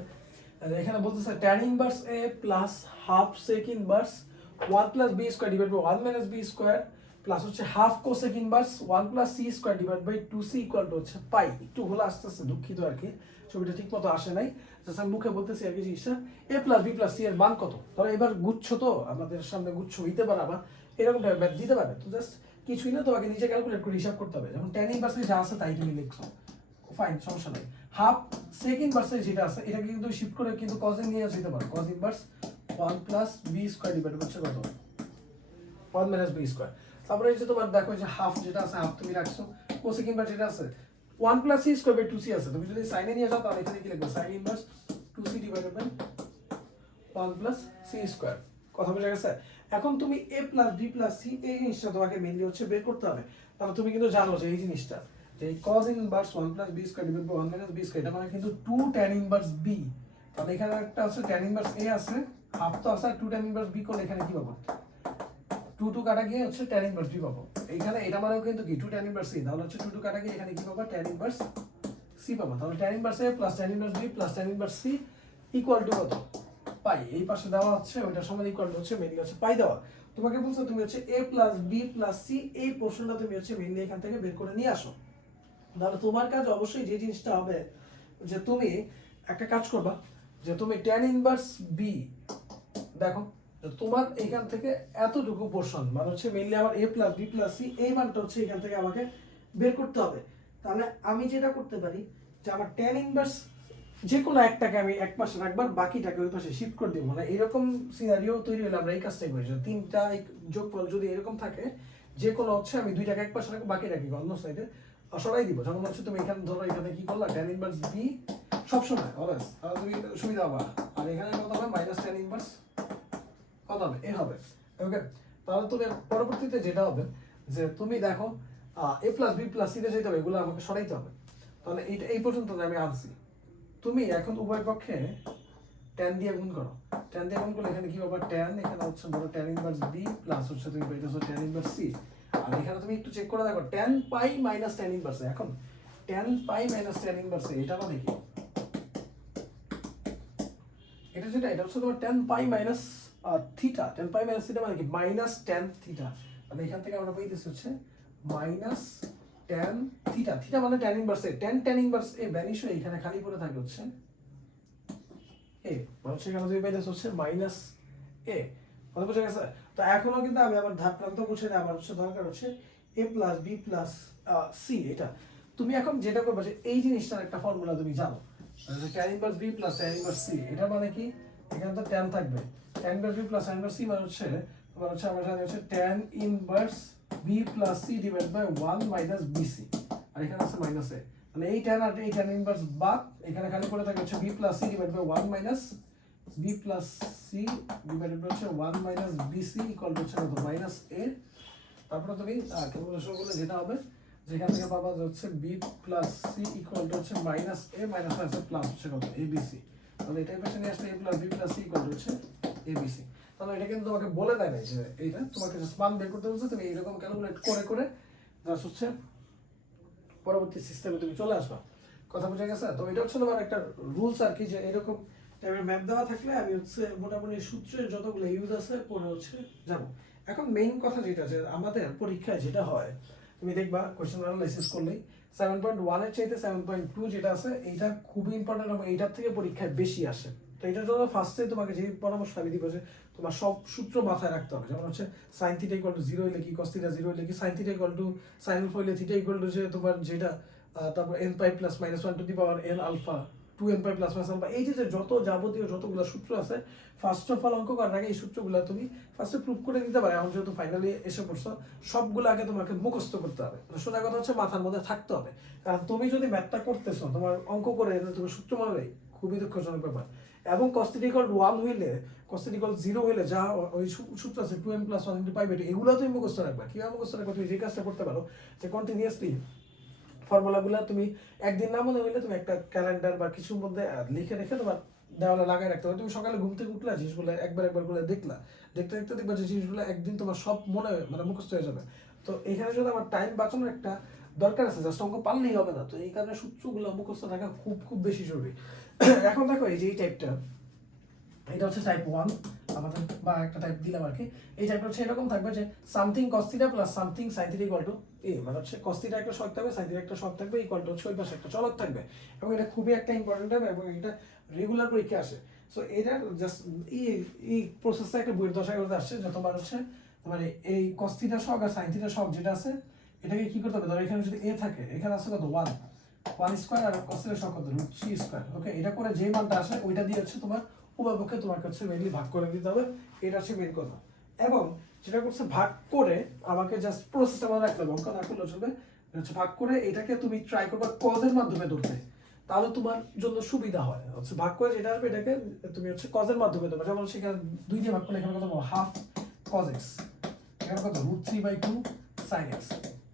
এখানে বলতেছে tan inverse a plus half sec inverse 1 plus b square divide by 1 minus b square plus হচ্ছে half cosec inverse 1 plus c square divide by 2c equal to হচ্ছে পাই। একটু হলো আসতেছে, দুঃখিত আর কি, ছবিটা ঠিক মতো আসে নাই, জাস্ট আমি মুখে বলতেছি আর কি জিনিসটা। a plus b plus c এর মান কত, ধরো এবার গুচ্ছ তো আমাদের সামনে গুচ্ছ হইতে পারে, আবার এরকম টাইপের ম্যাথ দিতে পারে, তো জাস্ট কিছুই না, তোমাকে নিজে ক্যালকুলেট করে হিসাব করতে হবে। যেমন tan ইনভার্স যা আছে তাই তুমি লিখছো, ফাইন, সমস্যা নাই। হাফ sec ইনভার্স যেটা আছে এটাকে কিন্তু শিফট করে কিন্তু cos নিয়ে যেতে পারো, cos inverse 1 plus b square divide হচ্ছে কত 1 মাইনাস b স্কয়ার। তারপরে এই যে তোমার দেখো যে হাফ যেটা আছে হাফ তুমি রাখছো, cosec ইনভার্স যেটা আছে 1 plus c square by 2c আছে, তুমি যদি sin এ নিয়ে যাও তাহলে এখানে কি লিখবে sin inverse 2c divided by 1 plus c square, কথা বোঝা গেছে? এখন তুমি a plus b plus c এই জিনিসটা তোমাকে মেইনলি হচ্ছে বের করতে হবে। তাহলে তুমি কিন্তু জানো যে এই জিনিসটা যে cos inverse 1 plus b square divide by 1 minus b square, এটা মানে কিন্তু 2 tan ইনভার্স b, তাহলে এখানে একটা আছে tan ইনভার্স a আছে, হাফ তো আছে, আর 2 tan ইনভার্স b করলে এখানে কি পাবো 2 কাটা গিয়ে হচ্ছে tan ইনভার্স b পাবো। এইখানে এটা মানেও কিন্তু কি 2 tan ইনভার্স c, তাহলে হচ্ছে 2 কাটা গিয়ে এখানে কি পাবো tan ইনভার্স c পাবো। তাহলে tan inverse a plus tan inverse b plus tan inverse c equal to কত পাই। এই পাশে দেওয়া হচ্ছে ওইটার সমান ইকুয়াল টু হচ্ছে মেইনলি হচ্ছে পাই দেওয়া। তোমাকে বলছো তুমি হচ্ছে a plus b plus c এই পোরশনটা তুমি হচ্ছে মেইনলি এখান থেকে বের করে নিয়ে আসো। তাহলে তোমার কাজ অবশ্যই যে জিনিসটা হবে যে তুমি একটা কাজ করবা যে তুমি tan ইনভার্স b দেখো তোমার এখান থেকে এতটুকু পোরশন মানে হচ্ছে মেইনলি আমার a plus b plus c এই মানটা হচ্ছে এখান থেকে আমাকে বের করতে হবে। তাহলে আমি যেটা করতে পারি যে আমার tan ইনভার্স যে কোনো একটাকে আমি এক পাশে রাখবার বাকিটাকে ওই পাশে শিফট করে দিব। মানে এরকম সিনারিও তৈরি হলে আমরা এই কাজটাই করি যে তিনটা যোগফল যদি এরকম থাকে যে কোনো হচ্ছে আমি দুইটাকে এক পাশে রাখবো বাকিটাকে অন্য সাইডে সরাই দিব। যেমন হচ্ছে তুমি এখানে ধরো এখানে কি করলা tan ইনভার্স b সবসময় অলওয়েজ, তাহলে তুমি সুবিধা হবে। আর এখানে কত হবে মাইনাস tan ইনভার্স কত হবে এ হবে। ওকে, তাহলে তুমি পরবর্তীতে যেটা হবে যে তুমি দেখো a plus b plus c তে যেতে হবে, এগুলো আমাকে সরাইতে হবে। তাহলে এইটা এই পর্যন্ত আমি আনছি। তুমি এখন উভয় পক্ষে tan দিয়ে গুণ করো, tan দিয়ে গুণ করলে এখানে কি হবে tan, এখানে হচ্ছে ধরো tan ইনভার্স b প্লাস হচ্ছে তুমি পেয়েছো tan ইনভার্স c। আর এখানে তুমি একটু চেক করে দেখো tan পাই মাইনাস tan ইনভার্স। এখন tan পাই মাইনাস tan ইনভার্স এটা মানে কি, এটা যেটা এটা হচ্ছে তোমার tan পাই মাইনাস থিটা। tan পাই মাইনাস থিটা মানে কি মাইনাস tan থিটা। মানে এখান থেকে আমরা পাইতেছি হচ্ছে মাইনাস tan থিটা। থিটা মানে tan ইনভার্স এ, tan ইনভার্স এ ভ্যানিশ হয়ে এখানে খালি পড়ে থাকে হচ্ছে এ, মানে হচ্ছে এখানে তুমি পাইতেছো হচ্ছে মাইনাস এ। মানে বুঝে গেছে? তো এখনো কিন্তু আমি আমার ধাপ প্রান্ত বুঝে না, আমার হচ্ছে দরকার হচ্ছে a plus b plus c। এটা তুমি এখন যেটা করবে যে এই জিনিসটার একটা ফর্মুলা তুমি জানো tan inverse b plus tan inverse c। এটা মানে কি এখানে তো tan থাকবে, tan inverse b plus tan inverse c মানে হচ্ছে তোমার হচ্ছে আমরা জানি হচ্ছে tan inverse b plus c divide by 1 minus bc। আর এখানে আছে মাইনাস a, মানে এই tan আর এই tan ইনভার্স বাদ এখানে খালি পড়ে থাকে হচ্ছে b plus c divide by 1 minus b plus c divided by হচ্ছে 1 মাইনাস bc ইকুয়াল টু হচ্ছে কত মাইনাস a। তারপরে তুমি ক্যালকুলেশন করলে যেটা হবে যেখান থেকে পাবা হচ্ছে b plus c equal to হচ্ছে মাইনাস a মাইনাস আছে প্লাস হচ্ছে কত abc। তাহলে এটাই পেছনে নিয়ে আসলে a plus b plus c equal to হচ্ছে abc। তাহলে এটা কিন্তু তোমাকে বলে দেয় না যে এইটা তোমাকে জাস্ট মান বের করতে বলছে, তুমি এইরকম ক্যালকুলেট করে করে জাস্ট হচ্ছে পরবর্তী সিস্টেমে তুমি চলে আসবা। কথা বোঝা গেছে? তো এটা হচ্ছে তোমার একটা রুলস আর কি, যে এরকম টাইপের ম্যাপ দেওয়া থাকলে আমি হচ্ছে মোটামুটি সূত্রের যতগুলো ইউজ আছে পরে হচ্ছে যাবো। এখন মেইন কথা যেটা যে আমাদের পরীক্ষায় যেটা হয় তুমি দেখবা কোশ্চেন অ্যানালাইসিস করলেই 7.1 এর চাইতে 7.2 যেটা আছে এইটা খুবই ইম্পর্টেন্ট এবং এইটার থেকে পরীক্ষায় বেশি আসে। তো এটার জন্য ফার্স্টে তোমাকে যে পরামর্শ আমি দিব যে তোমার সব সূত্র মাথায় রাখতে হবে। যেমন হচ্ছে sin থিটা ইকুয়াল টু 0 হইলে কি cos থিটা 0 হইলে কি sin theta equal to sin alpha হইলে থিটা ইকুয়াল টু যে তোমার যেটা তারপর n pi plus minus 1 to the power n alpha 2n pi plus minus alpha. এই যে যত যাবতীয় যতগুলো সূত্র আছে ফার্স্ট অফ অল অঙ্ক করার আগে এই সূত্রগুলো তুমি ফার্স্টে প্রুভ করে দিতে পারো। এখন যেহেতু ফাইনালি এসে পড়ছো সবগুলো আগে তোমাকে মুখস্থ করতে হবে। সোজা কথা হচ্ছে মাথার মধ্যে থাকতে হবে। কারণ তুমি যদি ম্যাথটা করতেছো তোমার অঙ্ক করে তুমি সূত্র মনে নেই, খুবই দুঃখজনক ব্যাপার। এবং cos θ = 1 হইলে cos θ = 0 হইলে যা ওই সূত্র আছে 2n + 1 × π/2 এগুলো তুমি মুখস্থ রাখবা। কিভাবে মুখস্থ রাখবা? তুমি যে কাজটা করতে পারো যে কন্টিনিউয়াসলি ফর্মুলাগুলো তুমি একদিন না মনে হইলে তুমি একটা ক্যালেন্ডার বা কিছুর মধ্যে লিখে রেখে তোমার দেওয়ালে লাগাই রাখতে হবে। তুমি সকালে ঘুম থেকে উঠলা জিনিসগুলো একবার করে দেখলা, দেখতে দেখতে দেখবা যে জিনিসগুলো একদিন তোমার সব মনে মানে মুখস্থ হয়ে যাবে। তো এখানে যদি আমার টাইম বাঁচানোর একটা দরকার আছে, জাস্ট অঙ্ক পারলেই হবে না। তো এই কারণে সূত্রগুলো মুখস্থ রাখা খুব খুব বেশি জরুরি। এখন দেখো এই যে এই টাইপটা, এটা হচ্ছে টাইপ 1 আমাদের, বা একটা টাইপ দিলাম আর কি। এই টাইপটা হচ্ছে এরকম থাকবে যে something cos θ plus something sin θ equal to a। মানে হচ্ছে cos θ একটা শর্ত থাকবে, sin θ একটা শর্ত থাকবে, ইকুয়াল টু হচ্ছে ওই পাশে একটা চলক থাকবে। এবং এটা খুবই একটা ইম্পর্টেন্ট হবে এবং এটা রেগুলার পরীক্ষা আসে। সো এটা জাস্ট এই প্রসেসটা একটা বইয়ের দশায় করতে আসছে যে তোমার হচ্ছে মানে এই cos θ শক আর sin θ শক যেটা আছে এটাকে কি করতে হবে, ধরো এখানে যদি a থাকে, এখানে আছে কত 1 স্কয়ার আর cos θ শক কত √3 স্কয়ার। ওকে, এটা করে যে মানটা আসে ওইটা দিয়ে হচ্ছে তোমার উভয় পক্ষে তোমার কাছে মেইনলি ভাগ করে দিতে হবে। এটা হচ্ছে মেইন কথা। এবং যেটা করছে ভাগ করে আমাকে জাস্ট প্রসেসটা মনে রাখতে হবে, অঙ্ক না করলে চলবে। হচ্ছে ভাগ করে এটাকে তুমি ট্রাই করবে কজের মাধ্যমে ধরতে, তাহলে তোমার জন্য সুবিধা হয়। হচ্ছে ভাগ করে যেটা আসবে এটাকে তুমি হচ্ছে কজের মাধ্যমে দেবে। যেমন সেখানে 2 দিয়ে ভাগ করলে এখানে কত হাফ cos x, এখানে কত √3/2 sin x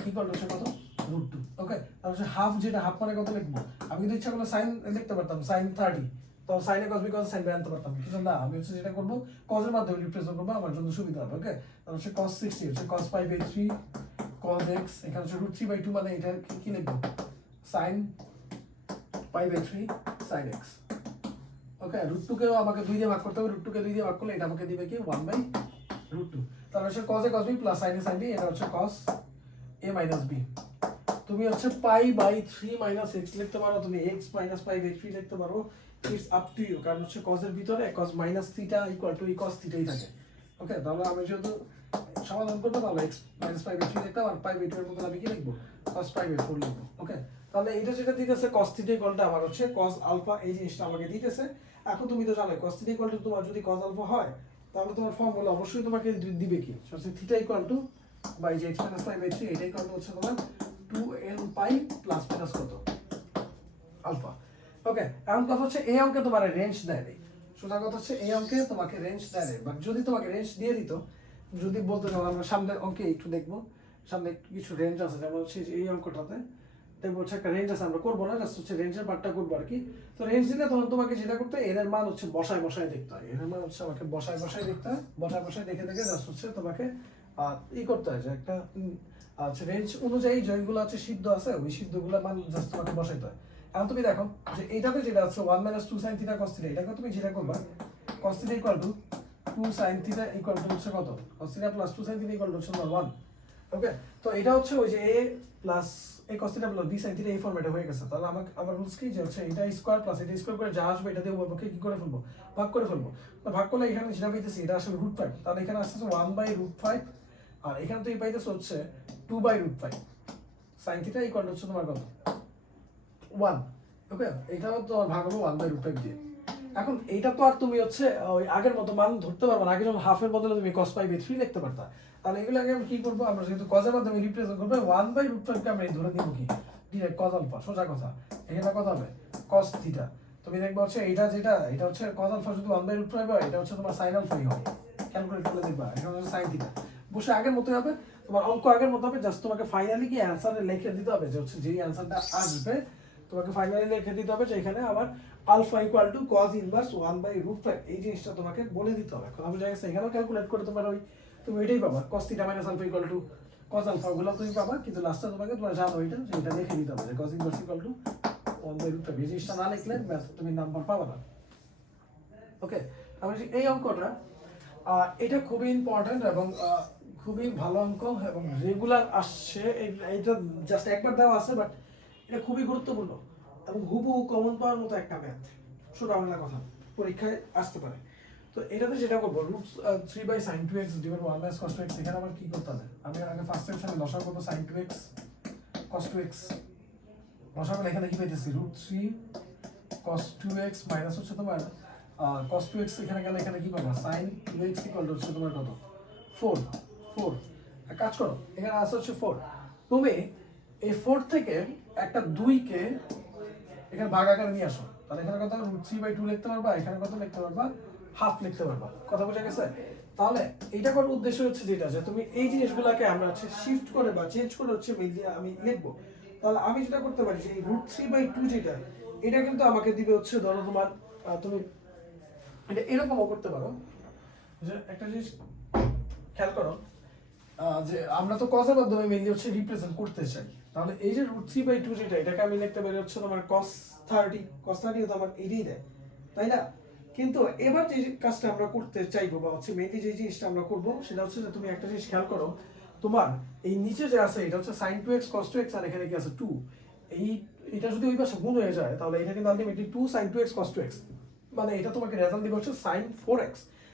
ইকুয়াল হচ্ছে কত √2। ওকে, তাহলে হচ্ছে হাফ, যেটা হাফ মানে কত লিখবো আমি কিন্তু ইচ্ছা করলে sin লিখতে পারতাম sin 30 তো সাইনে cos B cos sine B আনতে পারতাম, কিন্তু না, আমি হচ্ছে যেটা করবো কজের মাধ্যমে রিপ্রেজেন্ট করবো, আমার জন্য সুবিধা হবে। ওকে, তাহলে হচ্ছে cos 60 হচ্ছে cos pi by 3 cos x, এখানে হচ্ছে √3/2 মানে এটা কি লিখবো sin pi by 3 sin x। Okay, √2 কেও আমাকে 2 দিয়ে ভাগ করতে হবে, √2 কে 2 দিয়ে ভাগ করলে এটা আমাকে দিবে কি 1/√2। তাহলে হচ্ছে cos a cos b plus sin a sin b, এটা হচ্ছে cos a minus b। তুমি হচ্ছে পাই বাই 3 মাইনাস x লিখতে পারো, তুমি x মাইনাস পাই বাই 3 লিখতে পারো, ইটস আপ টু ইউ, কারণ হচ্ছে cos এর ভিতরে cos minus theta equal to cos থিটাই থাকে। ওকে, তাহলে আমি যেহেতু সমাধান করবো তাহলে x মাইনাস পাই বাই 3 লিখতাম, আর পাই বাই 2 এর মধ্যে আমি কি লিখবো cos পাই বাই 4 লিখবো। ওকে, তাহলে এটা যেটা দিতেছে cos থিটা ইকুয়ালটা আমার হচ্ছে cos আলফা, এই জিনিসটা আমাকে দিতেছে। এখন তুমি তো জানো cos থিটা ইকুয়াল টু তোমার যদি cos আলফা হয় তাহলে তোমার ফর্মুলা অবশ্যই তোমাকে দিবে কি, হচ্ছে থিটা ইকুয়াল টু বাই যে x মাইনাস পাই বাই 3, এটা ইকুয়াল টু হচ্ছে তোমার 2n পাই প্লাস মাইনাস কত আলফা। ওকে, এখন কথা হচ্ছে এই অঙ্কে তোমার রেঞ্জ দেয় নেই, সোজা কথা হচ্ছে এই অঙ্কে তোমাকে রেঞ্জ দেয় নেই, বাট যদি তোমাকে রেঞ্জ দিয়ে দিত, যদি বলতে চাও আমরা সামনের অঙ্কে একটু দেখবো, সামনে কিছু রেঞ্জ আছে, যেমন হচ্ছে এই অঙ্কটাতে দেখবো হচ্ছে একটা রেঞ্জ আছে, আমরা করবো না, জাস্ট হচ্ছে রেঞ্জের পার্টটা করবো আর কি। তো রেঞ্জ দিলে তখন তোমাকে যেটা করতে হয়, এর মান হচ্ছে বসায় বসায় দেখতে হয়, এর মান হচ্ছে আমাকে বসায় বসায় দেখতে হয়, বসায় বসায় দেখে দেখে জাস্ট হচ্ছে তোমাকে করতে হয় যে একটা আচ্ছা রেঞ্জ অনুযায়ী যেগুলো আছে সিদ্ধ আছে, ওই সিদ্ধগুলো মান জাস্ট তোমাকে বসাইতে হয়। এখন তুমি দেখো যে এইটাতে যেটা আছে 1 - 2 sin থিটা cos থিটা, এটাকে তুমি যেটা করবা cos theta equal to 2 sin theta equal to হচ্ছে কত, cos theta plus 2 sin theta equal to হচ্ছে 1। ওকে, তো এটা হচ্ছে ওই যে a plus a cos theta plus b sin theta এই ফরম্যাটে হয়ে গেছে। তাহলে আমার রুলস কি যে হচ্ছে এটা স্কয়ার প্লাস এটা স্কয়ার করে যা আসবে এটা দিয়ে উভয়পক্ষে কি করে ফেলবো, ভাগ করে ফেলবো। তো ভাগ করলে এখানে যেটা পাইতেছি এটা আসলে √5, তাহলে এখানে আসছে 1/√5, আর এখানে তুই পাইতেছ হচ্ছে 2/√5 sin থিটা ইকুয়াল হচ্ছে তোমার কত 1। ওকে, এটাও তো ভাগ হলো 1/√5 দিয়ে। এখন এইটা তো আর তুমি হচ্ছে ওই আগের মতো মান ধরতে পারবে না, আগে যখন হাফের বদলে তুমি cos পাই বাই 3 লিখতে পারতা। তাহলে এগুলো আগে আমি কি করবো, আমরা যেহেতু cos এর মাধ্যমে রিপ্রেজেন্ট করবো 1/√5 কে আমরা ধরে নিব কি ডিরেক্ট cos আলফা, সোজা কথা। এখানে কত হবে cos থিটা, তুমি দেখবে হচ্ছে এটা যেটা এটা হচ্ছে cos আলফা যদি 1/√5 হয়, এটা হচ্ছে তোমার sin আলফাই হবে, ক্যালকুলেট করে দেখবা এটা হচ্ছে sin থিটা। বসে আগের মতোই হবে, তোমার অঙ্ক আগের মতো হবে, জাস্ট তোমাকে ফাইনালি কি অ্যানসারে লিখে দিতে হবে যে হচ্ছে যেই অ্যানসারটা আসবে তোমাকে ফাইনালি লিখে দিতে হবে যে এখানে আবার alpha equal to cos inverse 1/√5, এই জিনিসটা তোমাকে বলে দিতে হবে। এখন আমি জায়গায় এখানেও ক্যালকুলেট করে তোমার ওই তুমি এটাই পাবা cos theta minus alpha equal to cos alpha, ওগুলো তুমি পাবা, কিন্তু লাস্টে তোমাকে তোমার জানো এটা যে এটা লিখে দিতে হবে যে cos ইনভার্স ইকুয়াল টু 1/√5, এই জিনিসটা না লিখলে ব্যাস তুমি নাম্বার পাবা না। ওকে, আমি এই অঙ্কটা এটা খুবই ইম্পর্টেন্ট এবং খুবই ভালো অঙ্ক এবং রেগুলার আসছে, এইটা জাস্ট একবার দেওয়া আছে, বাট এটা খুবই গুরুত্বপূর্ণ এবং হুবহু কমন পাওয়ার মতো একটা ম্যাথ, সোজা বাংলা কথা, পরীক্ষায় আসতে পারে। তো এটাতে যেটা করবো √3/sin 2x divide 1 - cos 2x, এখানে আমার কি করতে হবে, আমি আগে ফার্স্ট সেকশনে লসাগু করবো sin 2x cos 2x, লসাগু এখানে কি পাইতেছি √3 cos 2x মাইনাস হচ্ছে তোমার cos 2x, এখানে গেলে এখানে কি পাবা sin 2x ইকুয়াল টু হচ্ছে তোমার কত 4। কাজ করো, এখানে আছে হচ্ছে 4, তুমি এই 4 থেকে একটা 2 কে এখানে ভাগ আকারে নিয়ে আসো, তাহলে এখানে কত √3/2 লিখতে পারবা, এখানে কত লিখতে পারবা হাফ লিখতে পারবা, কথা বোঝা গেছে। তাহলে এইটা করার উদ্দেশ্য হচ্ছে যেটা যে তুমি এই জিনিসগুলোকে আমরা হচ্ছে শিফট করে বা চেঞ্জ করে হচ্ছে আমি লিখবো। তাহলে আমি যেটা করতে পারি যে এই √3/2 যেটা এটা কিন্তু আমাকে দিবে হচ্ছে ধরো তোমার তুমি এটা এরকমও করতে পারো যে একটা জিনিস খেয়াল করো যে আমরা তো cos এর মাধ্যমে মেইনলি হচ্ছে রিপ্রেজেন্ট করতে চাই, তাহলে এই যে √3/2 যেটা এটাকে আমি লিখতে পারি হচ্ছে তোমার cos 30 তো আমার এইটাই দেয়, তাই না? কিন্তু এবার যে কাজটা আমরা করতে চাইবো বা হচ্ছে মেইনলি যে জিনিসটা আমরা করবো সেটা হচ্ছে যে তুমি একটা জিনিস খেয়াল করো, তোমার এই নিচে যে আছে এটা হচ্ছে sin 2x cos 2x, আর এখানে কি আছে 2, এটা যদি ওই পাশে গুণ হয়ে যায় তাহলে এটা কিন্তু ultimately 2 sin 2x cos 2x, মানে এটা তোমাকে রেজাল্ট দিবে হচ্ছে sin 4x।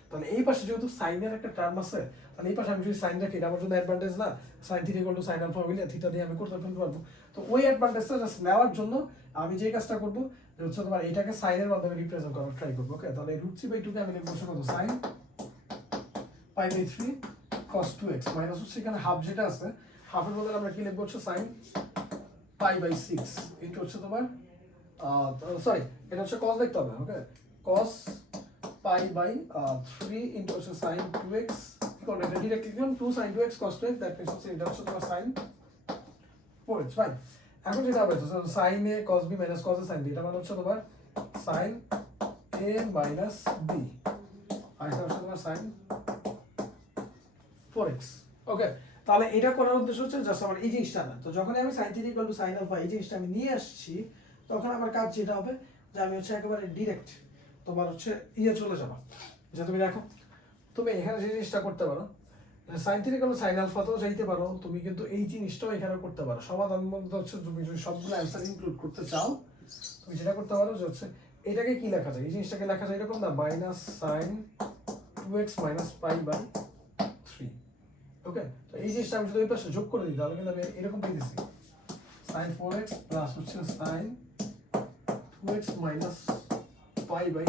তাহলে এই পাশে যেহেতু সাইনের একটা টার্ম আছে, তাহলে এই পাশে আমি যদি সাইন রাখি এটা আমার জন্য অ্যাডভান্টেজ না, sin theta equal to sin alpha হইলে থিটা দিয়ে আমি করতে ফেলতে পারবো। তো ওই অ্যাডভান্টেজটা জাস্ট নেওয়ার জন্য আমি যে কাজটা করবো যে হচ্ছে তোমার এটাকে সাইনের মাধ্যমে রিপ্রেজেন্ট করার ট্রাই করবো। ওকে, তাহলে √3/2 কে আমি লিখবো কত sin pi by 3 cos 2x minus হচ্ছে এখানে হাফ যেটা আছে, হাফের বদলে আমরা কি লিখবো হচ্ছে sin পাই বাই 6, এটা হচ্ছে তোমার সরি এটা হচ্ছে cos লিখতে হবে। ওকে, cos পাই বাই 3 ইনটু হচ্ছে sin 2x ইকুয়াল টু এটা ডিরেক্টলি লিখলাম 2 sin 2x cos 2x, that means হচ্ছে এটা হচ্ছে তোমার sin 4x, ফাইন। এখন যেটা হবে sin a cos b minus cos a sin b, এটা মানে হচ্ছে তোমার sin এ মাইনাস বি, আর এটা হচ্ছে তোমার সাইন 4x। ওকে, তাহলে এটা করার উদ্দেশ্য হচ্ছে জাস্ট আমার এই জিনিসটা না। তো যখন আমি sine theta equal to sine alpha এই জিনিসটা আমি নিয়ে আসছি, তখন আমার কাজ যেটা হবে যে আমি হচ্ছে একেবারে ডিরেক্ট তোমার হচ্ছে চলে যাবা, যে তুমি দেখো তুমি এখানে যে জিনিসটা করতে পারো, sine theta equal to sine আলফাতেও যাইতে পারো, তুমি কিন্তু এই জিনিসটাও এখানে করতে পারো। সমাধান বলতে হচ্ছে তুমি যদি সবগুলো অ্যান্সার ইনক্লুড করতে চাও, তুমি যেটা করতে পারো যে হচ্ছে এটাকে কি লেখা যায়, এই জিনিসটাকে লেখা যায় এরকম না, minus sine 2x minus pi by 3। Okay, তো এই জিনিসটা আমি যদি ওই পাশে যোগ করে দিই তাহলে কিন্তু আমি এরকম পেয়েছি সাইন 4x প্লাস হচ্ছে sine 2x minus pi by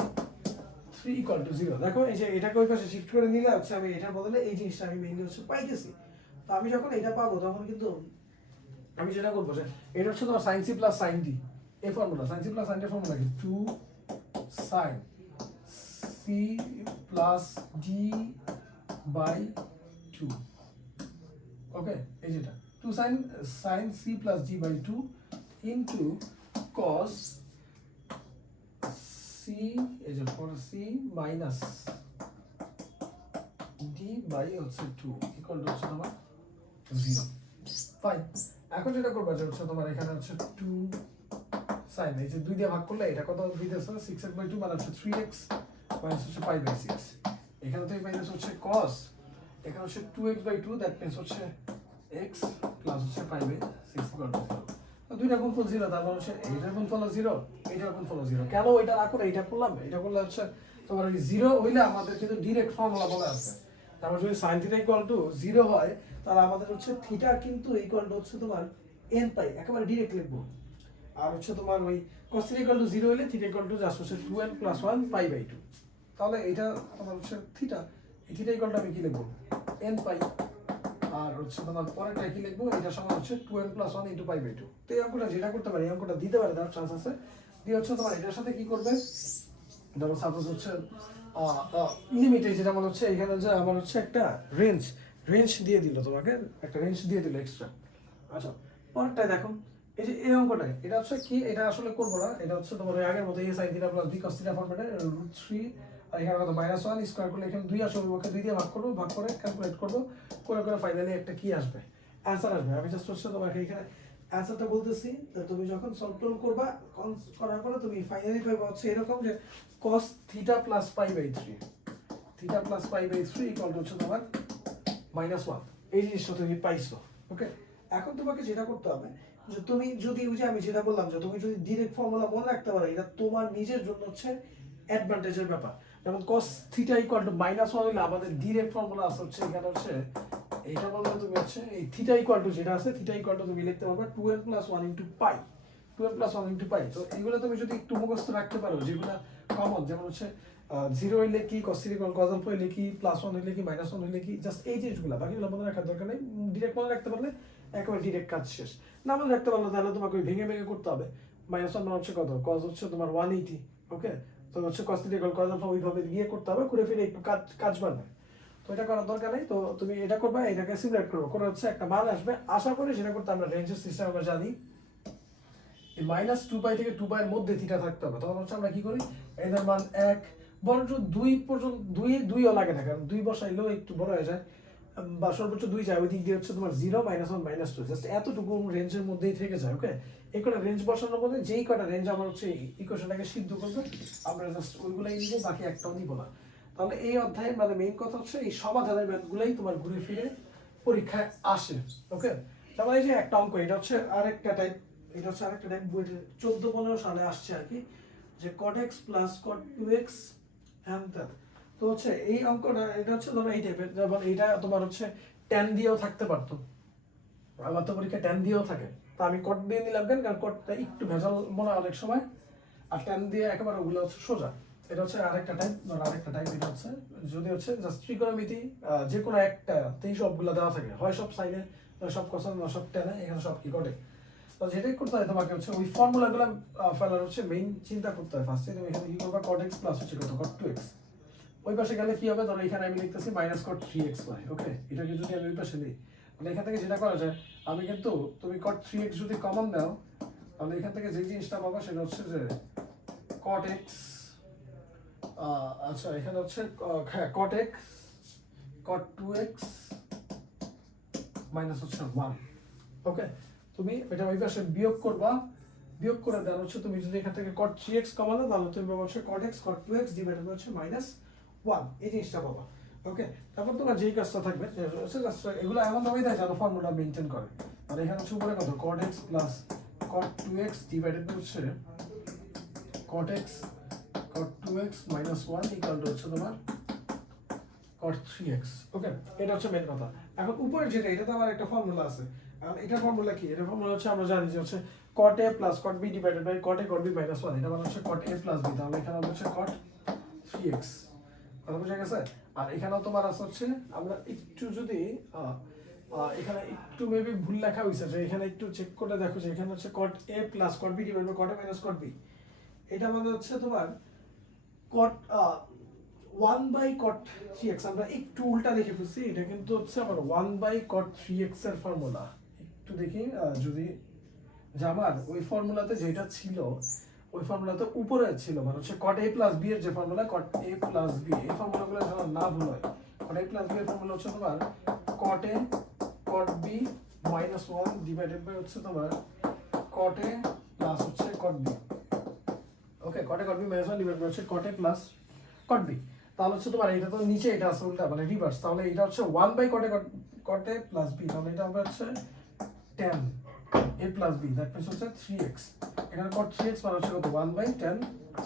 3 equal to 0। দেখো এই যে এটাকে ওই পাশে শিফট করে নিলে হচ্ছে আমি এটার বদলে এই জিনিসটা আমি মেইনলি হচ্ছে পাইতেছি। তো আমি যখন এটা পাবো তখন কিন্তু আমি যেটা করবো যে এটা হচ্ছে তোমার sine C plus sine D, এই formula sine C plus sine D formula কি 2 sine C plus D by 2। ওকে, এই যেটা 2 sine C plus D by 2 into cos C, এই যে for C minus D by হচ্ছে 2 ইকুয়াল টু হচ্ছে তোমার 0। ফাইন, এখন যেটা করবা যে হচ্ছে তোমার এখানে হচ্ছে 2 সাইন, এই যে 2 দিয়ে ভাগ করলে এটা কত দিতেছে 6x বাই 2 মানে হচ্ছে 3x মাইনাস হচ্ছে পাই বাই 6। এখানে থেকে পাইতেছে হচ্ছে cos, এখানে হচ্ছে 2x বাই 2 দ্যাট মিন্স হচ্ছে x প্লাস হচ্ছে পাই বাই 6 ইকুয়াল টু 0। তো দুইটা গুণফল 0, তার মানে হচ্ছে এইটার গুণফল 0, এইটার গুণফল 0। কেন এটা না করে এটা করলাম, এটা করলে হচ্ছে তোমার ওই 0 হইলে আমাদের কিন্তু ডাইরেক্ট ফর্মুলা বলে আছে। তারপর যদি sin থিটা ইকুয়াল টু 0 হয় তাহলে আমাদের হচ্ছে থিটা কিন্তু ইকুয়াল টু হচ্ছে তোমার n পাই, একেবারে ডাইরেক্ট লিখবো। আর হচ্ছে তোমার ওই cos থিটা ইকুয়াল টু 0 হলে থিটা ইকুয়াল টু জাস্ট হচ্ছে 2n প্লাস 1 পাই বাই 2। তাহলে এটা তোমার হচ্ছে থিটা, এই থিটা ইকুয়াল টু আমি কি লিখবো n পাই, আর হচ্ছে তোমার পরেরটা কি লিখবো, এটা সমান হচ্ছে 2n plus 1 into pi by 2। তো এই অঙ্কটা যেটা করতে পারি, এই অঙ্কটা দিতে পারে তার চান্স আছে। দিয়ে হচ্ছে তোমার এটার সাথে কি করবে, ধরো সাপোজ হচ্ছে লিমিটে যেটা মনে হচ্ছে এখানে যে আমার হচ্ছে একটা রেঞ্জ দিয়ে দিল, তোমাকে একটা রেঞ্জ দিয়ে দিল এক্সট্রা। আচ্ছা, পরেরটায় দেখো এই যে এই অঙ্কটা, এটা হচ্ছে কি, এটা আসলে করবো না, এটা হচ্ছে তোমার ওই আগের মতো a sin theta plus b cos theta ফর্মেটে √3, আর এখানে কত -1 স্কয়ার করলে এখানে 2 আসবে, ওকে 2 দিয়ে ভাগ করবো, ভাগ করে ক্যালকুলেট করবো, করে ফাইনালি একটা কি আসবে, অ্যানসার আসবে। আমি জাস্ট হচ্ছে তোমাকে এখানে অ্যানসারটা বলতেছি, তো তুমি যখন সলভ টলভ করবা করার পরে তুমি ফাইনালি পাইবা হচ্ছে এরকম যে cos theta plus pi by 3, theta plus pi by 3 equal to হচ্ছে তোমার -1। এই জিনিসটা তুমি পাইছো। ওকে, এখন তোমাকে যেটা করতে হবে যে তুমি যদি ওই যে আমি যেটা বললাম যে তুমি যদি ডাইরেক্ট ফর্মুলা মনে রাখতে পারো, এটা তোমার নিজের জন্য হচ্ছে অ্যাডভান্টেজের ব্যাপার। যেমন cos থিটা ইকুয়াল টু -1 হলে আমাদের ডাইরেক্ট ফর্মুলা আছে হচ্ছে এখানে হচ্ছে এইটা বলতে তুমি হচ্ছে এই থিটা ইকুয়াল টু যেটা আছে থিটা ইকুয়াল টু তুমি লিখতে পারবে 2n প্লাস 1 ইনটু পাই, 2n প্লাস 1 ইনটু পাই। তো এইগুলো তুমি যদি একটু মুখস্থ রাখতে পারো, যেগুলো কমন, যেমন হচ্ছে 0 হইলে কি, cos theta equal cos alpha হইলে কি, +1 হইলে কি, -1 হইলে কি, জাস্ট এই জিনিসগুলো, বাকিগুলো মনে রাখার দরকার নেই। ডিরেক্ট মনে রাখতে পারলে একেবারে ডিরেক্ট কাজ শেষ। না মনে রাখতে পারলে তাহলে তোমাকে ওই ভেঙে করতে হবে। -1 মানে হচ্ছে কত, cos হচ্ছে তোমার 180। ওকে, তো হচ্ছে cos theta equal cos alpha ওইভাবে গিয়ে করতে হবে, ঘুরে ফিরে একটু কাজ বাড়বে। তো এটা করার দরকার নেই। তো তুমি এটা করবা, এটাকে সিমুলেট করবে, করে হচ্ছে একটা মান আসবে, আশা করি সেটা করতে আমরা রেঞ্জের সিস্টেম আমরা জানি এই -2π থেকে 2π এর মধ্যে থিটা থাকতে হবে। তখন হচ্ছে আমরা কি করি, এদের মান 1 বরঞ্চ 2 পর্যন্ত, 2ও লাগে না, কারণ 2 বসাইলেও একটু বড় হয়ে যায়, বা সর্বোচ্চ 2 যায়, ওই দিক দিয়ে হচ্ছে তোমার 0 -1 -2 জাস্ট এতটুকু রেঞ্জের মধ্যেই থেকে যায়। ওকে, এই কটা রেঞ্জ বসানোর মধ্যে যেই কটা রেঞ্জ আমার হচ্ছে ইকুয়েশনটাকে সিদ্ধ করবে, আমরা জাস্ট ওইগুলাই নিব, বাকি একটাও নিব না। তাহলে এই অধ্যায়ে মানে মেইন কথা হচ্ছে এই সমাধানের ম্যাথগুলাই তোমার ঘুরে ফিরে পরীক্ষায় আসে। ওকে, তাহলে এই যে একটা অঙ্ক, এটা হচ্ছে আরেকটা টাইপ, এটা হচ্ছে আরেকটা টাইপ, বইতে 14-15 সালে আসছে আর কি, যে cot x plus cot 2x হ্যান ত্যান। তো হচ্ছে এই অঙ্কটা, এটা হচ্ছে ধরো এই টাইপের, যেমন এইটা তোমার হচ্ছে tan দিয়েও থাকতে পারতো, আমার তো পরীক্ষা tan দিয়েও থাকে, তো আমি cot দিয়ে নিলাম কেন, কারণ cotটা একটু ভেজাল মনে হয় অনেক সময়, আর tan দিয়ে একেবারে ওগুলো হচ্ছে সোজা। এটা হচ্ছে আরেকটা টাইপ, ধর আরেকটা টাইপ, এটা হচ্ছে যদি হচ্ছে জাস্ট ত্রিকোণমিতি যে কোনো একটাতেই সবগুলো দেওয়া থাকে, হয় সব সাইনে, সব কোসাইন, সব টেনে, এখানে সব কি ঘটে। তো যেটাই করতে হয় তোমাকে হচ্ছে ওই ফর্মুলাগুলো ফেলার হচ্ছে মেইন চিন্তা করতে হয়। ফার্স্টে তুমি এখানে কি করবা, cot x প্লাস হচ্ছে কত, cot 2x। ওই পাশে গেলে কি হবে, ধরো এখানে আমি লিখতেছি -cot 3xy। ওকে, এটাকে যদি আমি ওই পাশে নিই, তাহলে এখান থেকে যেটা করা যায়, আমি কিন্তু তুমি cot 3x যদি কমন দাও, তাহলে এখান থেকে যে জিনিসটা পাবা সেটা হচ্ছে যে cot x আচ্ছা এখানে হচ্ছে হ্যাঁ cot x cot 2x minus হচ্ছে 1। ওকে, তুমি এটা ওই পাশে বিয়োগ করবা, বিয়োগ করে দেন হচ্ছে তুমি যদি এখান থেকে cot 3x কমালে তাহলে তুমি পাবো হচ্ছে cot x cot 2x divided হচ্ছে মাইনাস 1, এই জিনিসটা পাবা। ওকে, তারপর তোমার যেই কাজটা থাকবে এগুলো এমন ভাবেই দেয় যেন ফর্মুলা মেনটেন করে। আর এখানে হচ্ছে উপরে কত cot x plus cot 2x divided হচ্ছে cot x cot 2x minus 1 equal to হচ্ছে তোমার cot 3x। ওকে, এটা হচ্ছে মেন কথা। এখন উপরে যেটা এটাতে আবার একটা ফর্মুলা আছে। এখন এটা ফর্মুলা কি? এটা ফর্মুলা হচ্ছে আমরা জানি যে হচ্ছে cot a plus cot b divided by cot a cot b minus 1, এটা মানে হচ্ছে cot a plus b, তাহলে এখানে হচ্ছে cot 3x। কথা বুঝা গেছে? আর এখানেও তোমার আছে হচ্ছে আমরা একটু যদি এখানে একটু মেবি ভুল লেখা হয়েছে, যে এখানে একটু চেক করে দেখো যে এখানে হচ্ছে cot a plus cot b divided by cot a minus cot b, এটা মানে হচ্ছে তোমার cot 1 বাই cot 3x। আমরা একটু উল্টা লিখে ফেলছি, এটা কিন্তু হচ্ছে আমার 1 বাই cot 3x এর ফর্মুলা। একটু দেখি যদি যে আমার ওই ফর্মুলাতে যেটা ছিল ওই ফর্মুলাতে উপরে ছিল মানে হচ্ছে cot a plus b এর যে formula cot a plus b, এই ফর্মুলাগুলো যেন না ভুল হয়। cot a plus b এর ফর্মুলা হচ্ছে তোমার cot a cot b minus 1 divided by হচ্ছে তোমার cot a প্লাস হচ্ছে cot b। Okay, cot a cot b minus 1 divided by হচ্ছে cot a plus cot b। তাহলে হচ্ছে তোমার এটা তো নিচে, এটা আছে উল্টা মানে রিভার্স, তাহলে এটা হচ্ছে 1 by cot a plus b, তাহলে এটা হবে হচ্ছে tan a plus b, that means হচ্ছে 3x। এখানে cot 3x মানে হচ্ছে কত 1 বাই tan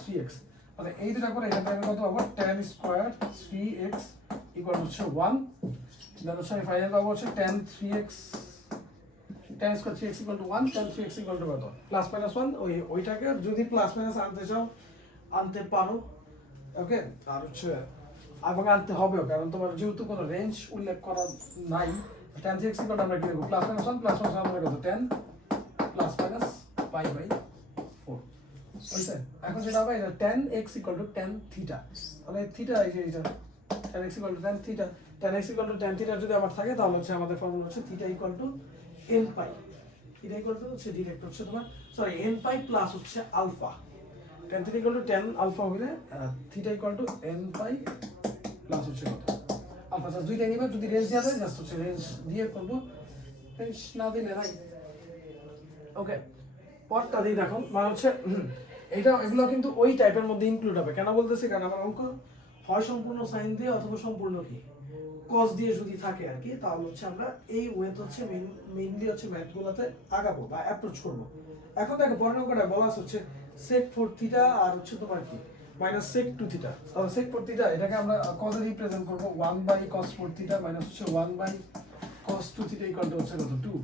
3x, মানে এই দুটো করে এখানে আমি কত পাবো tan স্কয়ার 3x ইকুয়াল হচ্ছে 1, দেন হচ্ছে আমি ফাইনাল পাবো হচ্ছে tan 3x tan square 3x equal to 1, tan 3x equal to কত প্লাস মাইনাস 1, ওইটাকে যদি প্লাস মাইনাস আনতে চাও আনতে পারো। ওকে, আর হচ্ছে এবং আনতে হবেও, কারণ তোমার যেহেতু কোনো রেঞ্জ উল্লেখ করা নাই। tan 3x ইকুয়াল আমরা কি লিখব প্লাস মাইনাস 1 প্লাস মাইনাস আমরা কত tan plus minus pi by 4 হইছে। এখন যেটা হবে এটা tan x equal to tan theta, মানে থিটা এই যে এটা tan x equal to tan theta, tan x equal to tan theta যদি আমার থাকে তাহলে হচ্ছে আমাদের ফর্মুলা হচ্ছে theta equal to n pi. Theta equal to হচ্ছে ডিরেক্ট হচ্ছে তোমার সরি n পাই প্লাস হচ্ছে alpha. tan theta equal to tan alpha হইলে theta equal to n pi plus হচ্ছে কত আলফা। জাস্ট দুইটা নিবা, যদি রেঞ্জ দেওয়া যায় জাস্ট হচ্ছে রেঞ্জ দিয়ে করব, রেঞ্জ না দিলে নাই। ওকে, পরটা দিয়ে দেখো মানে হচ্ছে এটা এগুলো কিন্তু ওই টাইপের মধ্যে ইনক্লুড হবে। কেন বলতেছি, কারণ আমার অঙ্ক হয় সম্পূর্ণ সাইন দিয়ে অথবা সম্পূর্ণ কি কস দিয়ে যদি থাকে আর কি, তাহলে হচ্ছে আমরা এই ওয়েতে হচ্ছে মেইনলি হচ্ছে ম্যাথগুলোতে আগাবো বা অ্যাপ্রোচ করবো। এখন দেখো পরের অঙ্কটা বলা হচ্ছে sec 4 থিটা আর হচ্ছে তোমার কি মাইনাস sec 2 থিটা। তাহলে sec 4 থিটা এটাকে আমরা কসে রিপ্রেজেন্ট করব 1 বাই cos 4 থিটা মাইনাস হচ্ছে 1 by cos 2 theta equal to হচ্ছে কত 2।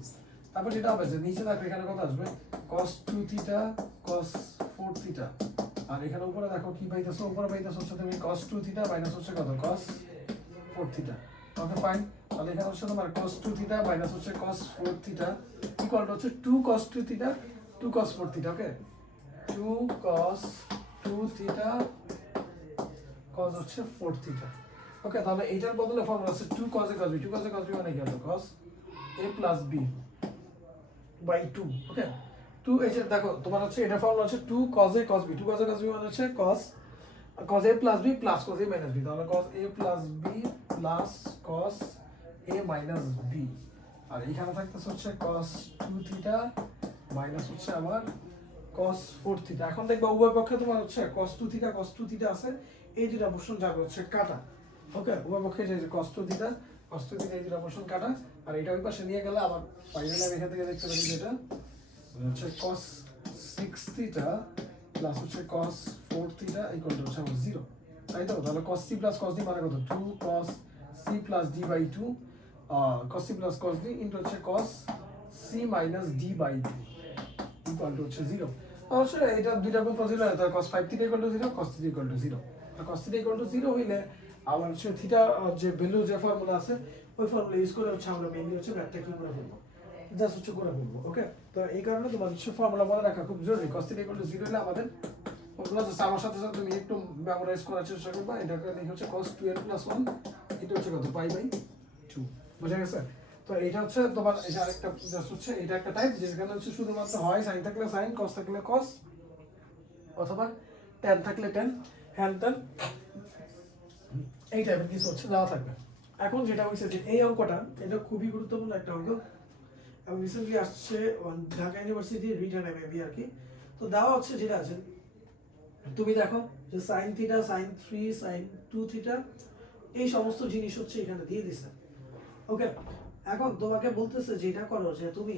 তারপর যেটা হবে যে নিচে দেখো এখানে কত আসবে cos 2 থিটা cos 4 থিটা, আর এখানে উপরে দেখো কি পাইতেছো, উপরে পাইতেছো হচ্ছে তুমি cos 2 থিটা মাইনাস হচ্ছে কত cos 4 থিটা। ওকে ফাইন, তাহলে এখানে হচ্ছে তোমার cos 2 থিটা মাইনাস হচ্ছে cos 4 থিটা ইকুয়াল টু হচ্ছে 2 cos 2 থিটা 2 cos 4 থিটা। ওকে, 2 cos 2 থিটা cos হচ্ছে 4 থিটা। ওকে, তাহলে এইটার বদলে ফর্মুলা আছে 2 cos a cos b, 2 cos a cos b মানে কি হলো cos a plus b by 2। ওকে, 2 এই যে দেখো তোমার হচ্ছে এটা ফর্মুলা হচ্ছে 2 cos a cos b, 2 cos a cos b মানে হচ্ছে cos a plus b plus cos a minus b, তাহলে cos a plus b plus cos a minus b, আর এখানে থাকতেছে হচ্ছে cos 2 থিটা মাইনাস হচ্ছে আমার cos 4 থিটা। এখন দেখবা উভয় পক্ষে তোমার হচ্ছে cos 2 থিটা আছে, এই দুটো পোরশন যাবে হচ্ছে কাটা। ওকে, উভয় পক্ষে যে cos 2 থিটা এই দুটো পোরশন কাটা, আর এটা ওই পাশে নিয়ে গেলে আবার ফাইনালি আমি এখান থেকে দেখতে পারি যে এটা হচ্ছে cos 6 থিটা প্লাস হচ্ছে cos 4 থিটা ইকুয়াল টু হচ্ছে 0, তাই তো? তাহলে cos c plus cos d মানে কত 2 cos c plus d by 2 cos c plus cos d into হচ্ছে cos c minus d by 2 equal to হচ্ছে 0। অবশ্যই এটা দুইটা গুণ 0 হয়, তাহলে cos 5 theta equal to 0 cos theta equal to 0। আর cos থিটা ইকুয়াল টু 0 হইলে আবার হচ্ছে থিটা যে ভ্যালু যে ফর্মুলা আছে ওই ফর্মুলা ইউজ করে হচ্ছে আমরা মেইনলি হচ্ছে ম্যাথটা কি করে ফেলবো, জাস্ট হচ্ছে করে ফেলবো। ওকে, তো এই কারণে তোমার হচ্ছে ফর্মুলা মনে রাখা খুব জরুরি। cos থিটা ইকুয়াল টু 0 হলে আমাদের ফর্মুলা জাস্ট আমার সাথে সাথে তুমি একটু মেমোরাইজ করার চেষ্টা করবা। এটাকে লিখে হচ্ছে cos 2n plus 1 এটা হচ্ছে কত পাই বাই 2, বুঝা গেছে? তো এটা হচ্ছে তোমার এটা আরেকটা জাস্ট হচ্ছে এটা একটা টাইপ যেখানে হচ্ছে শুধুমাত্র হয় সাইন থাকলে সাইন, cos থাকলে cos, অথবা tan থাকলে tan, হ্যান ত্যান এই টাইপের কিছু হচ্ছে দেওয়া থাকবে। এখন যেটা হচ্ছে যে এই অঙ্কটা এটা খুবই গুরুত্বপূর্ণ একটা অঙ্ক, এবং রিসেন্টলি আসছে ঢাকা ইউনিভার্সিটি রিটার্ন এমএবি আর কি। তো দেওয়া হচ্ছে যেটা আছে, তুমি দেখো যে sine theta, sine 3, sine 2 theta, এই সমস্ত জিনিস হচ্ছে এখানে দিয়ে দিছে। ওকে, এখন তোমাকে বলতেছে যেটা করো যে তুমি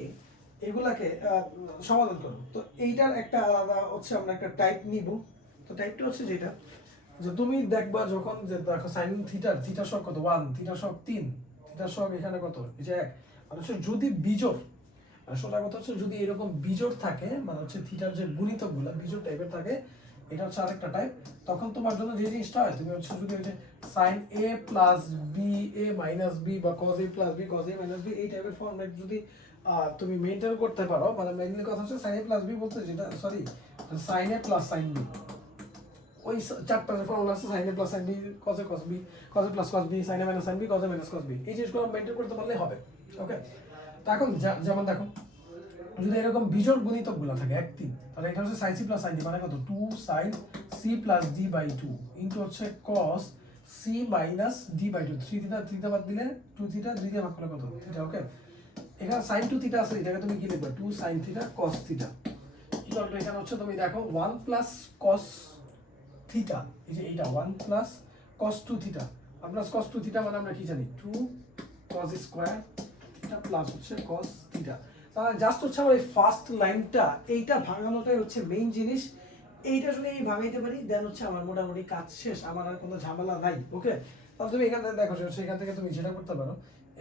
এগুলাকে সমাধান করো। তো এইটার একটা আলাদা হচ্ছে আমরা একটা টাইপ নিব। তো টাইপটা হচ্ছে যেটা যে তুমি দেখবা যখন যে দেখো সাইন থিটা সব কত 1, থিটা সব 3, থিটা সব এখানে কত এই যে 1, মানে হচ্ছে যদি বিজোড়, সোজা কথা হচ্ছে যদি এরকম বিজোড় থাকে, মানে হচ্ছে থিটার যে গুণিতকগুলো বিজোড় টাইপের থাকে, এটা হচ্ছে আরেকটা টাইপ। তখন তোমার জন্য যে জিনিসটা হয়, তুমি হচ্ছে যদি ওই যে sine A plus B A minus B বা cos A plus B cos A minus B এই টাইপের ফর্মেট যদি তুমি মেনটেন করতে পারো, মানে মেইনলি কথা হচ্ছে সাইন এ প্লাস বি বলতে যেটা sorry sine A plus sine B, ওই চারটা যে ফর্মুলা আছে sine A plus sine B cos A cos B cos A plus cos B sine A minus sine B cos A minus cos B, এই জিনিসগুলো maintain করতে পারলেই হবে। ওকে, তো এখন যেমন দেখো যদি এরকম বিজোড় গুণিতকগুলো থাকে 1, 3, তাহলে এটা হচ্ছে sine C plus sine D মানে কত 2 sine C plus D by 2 into হচ্ছে cos C minus D by 2, 3 theta 3 বাদ দিলে 2 থিটা 2 দিয়ে ভাগ করলে কত থিটা। ওকে, এখানে সাইন 2 থিটা আছে, এটাকে তুমি কি লিখবে 2 sine theta cos theta equal to এখানে হচ্ছে তুমি দেখো 1 প্লাস কস থিটা, এই যে এইটা 1 প্লাস কস 2 থিটা, আমরা কস 2 থিটা মানে আমরা কি জানি 2 কস স্কয়ার থিটা প্লাস হচ্ছে কস থিটা। তাহলে জাস্ট হচ্ছে আমার এই ফার্স্ট লাইনটা এইটা ভাঙানোটাই হচ্ছে মেইন জিনিস। এইটা যদি এই ভাঙাইতে পারি দেন হচ্ছে আমার মোটামুটি কাজ শেষ, আমার আর কোনো ঝামেলা নাই। ওকে, তাহলে তুমি এখান থেকে দেখো সেখান থেকে তুমি যেটা করতে পারো,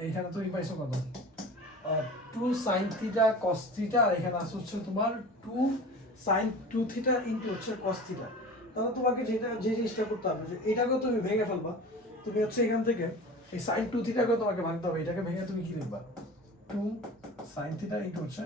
এইখানে তুমি পাইছো কত 2 সাইন থিটা কস থিটা, আর এখানে আছে হচ্ছে তোমার 2 সাইন 2 থিটা ইনটু হচ্ছে কস থিটা। তাহলে তোমাকে যেটা যে জিনিসটা করতে হবে যে এটাকেও তুমি ভেঙে ফেলবা। তুমি হচ্ছে এখান থেকে এই সাইন 2 থিটাকেও তোমাকে ভাঙতে হবে, এটাকে ভেঙে তুমি কি লিখবা 2 সাইন থিটা ইনটু হচ্ছে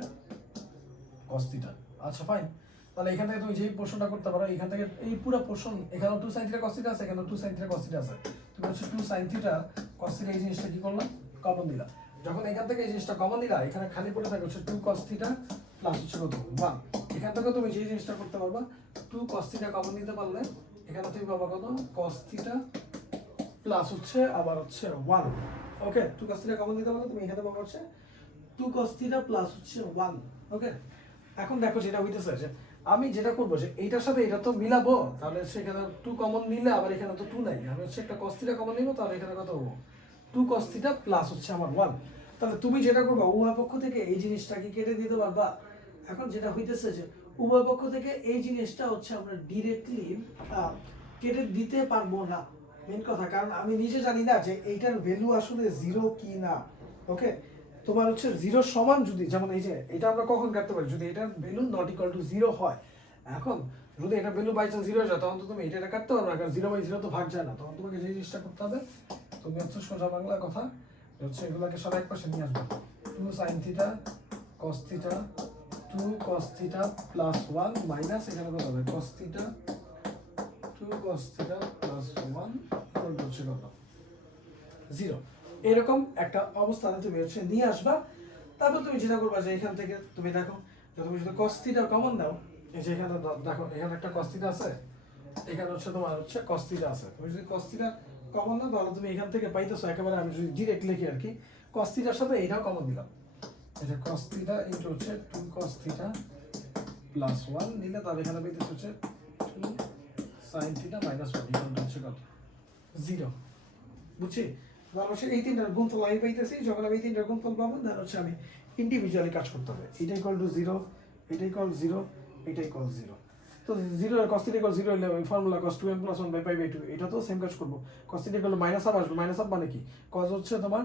কস থিটা। আচ্ছা ফাইন, তাহলে এখান থেকে তুমি যেই পোর্শনটা করতে পারো, এখান থেকে এই পুরো পোর্শন এখানেও 2 সাইন থিটা কস থিটা আছে, এখানেও 2 সাইন থিটা কস থিটা আছে, তুমি হচ্ছে 2 সাইন থিটা কস থিটা এই জিনিসটা কি করলাম কমন দিলা। যখন এখান থেকে এই জিনিসটা কমন দিলা, এখানে খালি পড়ে থাকে হচ্ছে 2 cos থিটা প্লাস হচ্ছে কত 1। এখান থেকে তুমি যে জিনিসটা করতে পারবা 2 cos থিটা কমন নিতে পারলে এখানে তুমি পাবা কত cos থিটা প্লাস হচ্ছে আবার হচ্ছে 1। ওকে, 2 cos থিটা কমন নিতে পারলে তুমি এখানে পাবা হচ্ছে 2 cos থিটা প্লাস হচ্ছে 1। ওকে, এখন দেখো যেটা হইতেছে যে আমি যেটা করবো যে এইটার সাথে এটা তো মিলাবো, তাহলে সেখানে 2 কমন নিলে আবার এখানে তো 2 নাই, আমি হচ্ছে একটা cos থিটা কমন নিব, তাহলে এখানে কত হবো 2 cos থিটা প্লাস হচ্ছে আমার 1। তাহলে তুমি যেটা করবা উভয় পক্ষ থেকে এই জিনিসটাকে কেটে দিতে পারবা। এখন যেটা হইতেছে যে উভয় পক্ষ থেকে এই জিনিসটা হচ্ছে আমরা ডিরেক্টলি কেটে দিতে পারবো না, মেন কথা, কারণ আমি নিজে জানি না যে এইটার ভ্যালু আসলে 0 কি না। ওকে, তোমার হচ্ছে 0 সমান যদি, যেমন এই যে এটা আমরা কখন কাটতে পারি যদি এটার ভ্যালু নট ইকুয়াল টু 0 হয়। এখন যদি এটা ভ্যালু বাই চান্স 0 হয়ে যায় তখন তো তুমি এটা কাটতে পারবে না, কারণ 0/0 তো ভাগ যায় না। তখন তোমাকে যে জিনিসটা করতে হবে, তুমি হচ্ছে সোজা বাংলা কথা হচ্ছে এগুলোকে সব এক পাশে নিয়ে আসবে। 2 sin theta cos theta 2 cos theta plus 1 minus এখানে কত হবে cos theta 2 cos theta plus 1 equal to হচ্ছে কত 0। এরকম একটা অবস্থানে তুমি হচ্ছে নিয়ে আসবা। তারপর তুমি যেটা করবা যে এখান থেকে তুমি দেখো যে তুমি যদি cos থিটা কমন দাও, এই যে এখানে দেখো এখানে একটা cos থিটা আছে, এখানে হচ্ছে তোমার হচ্ছে cos থিটা আছে, তুমি যদি cos থিটা কমন দাও তাহলে তুমি এখান থেকে পাইতেছো একেবারে, আমি যদি ডিরেক্ট লিখি আর কি cos থিটার সাথে এইটাও কমন দিলাম, এই যে cos থিটা ইনটু হচ্ছে 2 cos থিটা প্লাস 1 নিলে তাহলে এখানে পাইতেছো হচ্ছে 2 sin theta minus 1 equal to হচ্ছে কত 0। বুঝছি, তাহলে হচ্ছে এই তিনটার গুণফল আমি পাইতেছি, যখন আমি এই তিনটার গুণফল পাবো তাহলে হচ্ছে আমি ইন্ডিভিজুয়ালি কাজ করতে হবে। এটা ইকুয়াল টু 0, এটা ইকুয়াল 0, এটা ইকুয়াল 0। তো 0 এর cos থিটা ইকুয়াল 0 হলে ওই ফর্মুলা cos 2n + 1 / π/2 এটা তো সেম কাজ করব। cos theta equal minus half আসবে, মাইনাস হাফ মানে কি cos হচ্ছে তোমার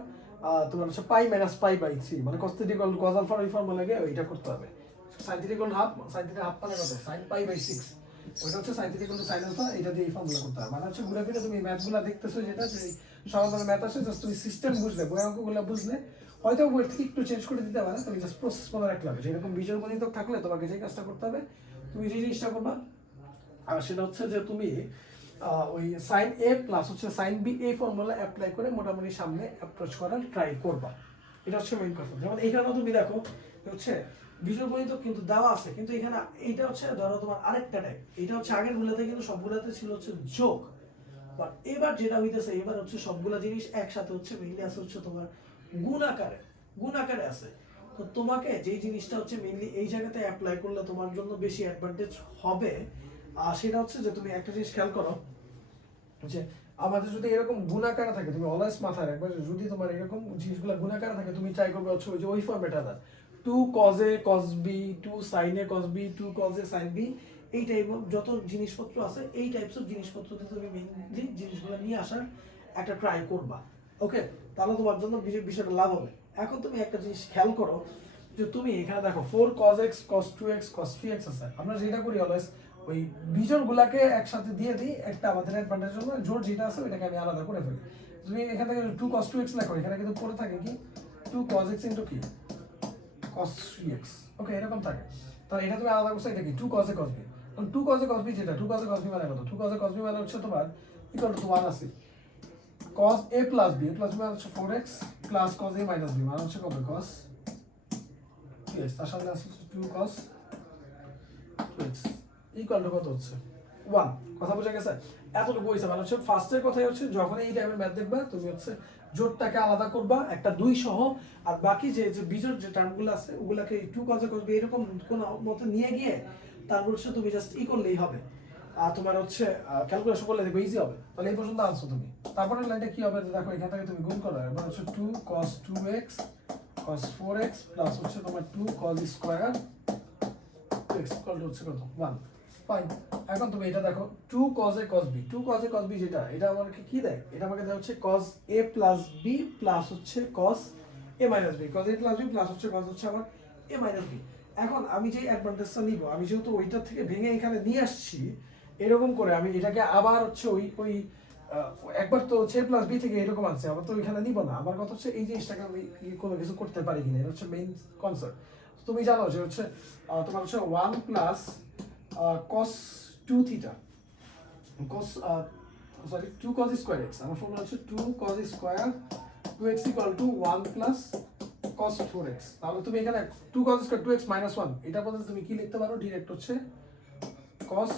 হচ্ছে পাই মাইনাস পাই বাই 3, মানে cos theta equal cos alpha এই ফর্মুলা লাগে ওইটা করতে হবে। sin theta equal half, sin theta half মানে কত sin পাই বাই 6, ওইটা হচ্ছে sin theta equal sin alpha, এটা দিয়ে এই ফর্মুলা করতে হবে। মানে হচ্ছে ঘুরে ফিরে তুমি ম্যাথগুলো দেখতেছো যেটা যে সমাধানের ম্যাথ আসে, জাস্ট তুমি সিস্টেম বুঝলে বই অঙ্কগুলো বুঝলে হয়তো বই থেকে একটু চেঞ্জ করে দিতে পারে, তুমি জাস্ট প্রসেস মনে রাখতে হবে। যেরকম বিজোড় গণিতক থাকলে তোমাকে যে কাজটা করতে হবে তুমি যে জিনিসটা করবা আর সেটা হচ্ছে যে তুমি ওই সাইন এ প্লাস হচ্ছে সাইন বি এই ফর্মুলা অ্যাপ্লাই করে মোটামুটি সামনে অ্যাপ্রোচ করার ট্রাই করবা। এটা হচ্ছে মেইন কথা। যেমন এখানেও তুমি দেখো হচ্ছে বিজোড় গণিতক কিন্তু দেওয়া আছে, কিন্তু এখানে এইটা হচ্ছে ধরো তোমার আরেকটা টাইপ, এটা হচ্ছে আগের গুলাতে কিন্তু সবগুলাতে ছিল হচ্ছে যোগ, বাট এবার যেটা হইতেছে, এবার হচ্ছে সবগুলা জিনিস একসাথে হচ্ছে মেইনলি আছে হচ্ছে তোমার গুণ আকারে আছে। তো তোমাকে যেই জিনিসটা হচ্ছে মেইনলি এই জায়গাতে অ্যাপ্লাই করলে তোমার জন্য বেশি অ্যাডভান্টেজ হবে, আর সেটা হচ্ছে যে তুমি একটা জিনিস খেয়াল করো যে আমাদের যদি এরকম গুণাকারে থাকে, তুমি অলওয়েজ মাথায় রাখবে যদি তোমার এরকম জিনিসগুলো গুণাকারে থাকে, তুমি ট্রাই করবে হচ্ছে ওই ফর্মেটটা না, 2 cos a cos b 2 sin a cos b 2 cos a sin b, এই টাইপ যত জিনিসপত্র আছে এই টাইপস অফ জিনিসপত্রতে তুমি মেইনলি জিনিসগুলো নিয়ে আসার একটা ট্রাই করবা। ওকে, তাহলে তোমার জন্য বিষয়টা লাভ হবে। এখন তুমি একটা জিনিস খেয়াল করো যে তুমি এখানে দেখো 4 cos x cos 2x cos 3x আছে, আমরা যেটা করি অলওয়েজ ওই বিজোড় গুলাকে একসাথে দিয়ে দিই, একটা আমাদের অ্যাডভান্টেজ জন্য জোড় যেটা আছে ওইটাকে আমি আলাদা করে ফেলি। তুমি এখান থেকে 2 cos 2x লেখো, এখানে কিন্তু পড়ে থাকে কি 2 cos x ইনটু কি cos 3x। ওকে, এরকম থাকে। তাহলে এটা তুমি আলাদা করছো, এটা কি 2 cos a cos b। 2 cos a cos b যেটা 2 cos a cos b মানে কত, 2 cos a cos b মানে হচ্ছে তোমার ইকুয়াল টু 1 আছে। cos a plus b মানে হচ্ছে 4x plus cos a minus b মানে হচ্ছে কত cos 3x, তার সাথে আছে 2 cos 2x ইকুয়াল টু কত হচ্ছে 1। কথা বোঝা গেছে? এতটুকু হইছে। মানে হচ্ছে ফার্স্টের কথাই হচ্ছে যখন এই টাইপের ম্যাথ দেখবা তুমি হচ্ছে জোটটাকে আলাদা করবা একটা 2 সহ, আর বাকি যে যে বিজোড় যে টার্মগুলো আছে ওগুলাকে 2 cos a cos b এরকম কোন মতে নিয়ে গিয়ে তারপর হচ্ছে তুমি জাস্ট ই করলেই হবে, আর তোমার হচ্ছে ক্যালকুলেশন করলে দেখবে ইজি হবে। তাহলে এই পর্যন্ত আনছো তুমি। তারপরের লাইনটা কি হবে দেখো, এখান থেকে তুমি গুণ করো, এবার হচ্ছে 2 cos 2x cos 4x plus হচ্ছে তোমার 2 cos square x equal to হচ্ছে কত 1। ফাইন। এখন তুমি এটা দেখো 2 cos a cos b 2 cos a cos b যেটা, এটা আমাকে কি দেয়, এটা আমাকে দেয় হচ্ছে cos a plus b plus হচ্ছে cos a minus b, cos a plus b plus হচ্ছে cos হচ্ছে আমার a minus b। এখন আমি যে অ্যাডভান্টেজটা নিব, আমি যেহেতু ওইটা থেকে ভেঙে এখানে নিয়ে আসছি, এরকম করে আমি এটাকে আবার হচ্ছে ওই ওই একবার তো হচ্ছে প্লাস বি থেকে এরকম আছে, আবার তো ওইখানে নিব না। আমার কথা হচ্ছে এই জিনিসটাকে আমি কোনো কিছু করতে পারি কিনা, এটা হচ্ছে মেইন কনসার্ন। তুমি জানো যে হচ্ছে তোমার হচ্ছে 1 plus cos 2 theta cos sorry 2 cos square x, আমার ফর্মুলা হচ্ছে 2 cos square 2x equal to 1 plus cos 4x। তাহলে তুমি এখানে 2 cos স্কয়ার 2x মাইনাস 1 এটা বলতে তুমি কি লিখতে পারো, ডাইরেক্ট হচ্ছে cos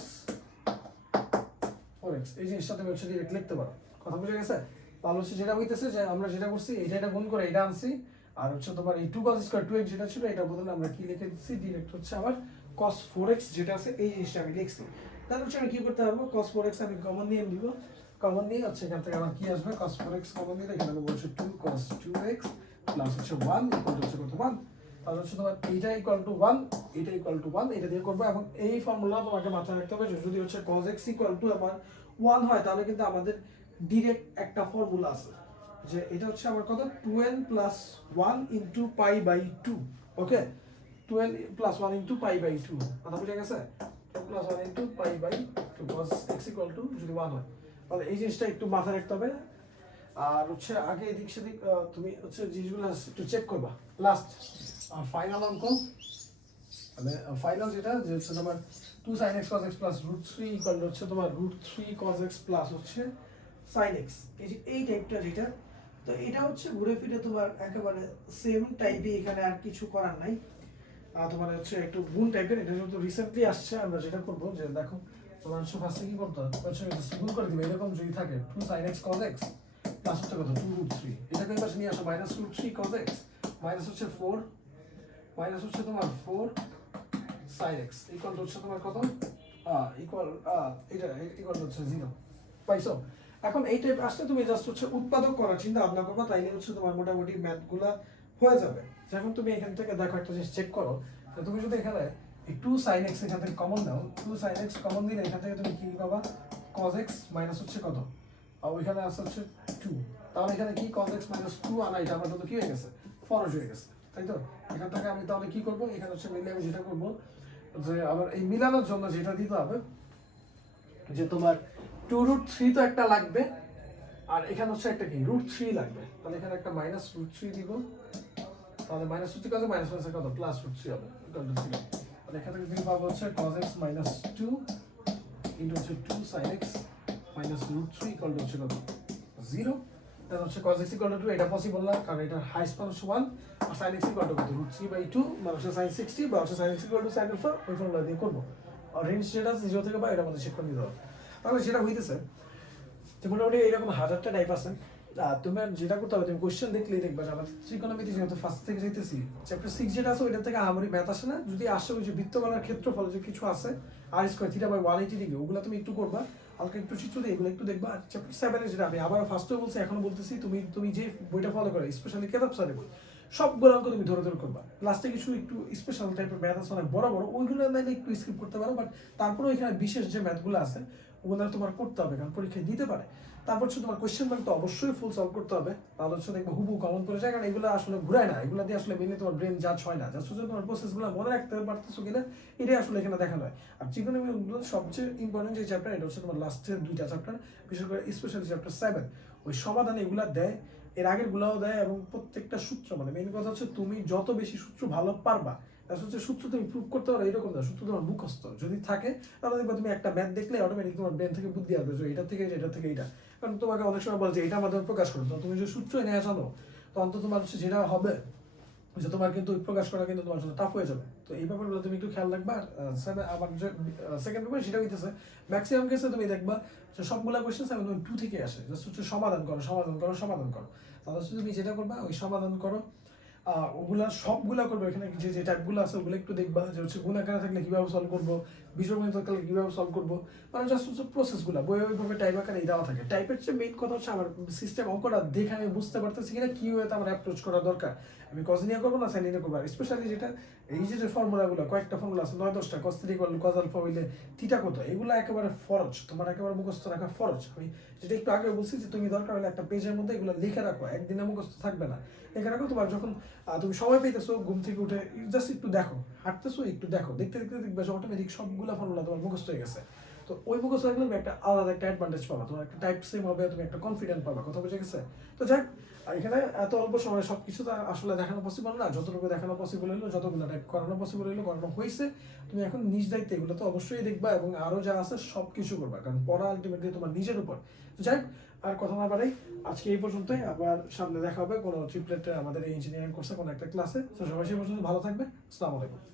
4x, এই জিনিসটা তুমি হচ্ছে ডাইরেক্ট লিখতে পারো। কথা বুঝে গেছে? তাহলে হচ্ছে যেটা হইতেছে যে আমরা যেটা করছি এটা গুণ করে এটা আনছি, আর হচ্ছে তোমার এই 2 cos স্কয়ার 2x যেটা ছিল এটা বদলে আমরা কি লিখে দিচ্ছি, ডাইরেক্ট হচ্ছে আবার cos 4x যেটা আছে এই জিনিসটা আমি লিখছি। তাহলে হচ্ছে আমি কি করতে পারবো, cos 4x আমি কমন নিয়ে নিব, কমন নিয়ে হচ্ছে এখান থেকে আমার কি আসবে, cos 4x কমন নিলে এখানে বলছে 2 cos 2x প্লাস হচ্ছে 1 ইকুয়াল টু হচ্ছে কত 1। তাহলে হচ্ছে তোমার এইটা ইকুয়াল টু 1, এটা ইকুয়াল টু 1, এটা দিয়ে করবো। এবং এই ফর্মুলা তোমাকে মাথায় রাখতে হবে, যদি হচ্ছে cos x ইকুয়াল টু আমার 1 হয় তাহলে কিন্তু আমাদের ডাইরেক্ট একটা ফর্মুলা আছে যে এটা হচ্ছে আমার কত 2n plus 1 into pi by 2। Okay, 2n plus 1 into pi by 2, কথা বুঝে গেছে? 2 plus 1 into pi by 2 cos x equal to যদি 1 হয়, তাহলে এই জিনিসটা একটু মাথায় রাখতে হবে। আর হচ্ছে আগে এদিক সেদিক তুমি হচ্ছে জিনিসগুলো একটু চেক করবা। লাস্ট ফাইনাল অঙ্ক, মানে ফাইনাল যেটা যে হচ্ছে তোমার 2 sin x cos x plus √3 equal হচ্ছে তোমার √3 cos x প্লাস হচ্ছে sin x, এই যে এই টাইপটা যেটা, তো এটা হচ্ছে ঘুরে ফিরে তোমার একেবারে সেম টাইপই, এখানে আর কিছু করার নাই। তোমার হচ্ছে একটু গুণ টাইপের, এটা যেহেতু রিসেন্টলি আসছে আমরা যেটা করবো যে দেখো তোমার হচ্ছে ফার্স্টে কি করতে হবে, হচ্ছে গুণ করে দিবে এরকম যদি থাকে 2 sin x cos x plus হচ্ছে কত 2√3, এটাকে এবার নিয়ে আসো মাইনাস √3 cos x মাইনাস হচ্ছে 4 মাইনাস হচ্ছে তোমার 4 sin x ইকুয়াল হচ্ছে তোমার কত ইকুয়াল এটা ইকুয়াল হচ্ছে 0। পাইছো? এখন এই টাইপ আসলে তুমি জাস্ট হচ্ছে উৎপাদক করার চিন্তা ভাবনা করবা, তাইলে হচ্ছে তোমার মোটামুটি ম্যাথগুলা হয়ে যাবে। যখন তুমি এখান থেকে দেখো একটা জিনিস চেক করো, তো তুমি যদি এখানে এই 2 sin x এখান থেকে কমন নাও, 2 sin x কমন দিলে এখান থেকে তুমি কি পাবা, cos x মাইনাস হচ্ছে কত, আর ওইখানে আসছে হচ্ছে 2, তাহলে এখানে কি cos x মাইনাস 2 আনা, এটা আমার জন্য কি হয়ে গেছে, ফরজ হয়ে গেছে, তাই তো? এখান থেকে আমি তাহলে কি করবো, এখানে হচ্ছে মিলে আমি যেটা করবো যে আবার এই মিলানোর জন্য যেটা দিতে হবে যে তোমার 2√3 তো একটা লাগবে, আর এখানে হচ্ছে একটা কি √3 লাগবে, তাহলে এখানে একটা মাইনাস √3 দিব, তাহলে মাইনাস √3 কত মাইনাস মাইনাস কত প্লাস √3 হবে ইকুয়াল টু 0। তাহলে এখান থেকে তুমি পাবো হচ্ছে cos x মাইনাস 2 ইনটু হচ্ছে 2 sin x minus √3 equal to হচ্ছে কত 0। তাহলে হচ্ছে cos x ইকুয়াল টু 2, এটা পসিবল না কারণ এটা হাইস্ট মান হচ্ছে 1, আর sin x ইকুয়াল টু কত √3/2 মানে হচ্ছে sin 60 বা হচ্ছে sin x equal to sin α, ওই ফর্মুলা দিয়ে করব। আর রেঞ্জ যেটা আছে 0 থেকে বা এর মধ্যে চেক করে নিতে হবে। তাহলে সেটা হইতেছে তো মোটামুটি এরকম হাজারটা টাইপ আছে। তোমার যেটা করতে হবে, তুমি কোশ্চেন দেখলেই দেখবা যে আমাদের ত্রিকোণমিতি যেহেতু ফার্স্ট থেকে যেতেছি, চ্যাপ্টার 6 যেটা আছে ওইটা থেকে আমারই ম্যাথ আসে না, যদি আসে ওই যে বৃত্তগণের ক্ষেত্রফল যে কিছু আছে আর স্কোয়ার থিটা বাই 180 ডিগ্রি, ওগুলো তুমি একটু করবা, হালকা একটু চিত্র দিয়ে এগুলো একটু দেখবা। আর চ্যাপ্টার 7 এ যেটা আমি আবার ফার্স্টেও বলছি এখনো বলতেছি, তুমি তুমি যে বইটা ফলো করো স্পেশালি কেতাব স্যারের বই, সবগুলো অঙ্ক তুমি ধরে ধরে করবা। লাস্টে কিছু একটু স্পেশাল টাইপের ম্যাথ আছে অনেক বড় বড়, ওইগুলো নাইলে একটু স্কিপ করতে পারো, বাট তারপরেও এখানে বিশেষ যে ম্যাথগুলো আছে ওগুলো তোমার করতে হবে, কারণ পরীক্ষায় দিতে পারে। তারপর হচ্ছে তোমার কোয়েশ্চেন ব্যাংক তো অবশ্যই ফুল সলভ করতে হবে, তাহলে হচ্ছে দেখবে হুবু কমন করে যায়, কারণ এগুলো আসলে ঘুরায় না, এগুলো দিয়ে আসলে মেনলি তোমার ব্রেন জাজ হয় না, জাস্ট হচ্ছে তোমার প্রসেসগুলো মনে রাখতে পারতেছো কিনা এটাই আসলে এখানে দেখানো হয়। আর ত্রিকোণমিতির সবচেয়ে ইম্পর্টেন্ট যে চ্যাপ্টার এটা হচ্ছে তোমার লাস্টের দুইটা চ্যাপ্টার, বিশেষ করে স্পেশালি চ্যাপ্টার 7, ওই সমাধানে এগুলা দেয়, এর আগের গুলাও দেয়, এবং প্রত্যেকটা সূত্র, মানে মেন কথা হচ্ছে তুমি যত বেশি সূত্র ভালো পারবা, হচ্ছে সূত্র তুমি প্রুভ করতে পারো এরকম না, সূত্র তোমার মুখস্থ যদি থাকে তাহলে দেখবা তুমি একটা ম্যাথ দেখলে অটোমেটিক তোমার ব্রেন থেকে বুদ্ধি আসবে যে এটা থেকে এটা থেকে এটা, কারণ তোমাকে অনেক সময় বলে যে এটার মাধ্যমে প্রকাশ করো, তো তুমি যদি সূত্র নেওয়া জানো তো অন্তত তোমার হচ্ছে যেটা হবে যে তোমার কিন্তু প্রকাশ করা কিন্তু তোমার জন্য টাফ হয়ে যাবে। তো এই ব্যাপারগুলো তুমি একটু খেয়াল রাখবা। আর আমার যে সেকেন্ড পেপার সেটা হইতেছে ম্যাক্সিমাম কেসে তুমি দেখবা যে সবগুলা কোয়েশ্চেন 7.2 থেকে আসে, জাস্ট হচ্ছে সমাধান করো সমাধান করো সমাধান করো, তাহলে হচ্ছে তুমি যেটা করবা ওই সমাধান করো, ওগুলা সবগুলা করবে। এখানে যে যে টাইপগুলো আছে ওগুলো একটু দেখবা, যে হচ্ছে গুণাকারে থাকলে কীভাবে সলভ করবো, বীজগণিত থাকলে কীভাবে সলভ করবো, মানে জাস্ট হচ্ছে প্রসেসগুলো বইয়ে ওইভাবে টাইপ আকারে দেওয়া থাকে। টাইপের চেয়ে মেইন কথা হচ্ছে আমার সিস্টেম অঙ্কটা দেখে আমি বুঝতে পারতেছি কিনা কী ওয়েতে আমার অ্যাপ্রোচ করা দরকার, আমি কজিনিয়া করবো না সাইনিয়া করবো। আর স্পেশালি যেটা এই যে ফর্মুলাগুলো, কয়েকটা ফর্মুলা আছে 9-10টা, cos three equal cos alpha হইলে থিটা কত, এগুলো একেবারে ফরজ, তোমার একেবারে মুখস্থ রাখা ফরজ। আমি যেটা একটু আগে বলছি যে তুমি দরকার হলে একটা পেজের মধ্যে এগুলো লিখে রাখো, একদিনে মুখস্থ থাকবে না, লিখে রাখো। তোমার যখন তুমি সময় পেতেছো ঘুম থেকে উঠে জাস্ট একটু দেখো, হাঁটতেছো একটু দেখো, দেখতে দেখতে দেখবে যে অটোমেটিক সবগুলো ফর্মুলা তোমার মুখস্থ হয়ে গেছে। তো ওই মুখস্থ রাখলে একটা আলাদা একটা অ্যাডভান্টেজ পাবা, তোমার একটা টাইপ সেম হবে, তুমি একটা কনফিডেন্ট পাবা, কথা বুঝে গেছে? তো যাক, এখানে এত অল্প সময় সব কিছু তো আসলে দেখানো পসিবল না, যতটুকু দেখানো পসিবল হলো, যতগুলো টাইপ করানো পসিবল হলো করানো হয়েছে। তুমি এখন নিজ দায়িত্বে এগুলো তো অবশ্যই দেখবা, এবং আরও যা আছে সব কিছু করবা, কারণ পড়া আলটিমেটলি তোমার নিজের উপর। তো যাই হোক, আর কথা না বাড়াই, আজকে এই পর্যন্তই, আবার সামনে দেখা হবে কোনো ট্রিপলেটের আমাদের এই ইঞ্জিনিয়ারিং কোর্সে কোনো একটা ক্লাসে। তো সবাই সেই পর্যন্ত ভালো থাকবে, আসসালামু আলাইকুম।